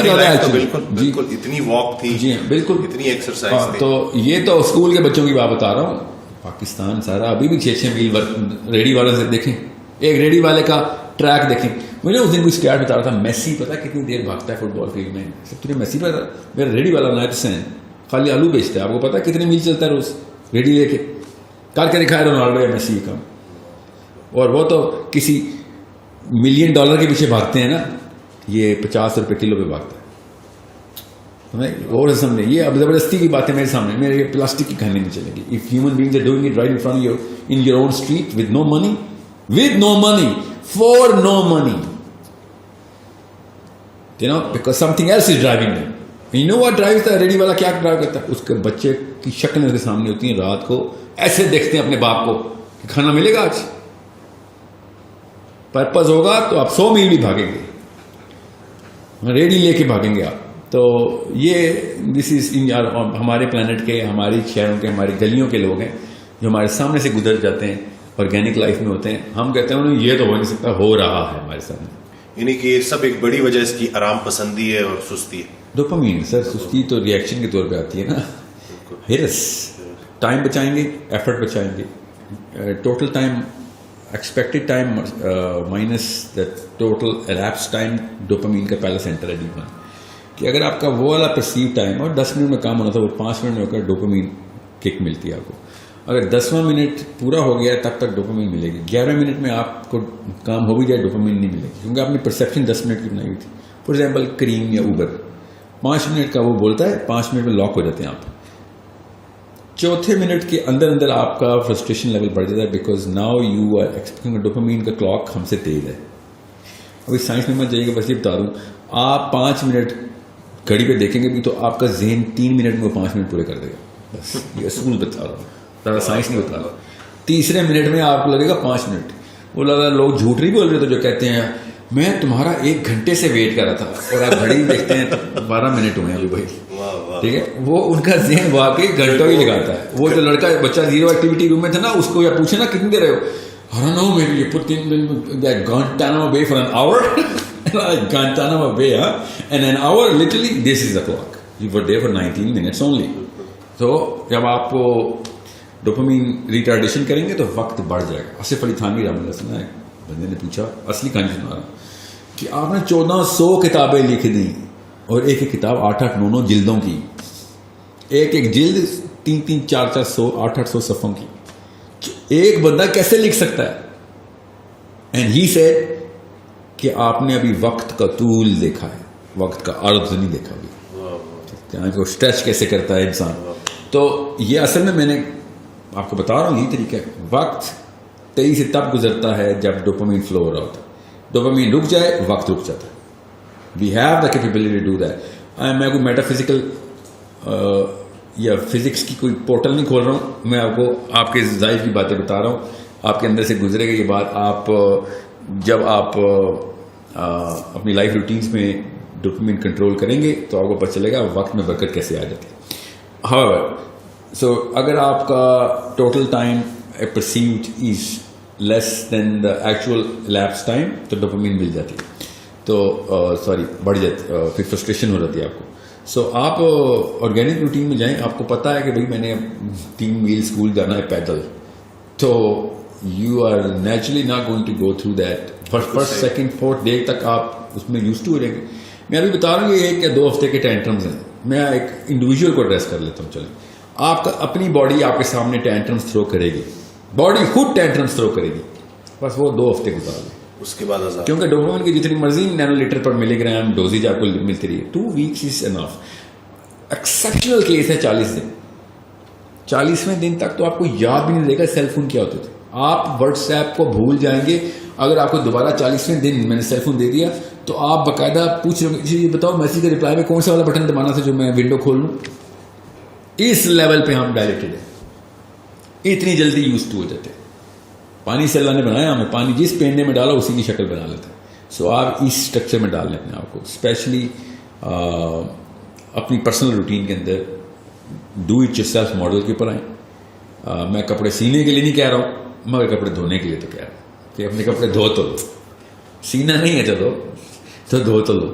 بالکل اتنی واک تھی. جی ہاں بالکل اتنی ایکسرسائز تھی. تو یہ تو اسکول کے بچوں کی بات بتا رہا ہوں. پاکستان سارا ابھی بھی 6 میل ریڈی والے سے دیکھیں, ایک ریڈی والے کا ٹریک دیکھیں. مجھے اس دن کوئی اسکیٹ بتا رہا تھا, میسی پتا کتنی دیر بھاگتا ہے فٹ بال فیلڈ میں. سب تجھے میسی پتا, میرا ریڈی والا نائب حسین خالی آلو بیچتا ہے, آپ کو پتا کتنے میل چلتا ہے روز ریڈی لے کے. کر کے دکھایا رونالڈو یا میسی کا, اور وہ تو کسی $1 ملین کے پیچھے بھاگتے ہیں نا, یہ 50 روپے کلو پہ بھاگتا ہے. اور سامنے یہ اب زبردستی کی بات ہے میرے سامنے, میرے پلاسٹک کی کہانی نہیں چلے گی. If human beings are doing it right in front your in your own street with no money for no money, you know, because something else is driving them. And you know what drives the ready والا, کیا ڈرائیو کرتا ہے؟ اس کے بچے کی شکل اس کے سامنے ہوتی ہیں, رات کو ایسے دیکھتے ہیں اپنے باپ کو کہ کھانا ملے گا آج. پرپز ہوگا تو آپ 100 میل بھی بھاگیں گے, ریڈی لے کے بھاگیں گے آپ. تو یہ دس از ہمارے پلانٹ کے, ہماری شہروں کے, ہماری گلیوں کے لوگ ہیں جو ہمارے سامنے سے گزر جاتے ہیں, آرگینک لائف میں ہوتے ہیں. ہم کہتے ہیں انہیں یہ تو ہو نہیں سکتا, ہو رہا ہے ہمارے سامنے. یعنی کہ سب ایک بڑی وجہ اس کی آرام پسندی ہے اور سستی ہے. ڈوپامین سر, سستی تو ریئیکشن کے طور پہ آتی ہے نا. ہرس, ٹائم بچائیں گے, ایفرٹ بچائیں گے, total time expected time minus the total elapse time. Dopamine کا پہلا سینٹر ہے ڈیپ مائنڈ, کہ اگر آپ کا وہ والا پرسیو ٹائم اور 10 منٹ میں کام ہونا تھا وہ 5 منٹ میں ہو کر ڈوپامین کک ملتی ہے آپ کو. اگر 10واں منٹ پورا ہو گیا تب تک ڈوپامین ملے گی. 11 منٹ میں آپ کو کام ہو بھی جائے ڈوپامین نہیں ملے گی, کیونکہ آپ نے پرسیپشن 10 منٹ کی بنائی ہوئی تھی. فار ایگزامپل کریم یا اوبر 5 منٹ کا وہ بولتا ہے, 5 منٹ میں لاک ہو جاتے ہیں آپ. چوتھے منٹ کے اندر اندر آپ کا فرسٹریشن لیول بڑھ جاتا ہے, because now you are expecting dopamine کا کلاک ہم سے تیز ہے. ابھی سائنس میں مت جائیے گا, بس یہ بتا دوں, آپ 5 منٹ گھڑی پہ دیکھیں گے بھی تو آپ کا ذہن 3 منٹ میں وہ 5 منٹ پورے کر دے گا. بس یہ اصول بتا رہا ہوں, زیادہ سائنس نہیں بتا رہا. تیسرے منٹ میں آپ کو لگے گا 5 منٹ. وہ لگا لوگ جھوٹ نہیں بول رہے تو جو کہتے ہیں میں تمہارا 1 گھنٹے سے ویٹ کر رہا تھا, اور آپ گھڑی دیکھتے ہیں تو 12 منٹ ہوئے ہیں ابھی بھائی. ٹھیک ہے, وہ ان کا ذہن واقعی گھنٹوں ہی لگاتا ہے. وہ جو لڑکا بچہ زیرو ایکٹیویٹی روم میں تھا نا, اس کو یا پوچھے نا کتنی دیر رہے ہو, I don't know, maybe you put in that Guantanamo Bay for an hour. Like Guantanamo Bay, huh? And an hour, literally, this is the clock. You were there for 19 minutes only. تو جب آپ کو ڈوپامین ریٹارڈیشن کریں گے تو وقت بڑھ جائے گا. آصف علی تھانوی رحمۃ اللہ سنا ہے, بندے نے پوچھا, اصلی کہانی سنا رہا ہوں, کہ آپ نے 1400 کتابیں لکھ دیں اور ایک ایک کتاب 8-9 جلدوں کی, ایک جلد 3-3, 400, 800 صفحوں کی, ایک بندہ کیسے لکھ سکتا ہے؟ اینڈ ہی سیڈ کہ آپ نے ابھی وقت کا طول دیکھا ہے, وقت کا عرض نہیں دیکھا ابھی, کو اسٹریچ کیسے کرتا ہے انسان. تو یہ اصل میں نے آپ کو بتا رہا ہوں, یہی طریقہ ہے. وقت تیزی سے تب گزرتا ہے جب ڈوپامین فلو ہو رہا ہوتا ہے. ڈوپامین رک جائے, وقت رک جاتا ہے. We have the capability to do that. میں کوئی میٹا فزیکل یا فزکس کی کوئی پورٹل نہیں کھول رہا ہوں, میں آپ کو آپ کے ظاہر کی باتیں بتا رہا ہوں. آپ کے اندر سے گزرے گا یہ بات. آپ جب آپ اپنی لائف روٹینز میں ڈوپامین کنٹرول کریں گے تو آپ کو پتہ چلے گا وقت میں برکت کیسے آ جاتی ہے. However, so اگر آپ کا total time perceived is less than the actual lapse time تو ڈوپامین مل جاتی ہے, تو بڑھ جاتی, پھر فرسٹریشن ہو جاتی ہے آپ کو. سو آپ آرگینک روٹین میں جائیں. آپ کو پتہ ہے کہ بھائی میں نے 3 میل اسکول جانا ہے پیدل, تو you are naturally not going to go through that. First second fourth day تک آپ اس میں یوز ٹو ہو جائیں گے. میں ابھی بتا رہا ہوں یہ 1 یا 2 ہفتے کے ٹینٹرمز ہیں. میں ایک انڈیویجول کو ایڈریس کر لیتا ہوں. چلیں, آپ کا اپنی باڈی آپ کے سامنے ٹینٹرمز تھرو کرے گی, باڈی خود ٹینٹرمز تھرو کرے گی, بس وہ 2 ہفتے گزار لیں. اس کے بعد کیونکہ ڈوپامین کی جتنی مرضی نینو لیٹر پر ملی گرام ڈوزیج آپ کو ملتی رہی ہے. 2 weeks از انف. ایکسیپشنل کیس ہے 40 دن. 40ویں دن تک تو آپ کو یاد بھی نہیں رہے گا سیل فون کیا ہوتے تھے. آپ واٹس ایپ کو بھول جائیں گے. اگر آپ کو دوبارہ 40ویں دن میں نے سیل فون دے دیا تو آپ باقاعدہ پوچھ رہے ہوں یہ بتاؤ میسج کے رپلائی میں کون سا والا بٹن دبانا تھا جو میں ونڈو کھول لوں. اس لیول پہ ہم ڈائریکٹڈ ہیں, اتنی جلدی یوز ٹو ہو جاتے ہیں. پانی سے اللہ نے بنایا ہمیں, پانی جس پینڈے میں ڈالا اسی کی شکل بنا لیتا ہے. سو آپ اس اسٹرکچر میں ڈال لیں اپنے آپ کو, اسپیشلی اپنی پرسنل روٹین کے اندر do it yourself model کے اوپر آئیں. میں کپڑے سینے کے لیے نہیں کہہ رہا ہوں, مگر کپڑے دھونے کے لیے تو کہہ رہا ہوں کہ اپنے کپڑے دھو تو لو. سینا نہیں ہے چلو تو دھو تو لو,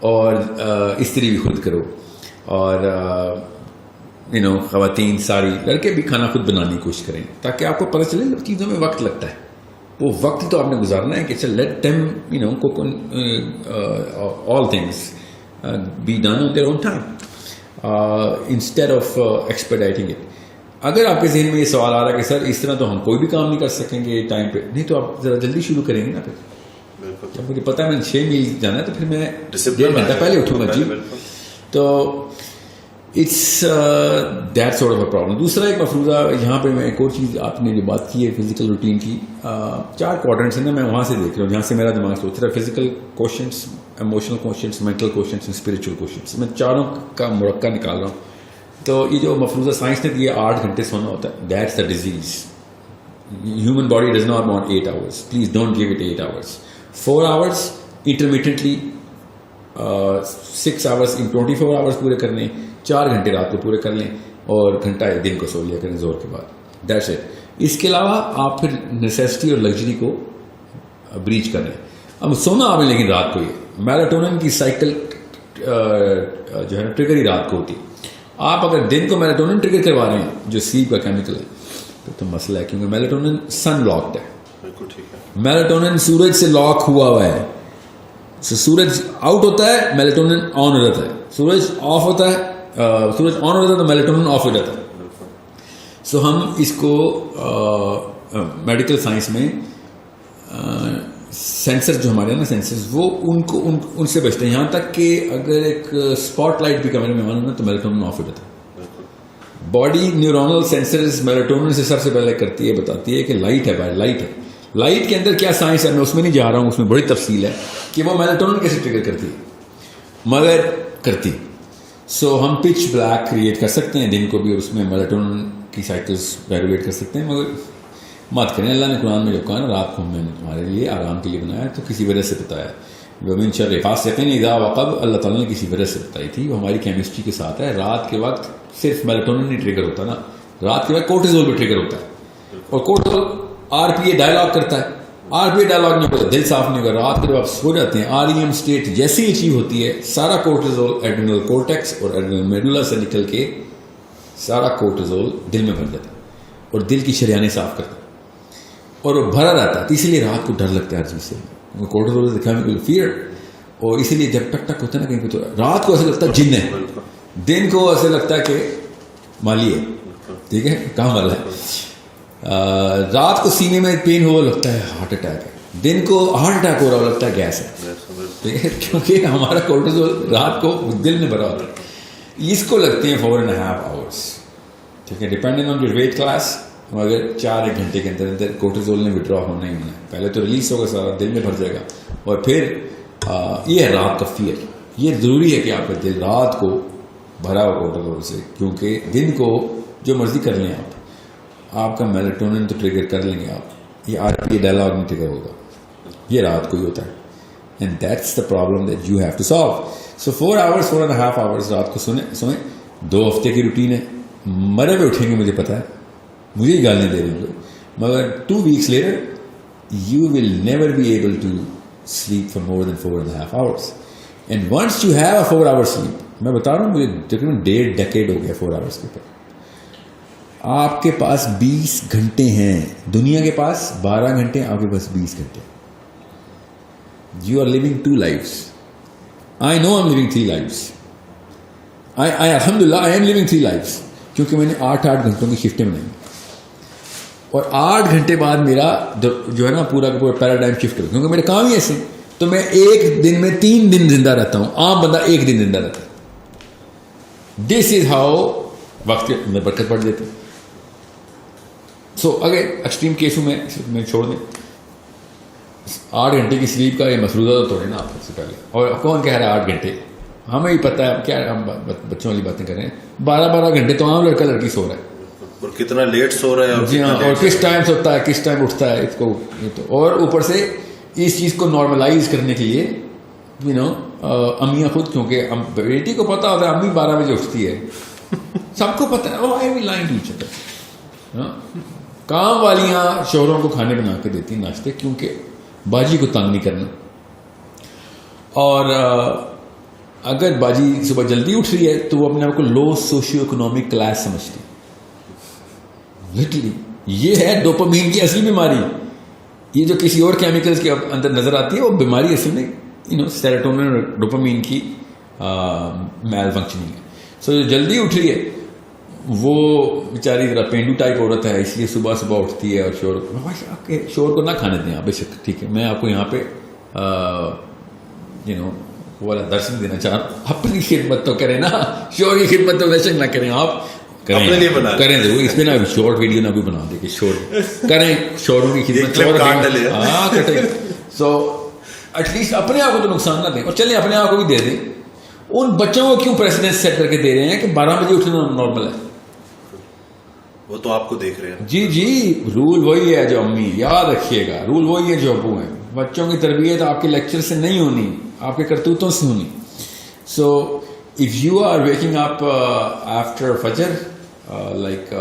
اور استری بھی خود کرو. اور خواتین ساری لڑکے بھی کھانا خود بنانے کی کوشش کریں تاکہ آپ کو پتہ چلے چیزوں میں وقت لگتا ہے. وہ وقت تو آپ نے گزارنا ہے کہ چل let them cook all things be done on their own time instead of expediting it. اگر آپ کے ذہن میں یہ سوال آ رہا ہے کہ سر اس طرح تو ہم کوئی بھی کام نہیں کر سکیں گے ٹائم پہ, نہیں تو آپ ذرا جلدی شروع کریں گے نا. پھر جب مجھے پتا ہے میں 6 میل جانا ہے تو پھر میں 1.5 گھنٹہ پہلے اٹھوں گا. جی, تو it's that sort of a problem. دوسرا ایک مفروضہ یہاں پہ میں ایک اور چیز, آپ نے جو بات کی ہے فزیکل روٹین کی, 4 کوارٹرنٹس ہیں نا, میں وہاں سے دیکھ رہا ہوں جہاں سے میرا دماغ سوچ رہا ہے. Physical questions, emotional questions, mental questions, spiritual questions. میں چاروں کا مرکب نکال رہا ہوں. تو یہ جو مفروضہ سائنس نے دیا 8 گھنٹے سونا ہوتا ہے, that's the disease. Human body does not want 8 hours. Please don't give it 8 hours. 4 hours انٹرمیٹنٹلی, 6 hours in 24 hours پورے کر لیں, 4 گھنٹے رات کو پورے کر لیں, اور گھنٹہ دن کو سو لیا کریں زور کے بعد. That's it. اس کے علاوہ آپ پھر نیسیسٹی اور لگژری کو بریچ کر لیں. اب سونا آپ نے لیکن رات کو ہی, میلاٹونن کی سائیکل جو ہے نا ٹریگر ہی رات کو ہوتی. آپ اگر دن کو میلاٹونن ٹریگر کروا رہے ہیں جو سلیپ کا کیمیکل ہے تو مسئلہ ہے, کیونکہ میلاٹونن سن لاکڈ ہے. میلاٹونن سورج سے لاک ہوا ہے. سورج آؤٹ ہوتا ہے میلاٹونن آن ہو جاتا ہے, سورج آف ہوتا ہے, سورج آن ہو جاتا ہے تو میلاٹونن آف ہو جاتا ہے. سو ہم اس کو میڈیکل سائنس میں سینسر جو ہمارے ہیں نا سینسرز, وہ ان سے بچتے ہیں. یہاں تک کہ اگر ایک اسپاٹ لائٹ بھی کمرے میں مانو نا تو میلاٹونن آف ہو جاتا ہے. باڈی نیورونل سینسرز میلاٹونن سے سب سے پہلے کرتی ہے, بتاتی ہے کہ لائٹ ہے باہر, لائٹ ہے. لائٹ کے اندر کیا سائنس ہے میں اس میں نہیں جا رہا ہوں, اس میں بڑی تفصیل ہے کہ وہ میلاٹونن کیسے ٹریگر کرتی ہے, مگر کرتی. سو ہم پچ بلیک کریٹ کر سکتے ہیں دن کو بھی, اور اس میں میلاٹونن کی سائیکلز ریگولیٹ کر سکتے ہیں, مگر مت کریں. اللہ نے قرآن میں جو کہا نا رات کو میں نے تمہارے لیے آرام کے لیے بنایا, تو کسی وجہ سے بتایا. ومن شر غاسق اذا وقب, اللہ تعالیٰ نے کسی وجہ سے بتائی تھی, وہ ہماری کیمسٹری کے ساتھ ہے. رات کے وقت صرف میلاٹونن نہیں ٹریگر ہوتا نا, رات کے وقت کورٹیزول بھی ٹریگر ہوتا ہے, اور کورٹیزول RPA ڈائلاگ کرتا ہے. RPA ڈائلاگ نہیں ہوتا, دل صاف نہیں ہوگا. رات کے جب آپ سو جاتے ہیں REM اسٹیٹ جیسی اچیو ہوتی ہے, سارا کورٹیزول ایڈرینل کورٹیکس اور ایڈرینل میڈولا سے نکل کے سارا کورٹیزول دل میں بھر جاتا ہے, اور دل کی شریانیں صاف کرتا ہے, اور وہ بھرا رہتا ہے. اسی لیے رات کو ڈر لگتا ہے ہر چیز سے, کورٹیزول دکھا میں فیئر, اور اسی لیے جب ٹک ٹک ہوتا ہے نا کہیں پہ, تو رات کو ایسا لگتا ہے جن ہے, دن کو ایسا لگتا ہے کہ مالی ہے, ٹھیک ہے, کام والا ہے. رات کو سینے میں پین ہوا لگتا ہے ہارٹ اٹیک ہے, دن کو ہارٹ اٹیک ہو رہا لگتا ہے گیس ہے, ٹھیک ہے, کیونکہ ہمارا کورٹیزول رات کو دل میں بھرا ہوتا ہے. اس کو لگتے ہیں 4.5 hours, ٹھیک ہے, depending on your weight class. مگر 4-1 گھنٹے کے اندر اندر کورٹیزول نے وڈرا ہونا ہی ہونا ہے. پہلے تو ریلیز ہوگا سارا, دل میں بھر جائے گا, اور پھر یہ ہے رات کا فیئر. یہ ضروری ہے کہ آپ کا دل رات کو بھرا ہو کورٹیزول سے, کیونکہ دن کو جو مرضی کر لیں آپ کا میلاٹونن تو ٹریگر کر لیں گے آپ, یہ آج یہ ڈائلاگ نہیں ٹریگر ہوگا, یہ رات کو ہی ہوتا ہے. And that's the problem that you have to solve. سو 4 hours 4.5 hours رات کو سوئیں. 2 ہفتے کی روٹین ہے, مرے ہوئے اٹھیں گے مجھے پتا ہے, مجھے ہی گال نہیں دے رہے, مگر 2 weeks later you will never be able to sleep for more than 4.5 hours. And once you have a 4 hour sleep, میں بتا رہا ہوں مجھے تقریباً 1.5 decade ہو گیا 4 hours کے اوپر. آپ کے پاس 20 گھنٹے ہیں, دنیا کے پاس 12 گھنٹے, آپ کے پاس 20 گھنٹے. You are living 2 lives. I know I'm living 3 lives. I alhamdulillah I am living 3 lives, کیونکہ میں نے 8 گھنٹوں کی شفٹیں بنائی, اور 8 گھنٹے بعد میرا جو ہے نا پورا کا پورا پیراڈائم شفٹ ہو, کیونکہ میرے کام ہی ایسے, تو میں ایک دن میں 3 دن زندہ رہتا ہوں, عام بندہ 1 دن زندہ رہتا ہے. دس از ہاؤ وقت میں برکت پڑ دیتی. سو اگر ایکسٹریم کیسوں میں چھوڑ دیں, 8 گھنٹے کی سلیپ کا یہ مسودہ تو توڑے نا آپ سب سے پہلے. اور کون کہہ رہا ہے 8 گھنٹے, ہمیں ہی پتہ ہے کیا, ہم بچوں والی باتیں کر رہے ہیں. 12 گھنٹے تو عام لڑکا لڑکی سو رہا ہے, اور کتنا لیٹ سو رہا ہے, جی ہاں, اور کس ٹائم سوتا ہے, کس ٹائم اٹھتا ہے, اس کو اور اوپر سے اس چیز کو نارملائز کرنے کے لیے امیاں خود, کیونکہ بیٹی کو پتا ہوتا ہے امی 12 بجے اٹھتی ہے, سب کو پتا ہے. کام والیاں شوہروں کو کھانے بنا کے دیتی ناشتے, کیونکہ باجی کو تنگ نہیں کرنا. اور اگر باجی صبح جلدی اٹھ رہی ہے تو وہ اپنے آپ کو لو سوشیو اکنامک کلاس سمجھتی. لٹرلی یہ ہے ڈوپامین کی اصلی بیماری. یہ جو کسی اور کیمیکلز کے اندر نظر آتی ہے وہ بیماری اصل میں سیروٹونن اور ڈوپامین کی میل فنکشننگ ہے. سو جو جلدی اٹھ رہی ہے وہ بیچاری ذرا پینڈو ٹائپ عورت ہے, اس لیے صبح اٹھتی ہے, اور شور کو نہ کھانے دیں آپ, بے شک ٹھیک ہے. میں آپ کو یہاں پہ والا درس دینا چاہ رہا ہوں, اپنی خدمت تو کریں نا, شور کی خدمت تو ویسے نہ کریں آپ, کریں ضرور. اس میں نا شارٹ ویڈیو نہ بھی بنا دے کہ شور کریں, شوروں کی خدمت کٹیں. سو ایٹ لیسٹ اپنے آپ کو تو نقصان نہ دیں, اور چلیں اپنے آپ کو بھی دے دیں. ان بچوں کو کیوں پریسیڈنس سیٹ کر کے دے رہے ہیں کہ 12 بجے اٹھنا نارمل ہے؟ وہ تو آپ کو دیکھ رہے ہیں. جی رول وہی ہے جو امی, یاد رکھیے گا, رول وہی ہے جو ابو ہیں. بچوں کی تربیت آپ کے لیکچر سے نہیں ہونی, آپ کے کرتوتوں سے ہونی. So if you are waking up after فجر, لائک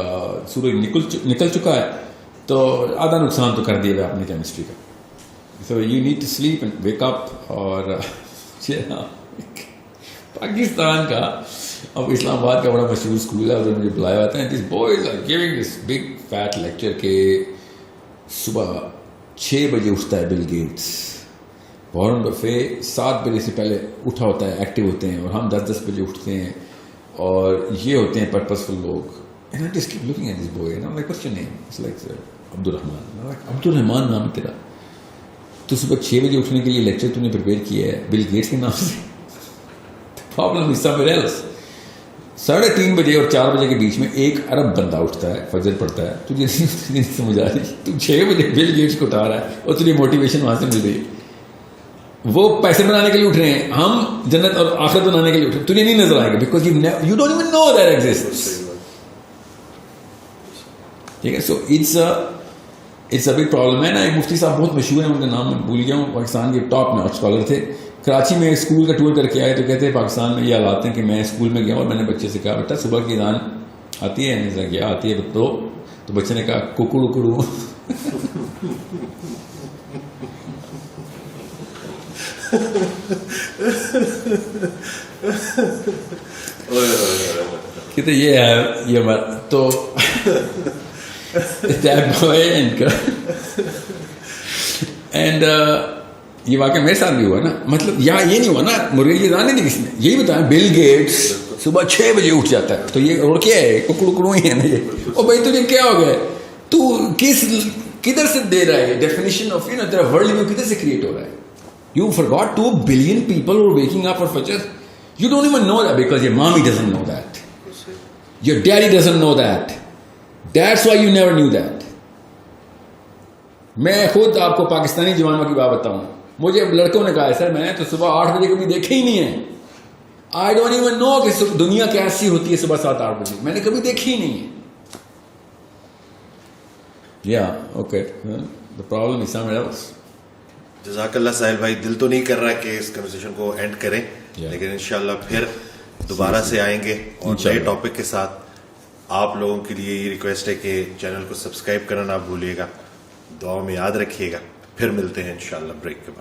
سورج نکل چکا ہے, تو آدھا نقصان تو کر دیا ہے آپ نے کیمسٹری کا. So you need to sleep and wake up. اور پاکستان کا اب اسلام آباد کا بڑا مشہور اسکول ہے, ادھر مجھے بلایا جاتا ہے. This boys are giving this big fat lecture کہ صبح 6 بجے اٹھتا ہے بل گیٹس, وارن بفے 7 بجے سے پہلے اٹھا ہوتا ہے, ایکٹیو ہوتے ہیں, اور ہم 10 بجے اٹھتے ہیں, اور یہ ہوتے ہیں پرپزفل لوگ. And I just keep looking at this boy and I'm like, what's your name? It's like Abdurrahman. I'm like, Abdurrahman نام ہے تیرا, تو صبح 6 بجے اٹھنے کے لیے لیکچر تو نے پریپیئر کیا ہے بل گیٹس کے نام سے. Problem is somewhere else. 3:30 بجے اور 4 بجے کے بیچ میں 1 ارب بندہ اٹھتا ہے, فجر پڑتا ہے. تجھے نہیں سمجھ آ رہی, تو 6 بجے بل گیٹس کو اٹھا رہا ہے, اور تجھے موٹیویشن وہاں سے مل رہی ہے. وہ پیسے بنانے کے لیے اٹھ رہے ہیں, ہم جنت اور آخرت بنانے کے لیے اٹھ رہے ہیں. تجھے نہیں نظر آئے گا because you don't even know that exists. ٹھیک ہے. So it's a big problem ہے نا. ایک مفتی صاحب بہت مشہور ہیں, ان کا نام میں بھول گیا ہوں, پاکستان کے ٹاپ ناچ اسکالر تھے. کراچی میں اسکول کا ٹور کر کے آئے تو کہتے ہیں پاکستان میں یہ حالات ہیں کہ میں اسکول میں گیا اور میں نے بچے سے کہا بیٹا صبح کی اذان آتی ہے, کیا آتی ہے تو بچے نے کہا ککڑو کڑو. کہتے یہ ہے یہ ہمارا تو اینڈ یہ واقعہ میرے ساتھ بھی ہوا نا. مطلب یہاں یہ نہیں ہوا نا, مرغے کی اذان نہیں دی کس نے, یہی بتایا بل گیٹس صبح 6 بجے اٹھ جاتا ہے. تو یہ اور کیا ہے, ککڑو کڑو ہی ہے نا یہ. او بھائی تجھے کیا ہو گیا, تو کدھر سے دے رہا ہے ڈیفینیشن آف تیرا ورلڈ ویو کدھر سے کریٹ ہو رہا ہے. You forgot 2 billion people who are waking up for Fajr. You don't even know that because your mommy doesn't know that. Your daddy doesn't know that. That's why you never knew that. میں خود آپ کو پاکستانی جوانوں کی بات بتاؤں, مجھے لڑکوں نے کہا ہے سر میں نے تو صبح 8 بجے کبھی دیکھے ہی نہیں ہے. I don't even know کہ دنیا کیسی ہوتی ہے صبح 7-8 بجے, میں نے کبھی دیکھی ہی نہیں ہے. Yeah, okay. the problem is somewhere else. جزاک اللہ ساحل بھائی. دل تو نہیں کر رہا کہ اس کنورسیشن کو اینڈ کریں, لیکن انشاءاللہ پھر دوبارہ سے آئیں گے اور نئے ٹاپک کے ساتھ. آپ لوگوں کے لیے یہ ریکویسٹ ہے کہ چینل کو سبسکرائب کرنا نہ بھولیے گا, دعاؤں میں یاد رکھیے گا. پھر ملتے ہیں انشاءاللہ بریک کے بعد.